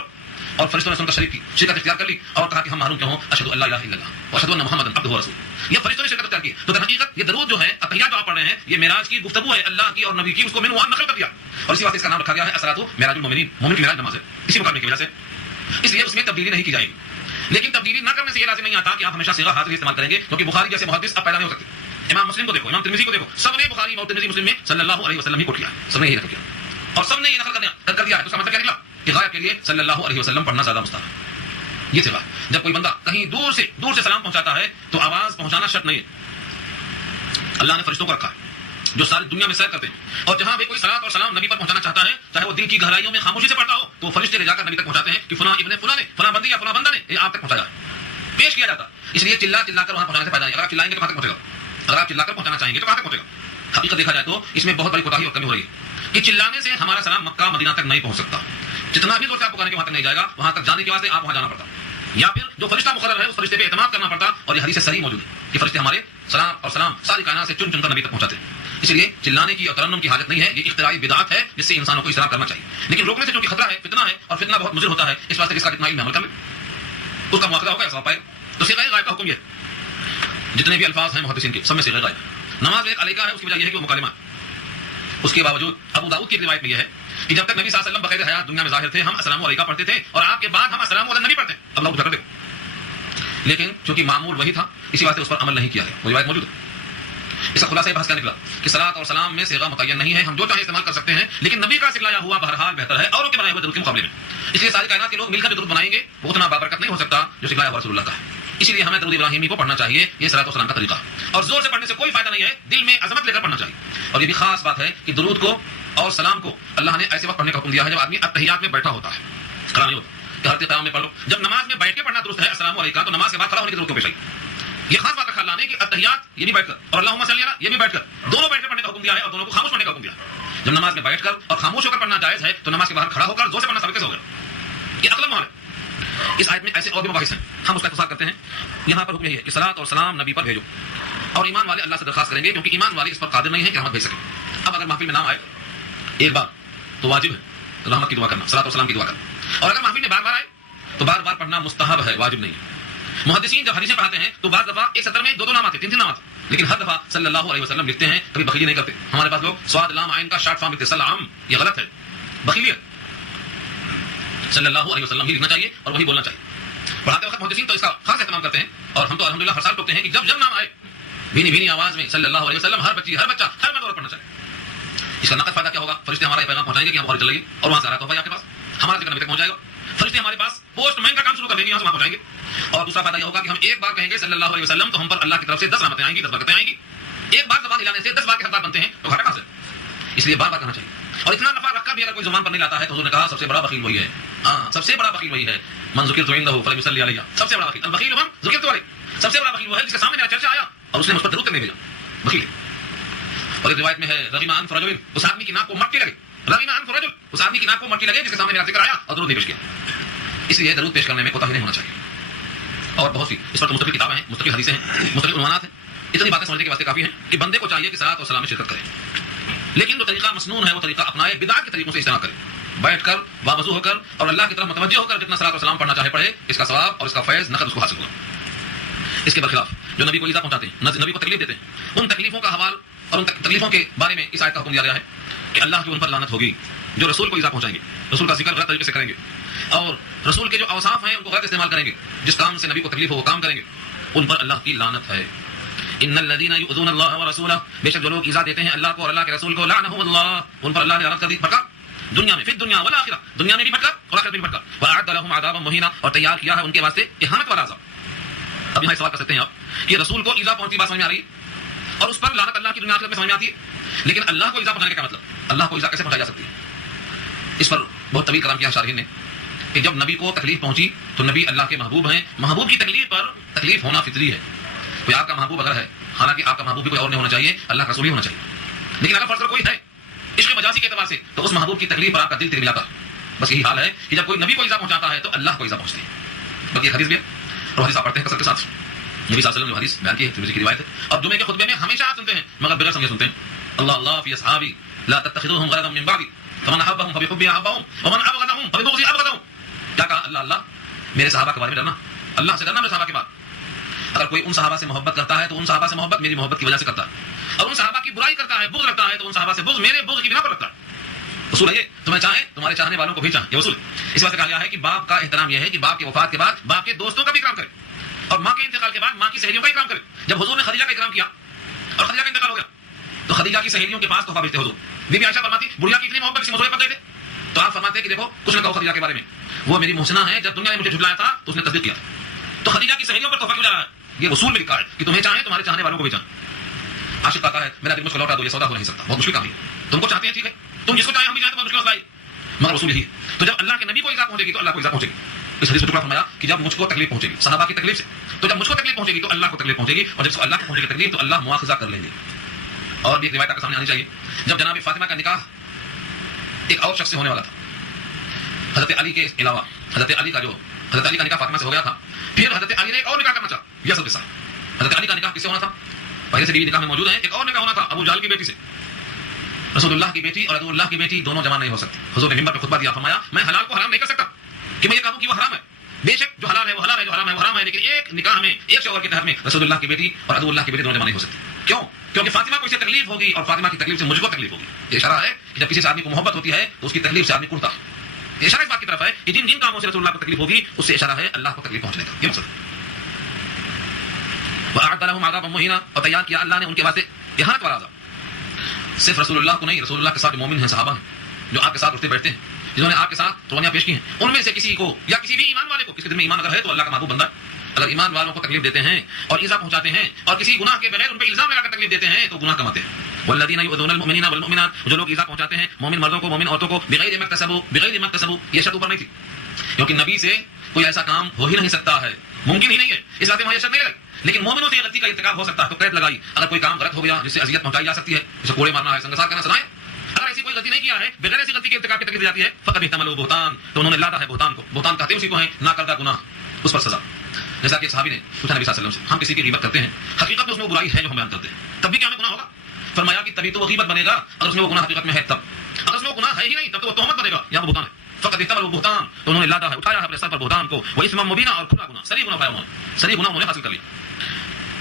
اور فرشتوں نے سن کر شرکت اختیار کر لی اور کہا کہ ہم معلوم کیوں ہوں اشہد ان لا الہ الا اللہ واشہد ان محمدا عبدہ ورسولہ. یہ فرشتوں نے شرکت اختیار کی. تو در حقیقت یہ درود جو ہے التحیات جو آپ پڑھ رہے ہیں یہ معراج کی گفتگو ہے اللہ کی اور نبی کی، اس کو میں نے وہاں نقل کر دیا اور اسی واسطے اس کا نام رکھا گیا ہے الصلاۃ معراج المومنین. مومن کی معراج نماز ہے اسی مقام کی وجہ سے، اس لیے اس میں تبدیلی نہیں کی جائے گی. لیکن تبدیلی نہ کرنے سے یہ لازم نہیں آتا کہ آپ ہمیشہ صیغہ حاضر استعمال کریں گے، کیونکہ بخاری جیسے محدث اب پیدا نہیں ہو سکتے. امام مسلم کو دیکھو، امام ترمذی کو دیکھو، سب نے بخاری اور ترمذی مسلم میں صلی اللہ علیہ وسلم ہی کوٹ کیا، سب نے یہی نقل کیا اور سب نے یہ نقل کر دیا ہے. تو اس کا مطلب کیا نکلا کہ غائب کے لیے صلی اللہ علیہ وسلم پڑھنا زیادہ مستحب ہے. یہ صیغہ جب کوئی بندہ کہیں دور سے سلام پہنچاتا ہے تو آواز پہنچانا شرط نہیں ہے. اللہ نے فرشتوں کو رکھا ہے جو ساری دنیا میں سیر کرتے ہیں، اور جہاں بھی کوئی صلاۃ اور سلام نبی پر پہنچانا چاہتا ہے چاہے وہ دل کی گہرائیوں میں خاموشی سے پڑھتا ہو تو فرشتے لے جا کر نبی تک پہنچاتے ہیں کہ فلاں ابن فلاں نے فلاں بندی یا فلاں بندہ نے یہ آپ تک پہنچایا، پیش کیا جاتا. اس لیے چلا کر وہاں پہنچانے سے فائدہ نہیں. اگر آپ چلائیں گے تو کہاں تک پہنچے گا؟ اگر آپ چلا کر پہنچانا چاہیں گے تو کہاں تک پہنچے گا؟ حقیقت دیکھا جائے تو اس میں بہت بڑی کوتاہی اور کمی ہو رہی ہے کہ چلانے سے ہمارا سلام مکہ مدینہ تک نہیں پہنچ سکتا. جتنا بھی زور سے آپ پکانے کے وہاں تک نہیں جائے گا، وہاں تک جانے کے واسطے آپ وہاں جانا پڑتا، یا پھر جو فرشتہ مقرر ہے اس فرشتے پہ اعتماد کرنا پڑتا. اور یہ حدیث صحیح موجود ہے کہ فرشتے ہمارے سلام اور سلام ساری کائنات سے چن کر نبی تک پہنچاتے ہیں. اس لیے چلانے کی اور ترنم کی حاجت نہیں ہے. یہ اختراعی بدعت ہے جس سے انسانوں کو اصرار کرنا چاہیے، لیکن روکنے سے چونکہ خطرہ ہے، فتنہ ہے، اور فتنہ بہت مضر ہوتا ہے، اس واسطے اس کا جتنا علم عمل کر لے اس کا مواخذہ ہوگا، ایسا پائے. تو صیغہ غائب کا حکم یہ ہے، جتنے بھی الفاظ ہیں محدثین کے سب میں صیغہ غائب. نماز میں ایک علیکہ ہے، اس کی وجہ یہ ہے کہ وہ مکالمہ. اس کے باوجود ابو داؤد کی روایت میں یہ ہے کہ جب تک نبی صلی اللہ علیہ وسلم بقید حیات دنیا میں ظاہر تھے ہم السلام علیکم پڑھتے تھے اور آپ کے بعد ہم السلام علی النبی پڑھتے ہیں. اللہ اٹھا کر دیکھو. لیکن چونکہ معمول وہی تھا اسی واسطے اس پر عمل نہیں کیا گیا. وہ روایت موجود ہے. اس کا خلاصہ یہ بحث کیا نکلا کہ صلاۃ اور سلام میں صیغہ متعین نہیں ہے، ہم جو چاہیں استعمال کر سکتے ہیں، لیکن نبی کا سکھلایا ہوا بہرحال بہتر ہے اوروں کے بنائے ہوئے درود کے مقابلے میں. اس لیے ساری کائنات کے لوگ مل کر درود بنائیں گے وہ اتنا بابرکت نہیں ہو سکتا جو سکھلایا ہوا رسول اللہ کا ہے. اسی لیے ہمیں درود ابراہیمی کو پڑھنا چاہیے. یہ صلاۃ و سلام کا طریقہ ہے اور زور سے پڑھنے سے کوئی فائدہ نہیں ہے، دل میں عظمت لے کر پڑھنا چاہیے. اور یہ بھی خاص بات ہے کہ درود کو اور سلام کو اللہ نے ایسے وقت پڑھنے کا حکم دیا ہے جب آدمی التحیات میں بیٹھا ہوتا ہے، کھڑا نہیں ہوتا کہ ہر قیام میں پڑھ لو. جب نماز میں بیٹھ کے پڑھنا درست ہے السلام علیکم، تو نماز کے بعد کھڑا ہونے کی ضرورت کیوں پیش آئی؟ یہ خاص بات رکھا اللہ نے کہ التحیات یہ بھی بیٹھ کر اور اللہم صلی علی یہ بھی بیٹھ کر، دونوں بیٹھ کر پڑھنے کا حکم دیا ہے اور دونوں کو خاموش پڑھنے کا حکم دیا ہے. جب نماز میں بیٹھ کر اور خاموش ہو کر پڑھنا جائز ہے تو نماز کے باہر کھڑا ہو کر زور سے پڑھنا ثابت کیسے ہوگا؟ یہ عقل مال ہے. اس آیت میں ایسے اور بھی مباحث ہیں، ہم اس کا اختصار کرتے ہیں. یہاں پر حکم یہی ہے کہ صلاۃ اور سلام نبی پر بھیجو اور ایمان والے اللہ سے درخواست کریں گے کیونکہ ایمان والے اس پر قادر نہیں ہیں کہ رحمت بھیج سکیں. اب اگر محفل میں نام آئے ایک بار تو واجب ہے رحمت کی دعا کرنا، صلاۃ و سلام کی دعا کرنا، اور اگر محفل میں بار بار آئے تو بار بار پڑھنا مستحب ہے، واجب نہیں ہے۔ محدثین جب حدیثیں پڑھاتے ہیں تو بعض دفعہ ایک سطر میں دو نام آتے، تین نام آتے، لیکن ہر دفعہ صلی اللہ علیہ وسلم لکھتے ہیں، کبھی بخیلی نہیں کرتے۔ ہمارے پاس لوگ سواد لام عین کا شارٹ فارم لکھتے سلام، یہ غلط ہے، بخیلیت۔ صلی اللہ علیہ وسلم ہی لکھنا چاہیے اور وہی بولنا چاہیے۔ پڑھاتے وقت محدثین تو اس کا خاص اہتمام کرتے ہیں، اور ہم تو الحمدللہ ہر سال ٹوکتے ہیں کہ جب نام آئے بھینی بھینی آواز میں صلی اللہ علیہ وسلم ہر بچی ہر بچہ ہر مرد عورت پڑھنا چاہیے۔ اس کا نقد فائدہ کیا ہوگا؟ فرشتے ہمارا یہ پیغام پہنچائیں گے کہ ہم بخاری چل رہی ہے اور وہاں سے آ رہا ہے آپ کے پاس، ہمارا ذکر نبی تک پہنچ جائے گا۔ فرشتے ہمارے پاس پوسٹ مین کا کام شروع کر دیں گے، یہاں سے وہاں پہنچائیں گے۔ اور دوسرا فائدہ یہ ہوگا کہ ہم ایک بار کہیں گے صلی اللہ علیہ وسلم تو ہم پر اللہ کی طرف سے 10 رحمتیں آئیں گی، 10 برکتیں آئیں گی۔ ایک بار زبان ہلانے سے 10 بار کے حقدار بنتے ہیں، تو گھاٹا کہاں سے؟ اس لیے بار بار کہنا چاہیے۔ اور اتنا نفع رکھ کر بھی اگر کوئی زبان پر نہیں لاتا ہے تو حضور نے کہا سب سے بڑا بخیل وہی ہے، ہاں سب سے بڑا بخیل وہی ہے، من ذکرت عنده فليصلي علي، سب سے بڑا بخیل البخیل من ذکرت علیہ، سب سے بڑا بخیل وہ ہے جس کے سامنے میرا چرچا آیا اور اس نے مجھ پر درود نہیں بھیجا، بخیل۔ اور ایک روایت میں ہے رغم انف رجل، اس آدمی کی ناک کو مٹی لگے، رغم انف رجل، اس آدمی کی ناک کو مٹی لگے جس کے سامنے میرا ذکر آیا اور درود نہیں پیش کیا۔ اس لیے درود پیش کرنے میں کوتاہی نہیں ہونا چاہیے۔ اور بہت سی اس پر تو مستقل کتابیں ہیں، مستقل حدیثیں ہیں، مستقل عنوانات ہیں، اتنی باتیں سمجھنے کے واسطے کافی ہیں کہ بندے کو چاہیے کہ صلاۃ و سلام میں شرکت کرے، لیکن جو طریقہ مسنون ہے وہ طریقہ اپنائے، بدعت کے طریقوں سے اجتناب کرے، بیٹھ کر باوضو ہو کر اور اللہ کی طرف متوجہ ہو کر جتنا صلاۃ و سلام پڑھنا چاہے پڑھے، اس کا ثواب اور اس کا فیض نقد اس کو حاصل ہوگا۔ اس کے برخلاف جو نبی کو ایذا پہنچاتے ہیں، نبی کو تکلیف دیتے ہیں، ان تکلیفوں کا حوال اور ان تکلیفوں کے بارے میں اس آیت کا حکم دیا گیا ہے کہ اللہ کی ان پر لعنت ہوگی جو رسول کو ایذا پہنچائیں گے، رسول کا ذکر غلط طریقے سے کریں گے، اور رسول کے جو اوصاف ہیں ان کو غلط استعمال کریں گے، جس کام سے نبی کو تکلیف ہو وہ کام کریں گے، ان پر اللہ کی لعنت ہے۔ ان الذين يؤذون الله ورسوله، بے شک جو لوگ ایذا دیتے ہیں اللہ کو اور اللہ کے رسول کو، لعنهم اللہ، ان پر اللہ نے لعنت کر دی، پھٹکا دنیا میں، فی الدنیا والآخرہ، دنیا میں بھی پھٹکا اور آخرت میں بھی پھٹکا، واعد لهم عذابا مهینا، اور تیار کیا ہے ان کے واسطے اہانت والا عذاب۔ اب یہاں سوال کر سکتے ہیں آپ کہ رسول کو ایذا پہنچتی بات سمجھ میں آ رہی ہے اور اس پر لعنت اللہ کی دنیا آخرت میں سمجھ میں آتی ہے، لیکن اللہ کو ایذا پہنچانے کا کیا مطلب؟ اللہ کو ایذا کیسے پہنچائی جا سکتی ہے؟ اس پر بہت طویل کلام کیا شارحین نے کہ جب نبی کو تکلیف پہنچی تو نبی اللہ کے محبوب ہیں، محبوب کی تکلیف پر تکلیف ہونا فطری ہے۔ کوئی آپ کا محبوب اگر ہے، حالانکہ آپ کا محبوب بھی کوئی اور نہیں ہونا چاہیے، اللہ کا رسول ہی ہونا چاہیے، لیکن اگر فرض کر کوئی ہے عشق مجازی کے اعتبار سے تو اس محبوب کی تکلیف پر آپ کا دل تلملاتا ہے۔ بس یہی حال ہے کہ جب کوئی نبی کو ایذا پہنچاتا ہے تو اللہ کو ایذا پہنچتی ہے۔ بلکہ حدیث بھی ہے اور حدیث آپ پڑھتے ہیں کثرت کے ساتھ، نبی صلی اللہ علیہ وسلم نے حدیث بیان کی ہے، ترمذی کی روایت ہے، اور جمعے کے خطبے میں ہمیشہ آپ سنتے ہیں مگر بغیر سمجھے سنتے ہیں، اللہ اللہ فی اصحابی لا تتخذوهم غرضا من بعدی فمن احبهم فبحبی احبهم ومن ابغضهم فببغضی ابغضهم۔ کیا کہا؟ اللہ اللہ میرے صحابہ کے بارے میں ڈرنا، اللہ سے ڈرنا میرے صحابہ کے بعد۔ اگر کوئی ان صحابہ سے محبت کرتا ہے تو ان صحابہ سے محبت میری محبت کی وجہ سے کرتا ہے، اور ان صحابہ کی برائی کرتا ہے، بغض رکھتا ہے تو ان صحابہ سے بغض میرے بغض کی بنا پر رکھتا ہے۔ اصول ہے یہ، تمہیں چاہیں تمہارے چاہنے والوں کو بھی چاہیں، یہ اصول ہے۔ اس واسطے کہا گیا ہے کہ باپ کا احترام یہ ہے کہ باپ کی وفات کے بعد باپ کے دوستوں کا بھی اکرام کرے، اور ماں کے انتقال کے بعد ماں کی سہیلیوں کا اکرام کرے۔ جب حضور نے خدیجہ کا اکرام کیا اور خدیجہ کا انتقال ہو گیا تو خدیجہ کی سہیلیوں کے پاس تحفہ بھیجتے حضور۔ بی بی عائشہ فرماتی بڑھیا کی اتنی محبت کسی مسئلے پر گئے تھے تو آپ فرماتے کہ دیکھو کچھ نہ کہو خدیجہ کے بارے میں، وہ میری محسنہ ہے، جب دنیا نے مجھے جھٹلایا تھا تو اس نے تصدیق کیا، تو خدیجہ کی سہیلیوں پر تحفہ کیوں جا رہا ہے؟ یہ اصول میں لکھا ہے کہ تمہیں چاہیں تمہارے چاہنے والوں کو بھی چاہیں۔ عاشق کہتا ہے میرا دل مجھ کو لوٹا دو، یہ سودا ہو نہیں سکتا، بہت مشکل کام ہے، تم کو چاہتے ہیں ٹھیک ہے، تم جس کو چاہیں ہم بھی چاہتے ہیں، بہت مشکل مسئلہ ہے، مگر اصول یہی ہے۔ تو جب اللہ کے نبی کو ایذا پہنچے گی تو اللہ کو ایذا پہنچے گی۔ اس حدیث میں ٹکڑا فرمایا کہ جب مجھ کو تکلیف پہنچے گی صحابہ کی تکلیف سے، تو جب مجھ کو تکلیف پہنچے گی تو اللہ کو تکلیف پہنچے گی، اور جب اللہ کو پہنچے گی تکلیف تو اللہ مواخذہ کر لیں گے۔ اور بھی ایک روایت آپ کے سامنے آنی چاہیے، جب جناب فاطمہ کا نکاح ایک اور شخص سے ہونے والا تھا، حضرت علی کے علاوہ، حضرت علی کا نکاح فاطمہ سے ہو گیا تھا، پھر حضرت علی نے ایک اور نکاح کرنا چاہا، یہ اصل قصہ ہے۔ حضرت علی کا نکاح کس سے ہونا تھا؟ پہلے سے بیوی نکاح میں موجود ہیں، ایک اور نکاح ہونا تھا ابو جہل کی بیٹی سے۔ رسول اللہ کی بیٹی اور عدو اللہ کی بیٹی دونوں جمع نہیں ہو سکتی۔ حضور نے منبر پہ خطبہ دیا، فرمایا میں حلال کو حرام نہیں کر سکتا کہ میں یہ کہوں کہ وہ حرام ہے، بے شک جو حلال ہے وہ حلال ہے، جو حرام ہے وہ حرام ہے، لیکن ایک نکاح میں ایک شوہر کے تحت میں رسول اللہ کی بیٹی اور عدو اللہ کی بیٹی دونوں جمع نہیں ہو سکتی۔ کیوں؟ کیونکہ فاطمہ کو اس سے تکلیف ہوگی اور فاطمہ کی تکلیف سے مجھ کو تکلیف ہوگی۔ یہ اشارہ ہے کہ جب کسی سے آدمی کو محبت ہوتی ہے تو اس کی تکلیف سے آدمی کڑتا ہے۔ یہ اشارہ اس بات کی طرف ہے کہ جن جن کاموں سے رسول اللہ کو تکلیف ہوگی اس سے اشارہ ہے اللہ کو تکلیف پہنچنے کا، یہ مقصد ہے۔ وَأَعَدَّ لَهُمْ عَذَابًا مُهِينًا، اور تیار کیا اللہ نے ان کے واسطے اہانت والا عذاب۔ صرف رسول اللہ کو نہیں، رسول اللہ کے ساتھ جو مومن ہیں، صحابہ ہیں جو آپ کے ساتھ اٹھتے بیٹھتے ہیں، جنہوں نے آپ کے ساتھ قربانیاں پیش کی ہیں، ان میں سے کسی کو یا کسی بھی ایمان والے کو، کس کے دل میں ایمان اگر ہے تو اللہ کا محبوب بندہ ہے۔ اگر ایمان والوں کو تکلیف دیتے ہیں اور ایذا پہنچاتے ہیں اور کسی گناہ کے بغیر ان پہ الزام لگا کر تکلیف دیتے ہیں تو گناہ کماتے ہیں۔ والذین یؤذون المؤمنین والمؤمنات، جو لوگ ایذا پہنچاتے ہیں مومن مردوں کو مومن عورتوں کو، بغیر ما اکتسبوا، یہ شرط اوپر نہیں تھی کیونکہ نبی سے کوئی ایسا کام ہو ہی نہیں سکتا ہے، ممکن ہی نہیں ہے، اس بات میں یہ شرط نہیں لگی، لیکن مومنوں سے غلطی کا ارتکاب ہو سکتا ہے تو قید لگائی۔ اگر کوئی کام غلط ہو گیا جس سے اذیت پہنچائی جا سکتی ہے، جیسے کوڑے مارنا ہے، سنگسار کرنا، سنائے، اگر ایسی کوئی غلطی نہیں کیا ہے بغیر ایسی غلطی کے ارتکاب کی تکلیف دی جاتی ہے، فقط احتملوا بہتان، تو انہوں نے لادا ہے بہتان کو، بہتان کہتے ہیں اسی کو ہیں نہ کردہ گناہ، اس پر سزا۔ جیسا کہ صحابی نے پوچھا نبی صلی اللہ علیہ وسلم سے، ہم کسی کی غیبت کرتے ہیں، حقیقت میں اس میں وہ برائی ہے جو ہم بیان کرتے ہیں، تب بھی کیا ہمیں گناہ ہوگا؟ فرمایا کہ تبھی تو وہ غیبت بنے گا اور اس میں وہ گناہ حقیقت میں ہے تب۔ اگر اس میں وہ گناہ ہے ہی نہیں تب تو وہ تہمت بنے گا، یہاں بہتان ہے، فقط احتمل وہ بہتان، تو انہوں نے لادا ہے، اٹھایا ہے اپنے سر پر بہتان کو، وہ اسم مبینہ اور کھلا گناہ، صریح گناہ پایا انہوں نے، صریح گناہ انہوں نے حاصل کر لیا۔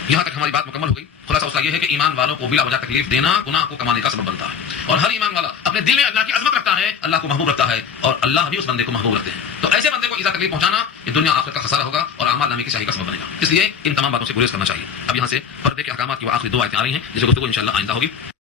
یہاں تک ہماری بات مکمل ہو گئی۔ خلاصہ اس کا یہ ہے کہ ایمان والوں کو بلا وجہ تکلیف دینا گناہ کو کمانے کا سبب بنتا ہے، اور ہر ایمان والا اپنے دل میں اللہ کی عظمت رکھتا ہے، اللہ کو محبوب رکھتا ہے، اور اللہ بھی اس بندے کو محبوب رکھتے ہیں، تو ایسے بندے کو ایزا تکلیف پہنچانا یہ دنیا آخرت کا خسارہ ہوگا اور اعمال نامے کی سیاہی کا سبب بنے گا۔ اس لیے ان تمام باتوں سے گریز کرنا چاہیے۔ اب یہاں سے پردے کے احکامات کی وہ آخری 2 آیتیں آ رہی ہیں جس کی گفتگو انشاءاللہ آئندہ ہوگی۔